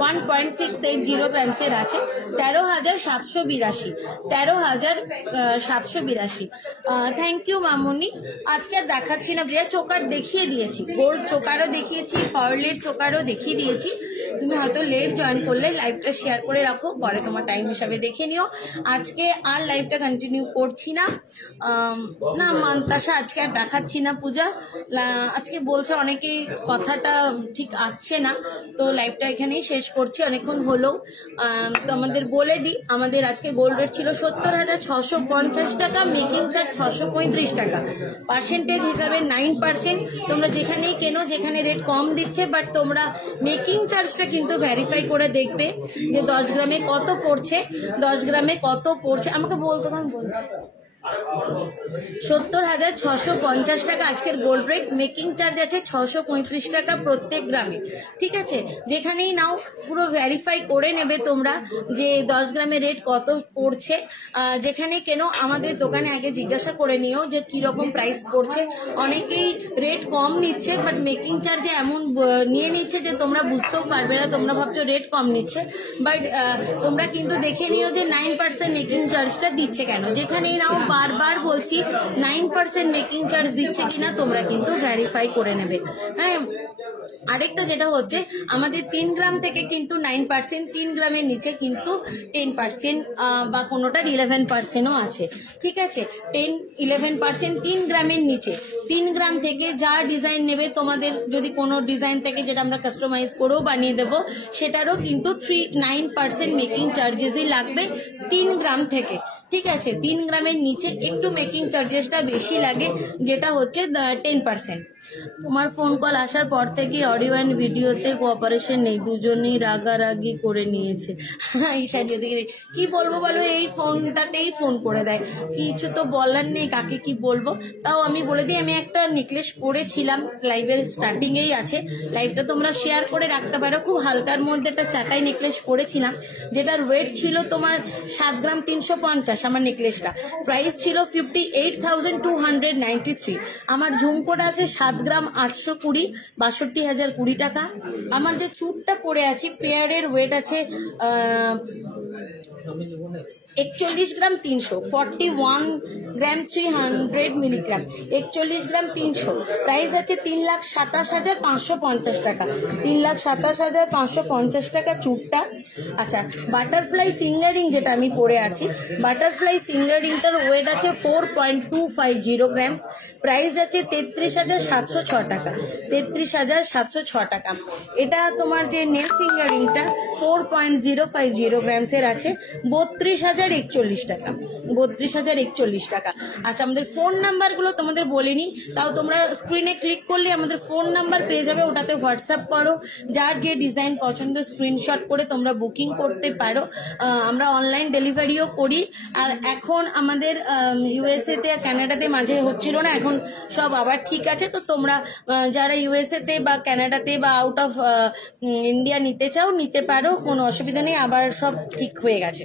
1.680 গ্রামসের আছে, 13,782, 13,782। থ্যাংক ইউ মামুনি। আজকে আর দেখাচ্ছি না প্রিয়া, চোকার দেখিয়ে দিয়েছি, গোল্ড চোকারও দেখিয়েছি, পার্লের চোকারও দেখিয়ে দিয়েছি। তুমি হয়তো লেট জয়েন করলে, লাইভটা শেয়ার করে রাখো, পরে তোমার টাইম হিসাবে দেখে নিও। আজকে আর লাইভটা কন্টিনিউ করছি না। না মান্তাসা, আজকে আর দেখাচ্ছি না। পূজা আজকে বলছে অনেকেই কথাটা ঠিক আসছে না, তো লাইভটা এখানেই শেষ করছি, অনেকক্ষণ হলো। তো আমাদের বলে দিই, আমাদের আজকে গোল্ড রেট ছিল 70,650 টাকা, মেকিং চার্জ 635 টাকা, পার্সেন্টেজ হিসাবে 9%। তোমরা যেখানেই কেনো, যেখানে রেট কম দিচ্ছে, বাট তোমরা মেকিং চার্জটা কিন্তু ভেরিফাই করে দেখবে যে 10 গ্রামে কত পড়ছে, 10 গ্রামে কত পড়ছে। আমাকে বলতে পারেন, বলতে 70,650 টাকা আজকের গোল্ড রেট, মেকিং চার্জ আছে 635 টাকা প্রত্যেক গ্রামে। ঠিক আছে, যেখানেই নাও পুরো ভেরিফাই করে নেবে তোমরা যে 10 গ্রামের রেট কত পড়ছে। যেখানে কেন আমাদের দোকানে আগে জিজ্ঞাসা করে নিও যে কিরকম প্রাইস পড়ছে। অনেকেই রেট কম নিচ্ছে, বাট মেকিং চার্জে এমন নিয়ে নিচ্ছে যে তোমরা বুঝতেও পারবে না, তোমরা ভাবছো রেট কম নিচ্ছে, বাট তোমরা কিন্তু দেখে নিও যে 9% মেকিং চার্জটা দিচ্ছে কেন। যেখানেই নাও বারবার বলছি 9% মেকিং চার্জ দিচ্ছে কিনা তোমরা কিন্তু ভেরিফাই করে নেবে। হ্যাঁ, আরেকটা যেটা হচ্ছে আমাদের 3 গ্রাম থেকে কিন্তু 9%, 3 গ্রামের নিচে কিন্তু 10% বা কোনোটার 11%ও আছে। ঠিক আছে, 10-11% 3 গ্রামের নিচে। 3 গ্রাম থেকে যা ডিজাইন নেবে, তোমাদের যদি কোনো ডিজাইন থেকে যেটা আমরা কাস্টমাইজ করেও বানিয়ে দেবো, সেটারও কিন্তু 9% মেকিং চার্জেসই লাগবে 3 গ্রাম থেকে। ঠিক আছে, 3 গ্রামের নিচে একটু মেকিং চার্জেসটা বেশি লাগে, যেটা হচ্ছে 10%। তোমার ফোন কল আসার পর থেকে অডিও অ্যান্ড ভিডিওতে কোঅপারেশন নেই, দুজনেই রাগারাগি করে নিয়েছে। ঈশা যদি কি বলবো বলো, এই ফোনটাতেই ফোন করে দেয়, কিছু তো বলার নেই, কাকে কি বলবো। তাও আমি বলে দিই আমি আমি একটা নেকলেস পরেছিলাম, লাইভের স্টার্টিংয়েই আছে, লাইভটা তোমরা শেয়ার করে রাখতে পারো। খুব হালকার মধ্যে একটা চাটাই নেকলেস পরেছিলাম, যেটার ওয়েট ছিল তোমার 7 গ্রাম 350। আমার নেকলেসটা প্রাইস ছিল 58,293। আমার ঝুমকোটা আছে 7 গ্রাম 820, 62,020 টাকা। আমার যে চুটটা পরে আছি পেয়ারের ওয়েট আছে 41 গ্রাম 300, 41 গ্রাম 300 মিলিগ্রাম, 41 গ্রাম 300। প্রাইস আছে 3,27,550 টাকা, 3,27,550 টাকা চুটটা। আচ্ছা, বাটারফ্লাই ফিঙ্গারিং যেটা আমি পরে আছি, বাটারফ্লাই ফিঙ্গারিংটার ওয়েট আছে 4.250 গ্রাম, প্রাইস আছে 33,706 টাকা, 33,706 টাকা। এটা তোমার যে নেল ফিঙ্গারিংটা 4.050 গ্রামসের আছে 32,041 টাকা, 32,041 টাকা। আচ্ছা, আমাদের ফোন নাম্বারগুলো তোমাদের বলিনি, তাও তোমরা স্ক্রিনে ক্লিক করলে আমাদের ফোন নাম্বার পেয়ে যাবে, ওটাতে হোয়াটসঅ্যাপ করো, যার যে ডিজাইন পছন্দ স্ক্রিনশট করে তোমরা বুকিং করতে পারো। আমরা অনলাইন ডেলিভারিও করি। আর এখন আমাদের ইউএসএ তে আর কানাডাতে মাঝে হচ্ছিল না, এখন সব আবার ঠিক আছে। তো তোমরা যারা ইউএসএ তে বা কানাডাতে বা আউট অফ ইন্ডিয়া নিতে চাও নিতে পারো, কোনো অসুবিধা নেই, আবার সব ঠিক হয়ে গেছে,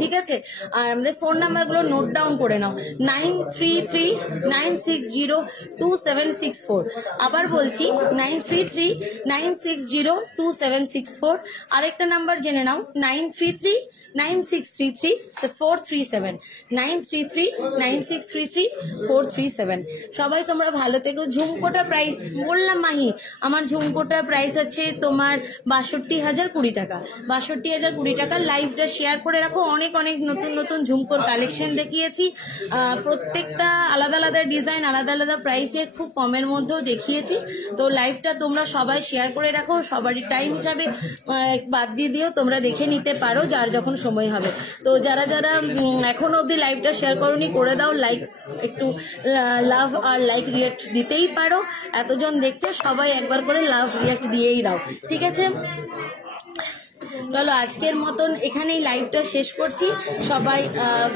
ঠিক আছে। আর আমাদের ফোন নাম্বারগুলো নোট ডাউন করে নাও, 9339602764। আবার বলছি 9339602764। আরেকটা নাম্বার জেনে নাও, 9339633437, 9339633437। সবাই তোমরা ভালো থেকো। ঝুমকোটার প্রাইস বললাম মাহি, আমার ঝুমকোটার প্রাইস আছে তোমার 62,020 টাকা, 62,020 টাকা। লাইভটা শেয়ার করে রাখো, অনেক অনেক নতুন নতুন ঝুমকোর কালেকশন দেখিয়েছি, প্রত্যেকটা আলাদা আলাদা ডিজাইন, আলাদা আলাদা প্রাইসের, খুব কমের মধ্যেও দেখিয়েছি। তো লাইভটা তোমরা সবাই শেয়ার করে রাখো, সবারই টাইম হিসাবে বাদ দিয়ে দিও, তোমরা দেখে নিতে পারো যার যখন সময় হবে। তো যারা যারা এখনো অবধি লাইভটা শেয়ার করোনি করে দাও, লাইকস একটু লাভ আর লাইক রিয়াক্ট দিতেই পারো, এতজন দেখছে, সবাই একবার করে লাভ রিয়াক্ট দিয়েই দাও, ঠিক আছে। চলো আজকের মতন এখানেই লাইভটা শেষ করছি। সবাই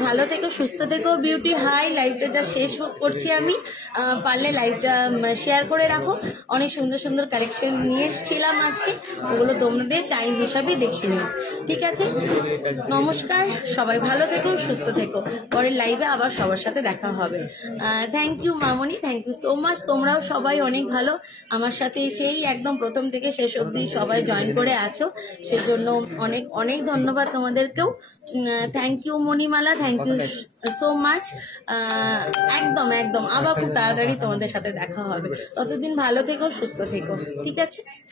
ভালো থেকো, সুস্থ থেকো। বিউটি হাই, লাইভটা যা শেষ করছি আমি, পারলে লাইভটা শেয়ার করে রাখো। অনেক সুন্দর সুন্দর কালেকশন নিয়ে এসেছিলাম আজকে, ওগুলো তোমাদের টাইম হিসাবে দেখে নিও, ঠিক আছে। নমস্কার, সবাই ভালো থেকো, সুস্থ থেকো। পরের লাইভে আবার সবার সাথে দেখা হবে। Thank you Mamoni, thank you so much. তোমরাও সবাই অনেক ভালো, আমার সাথে সেই একদম প্রথম থেকে শেষ অবধি সবাই জয়েন করে আছো, সেজন্য অনেক অনেক ধন্যবাদ তোমাদেরকেও। Thank you Manimala, thank you so much. একদম একদম আবার খুব তাড়াতাড়ি তোমাদের সাথে দেখা হবে, ততদিন ভালো থেকো, সুস্থ থেকো, ঠিক আছে।